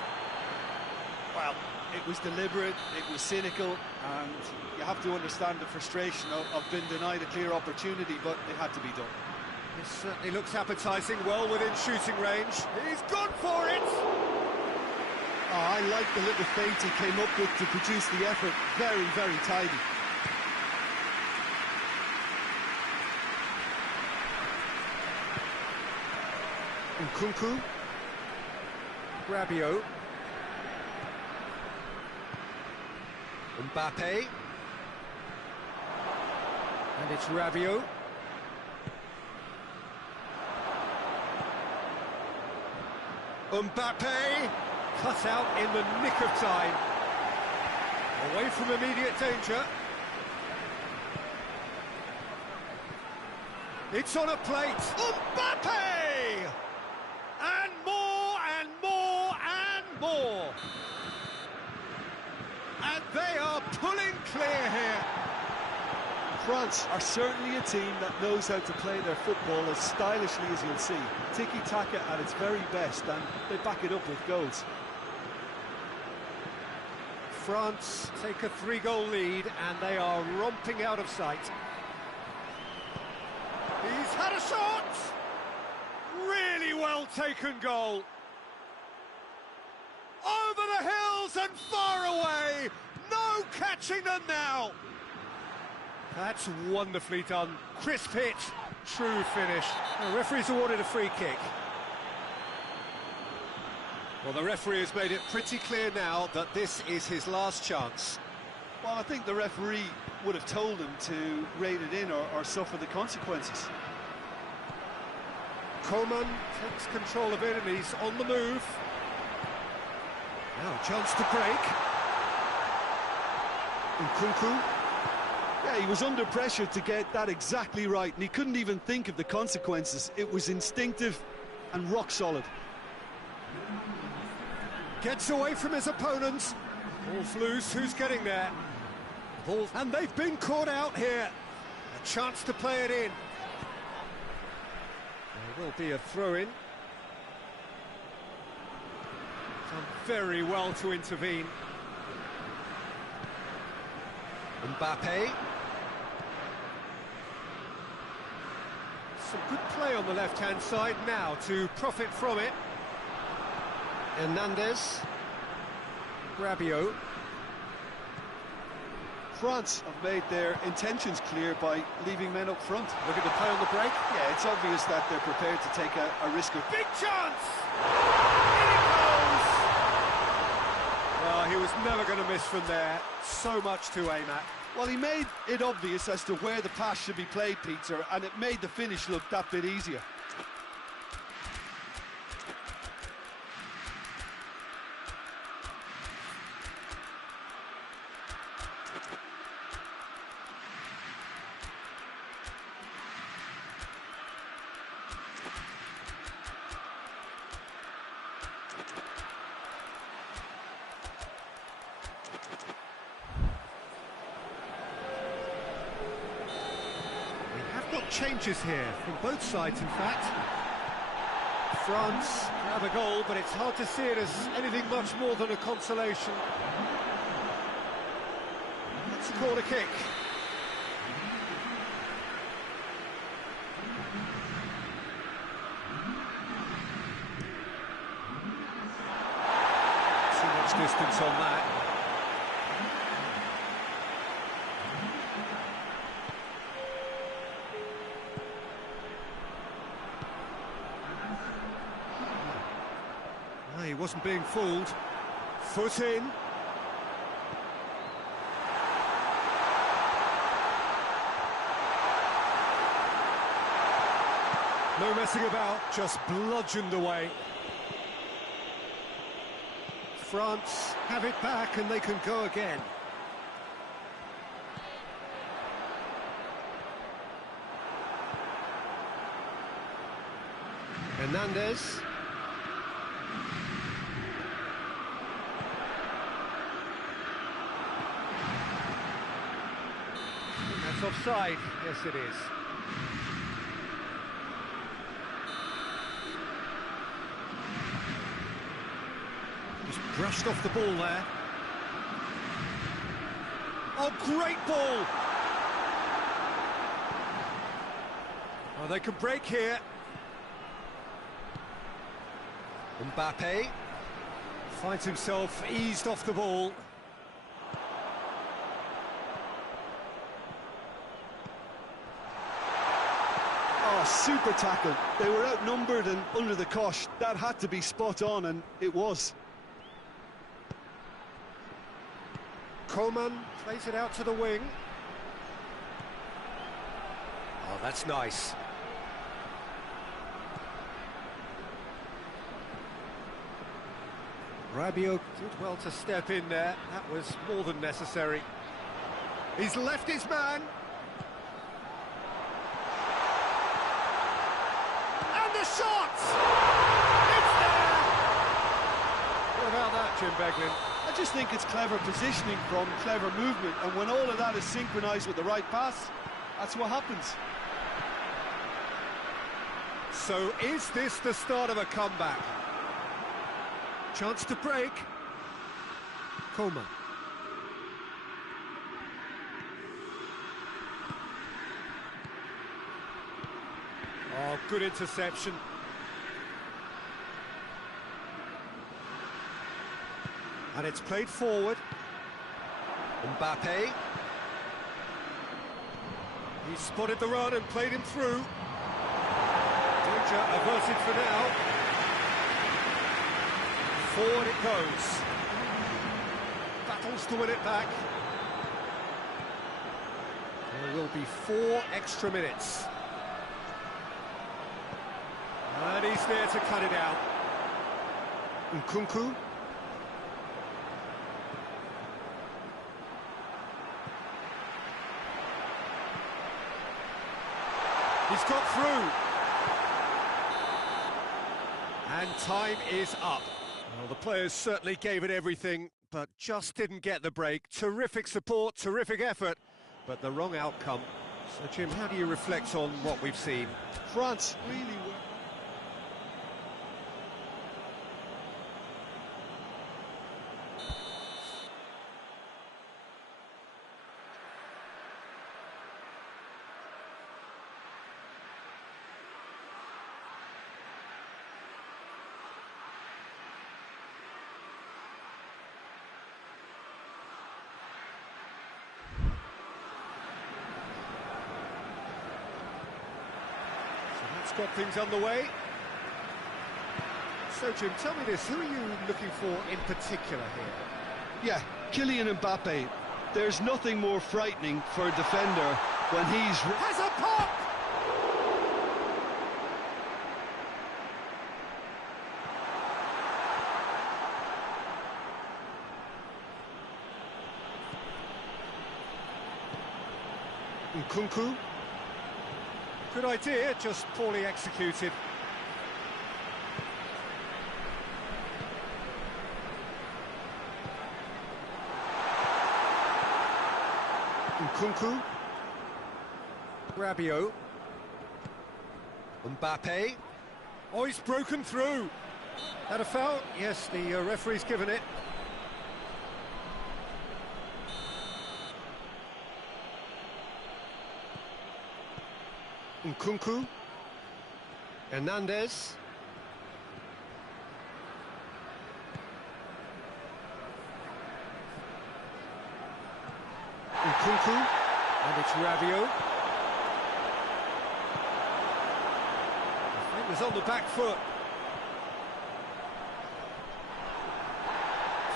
well, it was deliberate, it was cynical, and you have to understand the frustration of being denied a clear opportunity, but it had to be done. This certainly looks appetising, well within shooting range. He's gone for it! Oh, I like the little feint he came up with to produce the effort. Very, very tidy. Nkunku. Rabiot. Mbappe. And it's Rabiot. Mbappe, cut out in the nick of time. Away from immediate danger. It's on a plate. Mbappe! And more, and more, and more. And they are pulling clear here. France are certainly a team that knows how to play their football as stylishly as you'll see. Tiki-taka at its very best, and they back it up with goals. France take a 3-goal lead, and they are romping out of sight. He's had a shot! Really well taken goal. Over the hills and far away. No catching them now. That's wonderfully done. Crisp hit, true finish. The referee's awarded a free kick. Well, the referee has made it pretty clear now that this is his last chance. Well, I think the referee would have told him to rate it in or suffer the consequences. Coman takes control of it and he's on the move. Now, chance to break. Nkunku. Yeah, he was under pressure to get that exactly right, and he couldn't even think of the consequences. It was instinctive and rock solid. Gets away from his opponents. Ball's loose, who's getting there? Ball, and they've been caught out here. A chance to play it in. There will be a throw-in. Done very well to intervene. Mbappe. Some good play on the left-hand side now to profit from it. Hernandez. Rabiot. France have made their intentions clear by leaving men up front. Look at the play on the break. Yeah, it's obvious that they're prepared to take a risk of... Big chance! In it goes! Well, he was never going to miss from there. So much to aim at. Well, he made it obvious as to where the pass should be played, Peter, and it made the finish look that bit easier. Changes here from both sides, in fact. France have a goal, but it's hard to see it as anything much more than a consolation. It's a corner kick. Too much distance on that. Ah, he wasn't being fooled. Foot in. No messing about, just bludgeoned away. France have it back and they can go again. Hernandez. That's offside. Yes, it is. Just brushed off the ball there. Oh, great ball! Oh, they can break here. Mbappe finds himself eased off the ball. Oh, super tackle. They were outnumbered and under the cosh. That had to be spot on, and it was. Coman plays it out to the wing. Oh, that's nice. Rabiot did well to step in there. That was more than necessary. He's left his man. And the shot! It's there! What about that, Jim Beglin? I just think it's clever positioning from clever movement, and when all of that is synchronised with the right pass, that's what happens. So is this the start of a comeback? Chance to break. Coman. Oh, good interception. And it's played forward. Mbappe. He spotted the run and played him through. Danger averted for now. Forward it goes. Battles to win it back. There will be 4 extra minutes. And he's there to cut it out. Nkunku. He's got through. And time is up. Well, the players certainly gave it everything, but just didn't get the break. Terrific support, terrific effort, but the wrong outcome. So, Jim, how do you reflect on what we've seen? France really were. It's got things underway. So, Jim, tell me this, who are you looking for in particular here? Yeah, Kylian Mbappe. There's nothing more frightening for a defender when he's... Has a pop! Nkunku. Good idea, just poorly executed. Nkunku. Rabiot. Mbappe. Oh, he's broken through. Had a foul? Yes, the referee's given it. Nkunku. Hernandez. Nkunku. And it's Rabiot. It was on the back foot.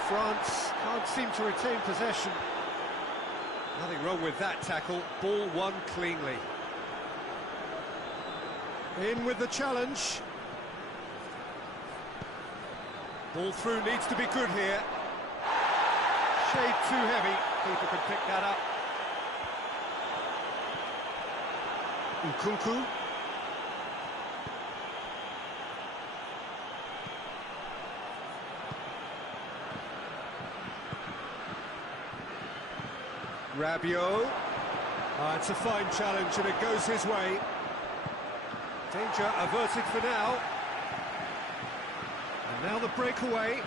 France can't seem to retain possession. Nothing wrong with that tackle, ball won cleanly. In with the challenge. Ball through needs to be good here. Shade too heavy, keeper can pick that up. Nkunku. Rabiot. It's a fine challenge and it goes his way. Danger averted for now. And now the breakaway.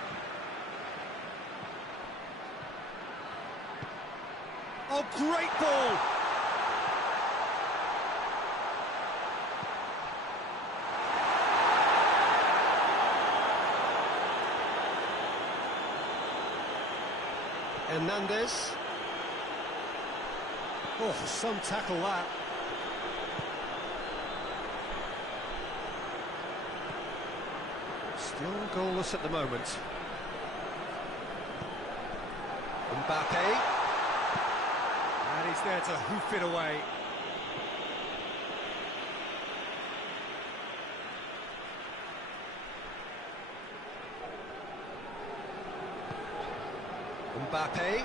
Oh, great ball! Hernandez. Oh, some tackle that. Still goalless at the moment. Mbappe. And he's there to hoof it away. Mbappe.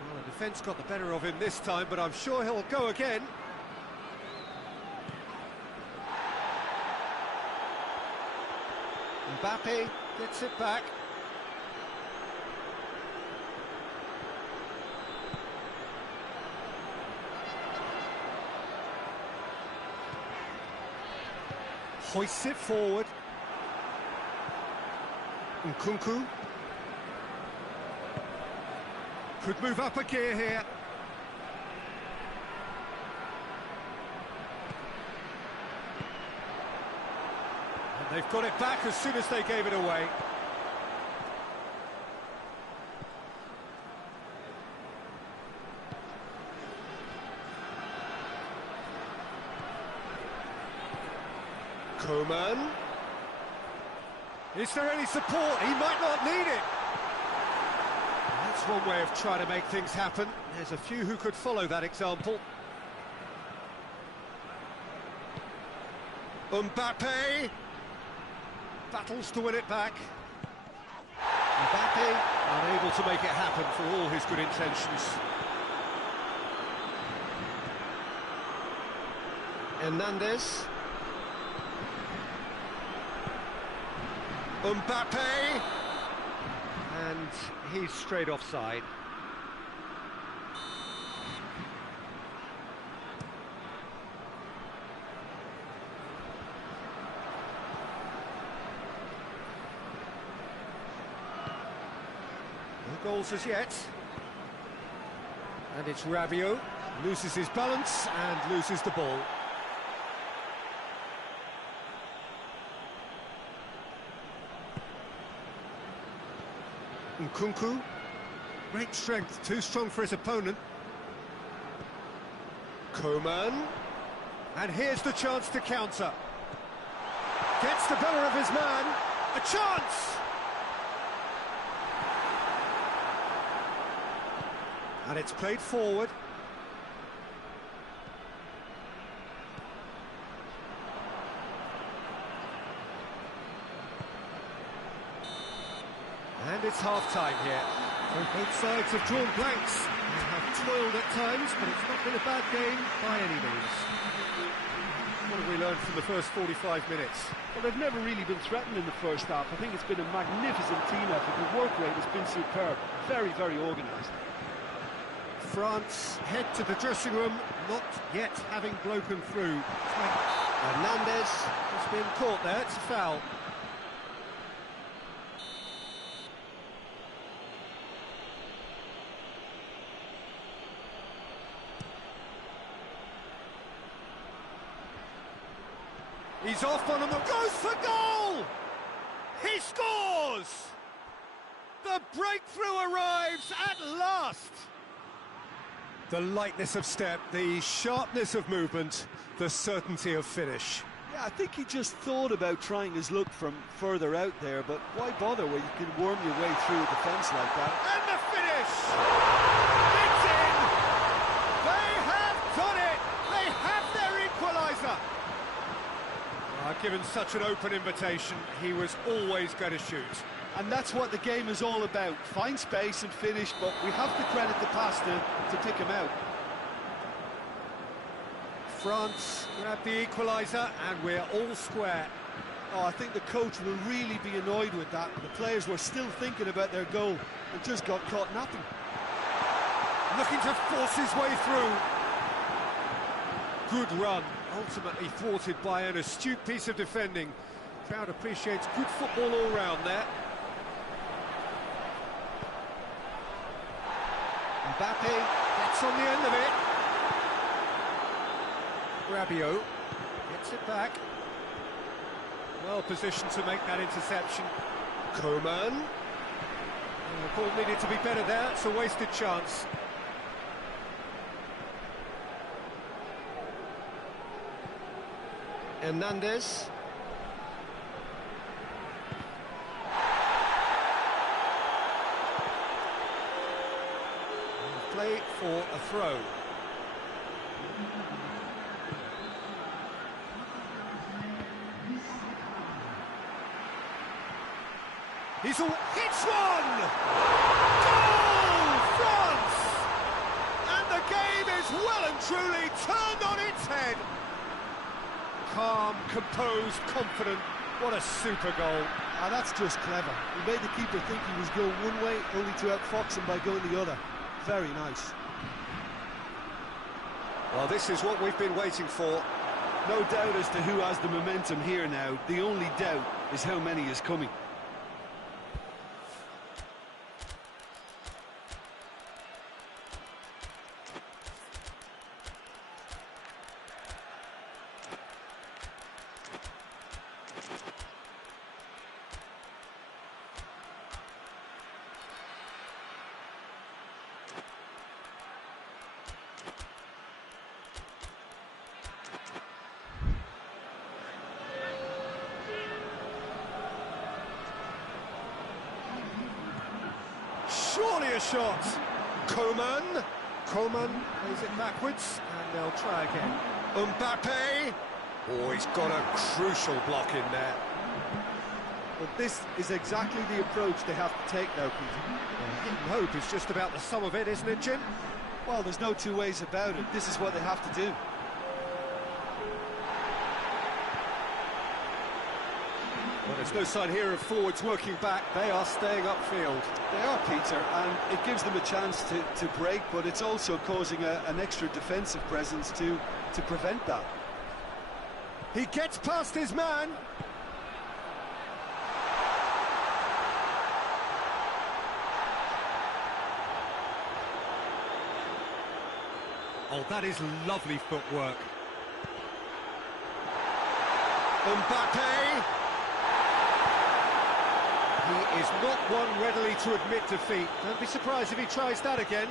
Well, the defence got the better of him this time, but I'm sure he'll go again. Mbappe gets it back. Hoists it forward. Nkunku. Could move up a gear here. And they've got it back as soon as they gave it away. Coman. Is there any support? He might not need it. That's one way of trying to make things happen. There's a few who could follow that example. Mbappe battles to win it back. Mbappe unable to make it happen for all his good intentions. Hernandez. Mbappe, and he's straight offside. No goals as yet. And it's Rabiot, loses his balance and loses the ball. Nkunku, great strength, too strong for his opponent. Coman, and here's the chance to counter. Gets the better of his man, a chance! And it's played forward. And it's half-time here. So both sides have drawn blanks. They have toiled at times, but it's not been a bad game by any means. What have we learned from the first 45 minutes? Well, they've never really been threatened in the first half. I think it's been a magnificent team effort. The work rate has been superb. Very, very organised. France head to the dressing room, not yet having broken through. Hernandez has been caught there, it's a foul. He's off on him, goes for goal! He scores! The breakthrough arrives at last! The lightness of step, the sharpness of movement, the certainty of finish. Yeah, I think he just thought about trying his luck from further out there, but why bother when you can worm your way through a defence like that? And the finish! It's in! They have done it! They have their equaliser! Given such an open invitation, he was always going to shoot. And that's what the game is all about. Find space and finish, but we have to credit the pass to pick him out. France grab the equaliser, and we're all square. Oh, I think the coach will really be annoyed with that. The players were still thinking about their goal and just got caught napping. Looking to force his way through. Good run, ultimately thwarted by an astute piece of defending. Crowd appreciates good football all round there. Mbappe gets on the end of it. Rabiot gets it back. Well positioned to make that interception. Coman. The ball needed to be better there. It's a wasted chance. Hernandez. Play for a throw. Hits one! Goal! France! And the game is well and truly turned on its head. Calm, composed, confident. What a super goal. Ah, that's just clever. He made the keeper think he was going one way, only to outfox him by going the other. Very nice. Well, this is what we've been waiting for. No doubt as to who has the momentum here now. The only doubt is how many is coming. Surely a shot. Coman plays it backwards, and they'll try again. Mbappe. Oh, he's got a crucial block in there. But this is exactly the approach they have to take now, Peter. Hidden hope is just about the sum of it, isn't it, Jim? Well, there's no two ways about it. This is what they have to do. Well, there's no sign here of forwards working back. They are staying upfield. They are, Peter, and it gives them a chance to break, but it's also causing an extra defensive presence to prevent that. He gets past his man. Oh, that is lovely footwork. Mbappe. He is not one readily to admit defeat. Don't be surprised if he tries that again.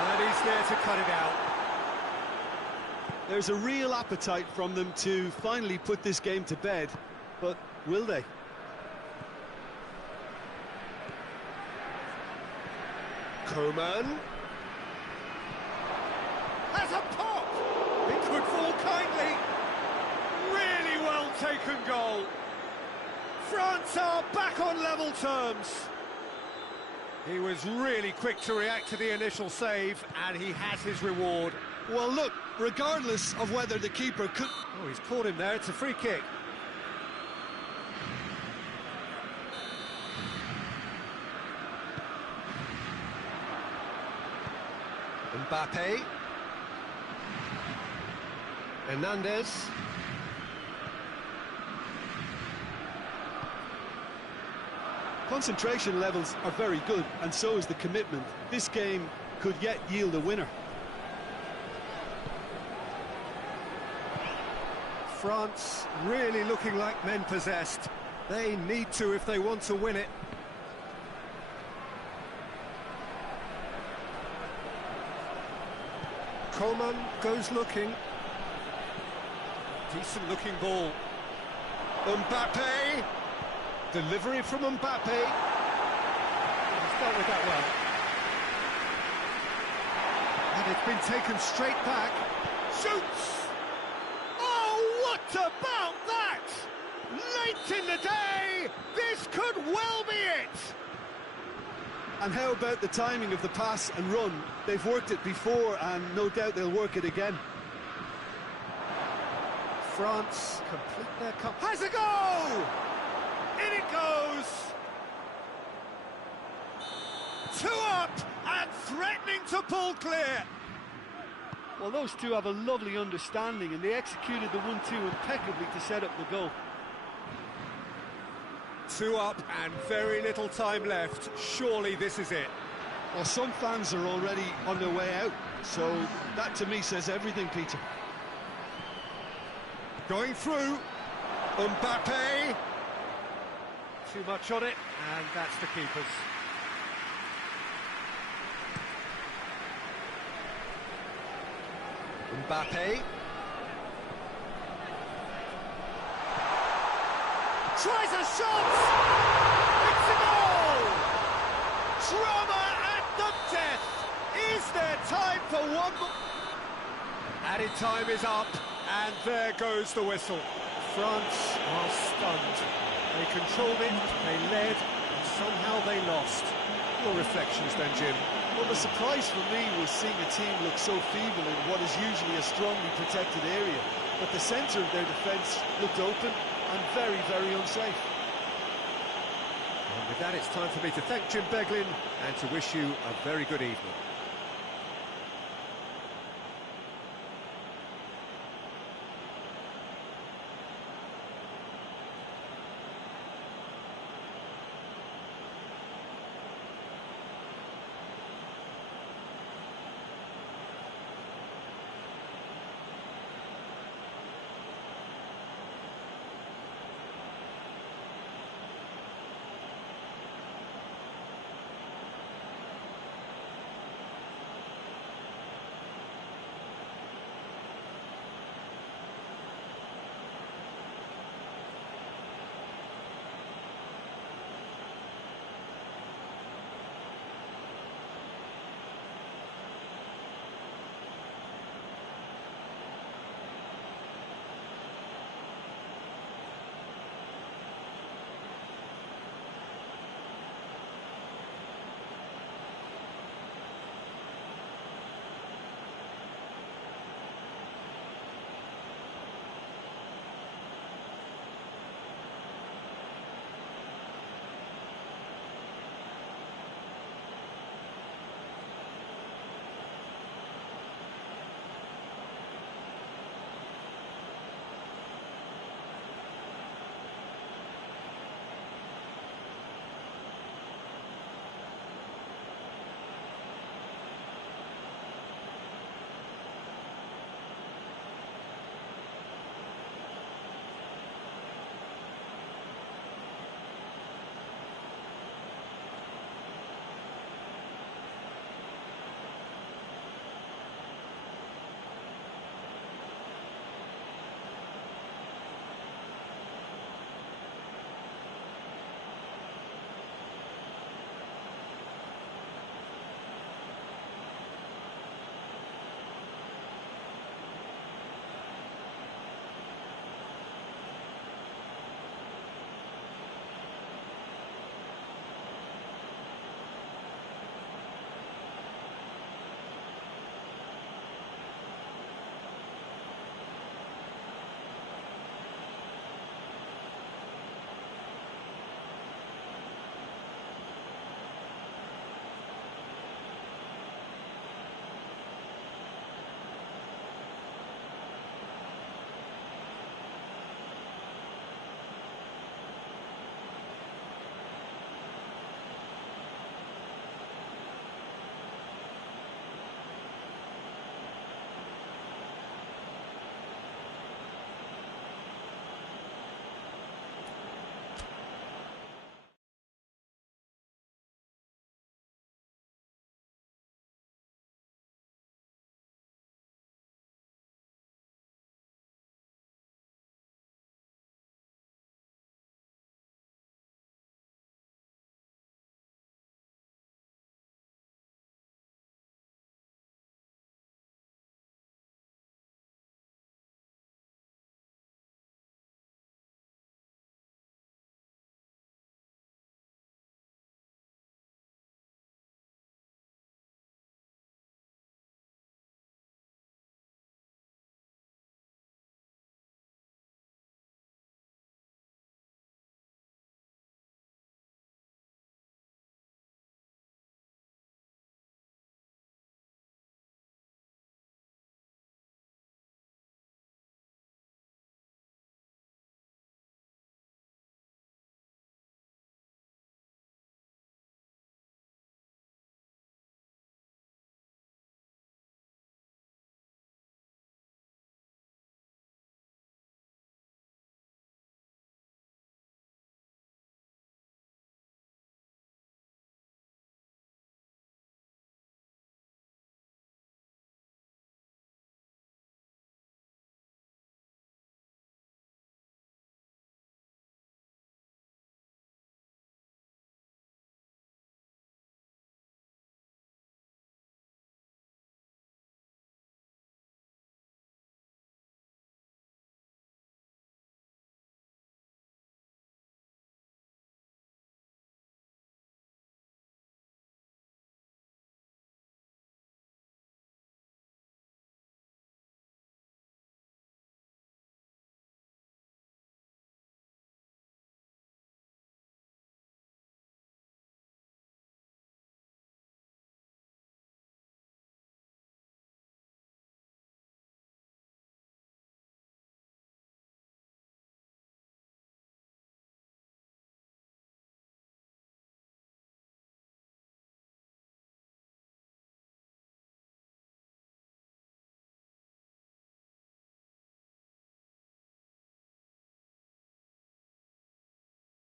And he's there to cut it out. There's a real appetite from them to finally put this game to bed, but will they? Coman has a pop! It could fall kindly. Really well taken goal. France are back on level terms. He was really quick to react to the initial save, and he has his reward. Well, look, regardless of whether the keeper could... Oh, he's caught him there. It's a free kick. Mbappe. Hernandez. Concentration levels are very good, and so is the commitment. This game could yet yield a winner. France really looking like men possessed. They need to if they want to win it. Coman goes looking. Decent looking ball. Mbappe. Delivery from Mbappe. He's dealt with that well. And it's been taken straight back. Shoots! Oh, what about that? Late in the day, this could well be it. And how about the timing of the pass and run? They've worked it before, and no doubt they'll work it again. France complete their cup. Has a go! In it goes! 2 up and threatening to pull clear. Well, those two have a lovely understanding, and they executed the 1-2 impeccably to set up the goal. 2 up and very little time left. Surely this is it. Well, some fans are already on their way out, so that to me says everything, Peter. Going through. Mbappe. Too much on it, and that's the keeper's. Mbappe. Tries a shot! It's a goal! Drama at the death! Is there time for one more? Added time is up, and there goes the whistle. France are stunned. They controlled it, they led, and somehow they lost. Your reflections then, Jim? Well, the surprise for me was seeing a team look so feeble in what is usually a strongly protected area. But the centre of their defence looked open and very, very unsafe. And with that, it's time for me to thank Jim Beglin and to wish you a very good evening.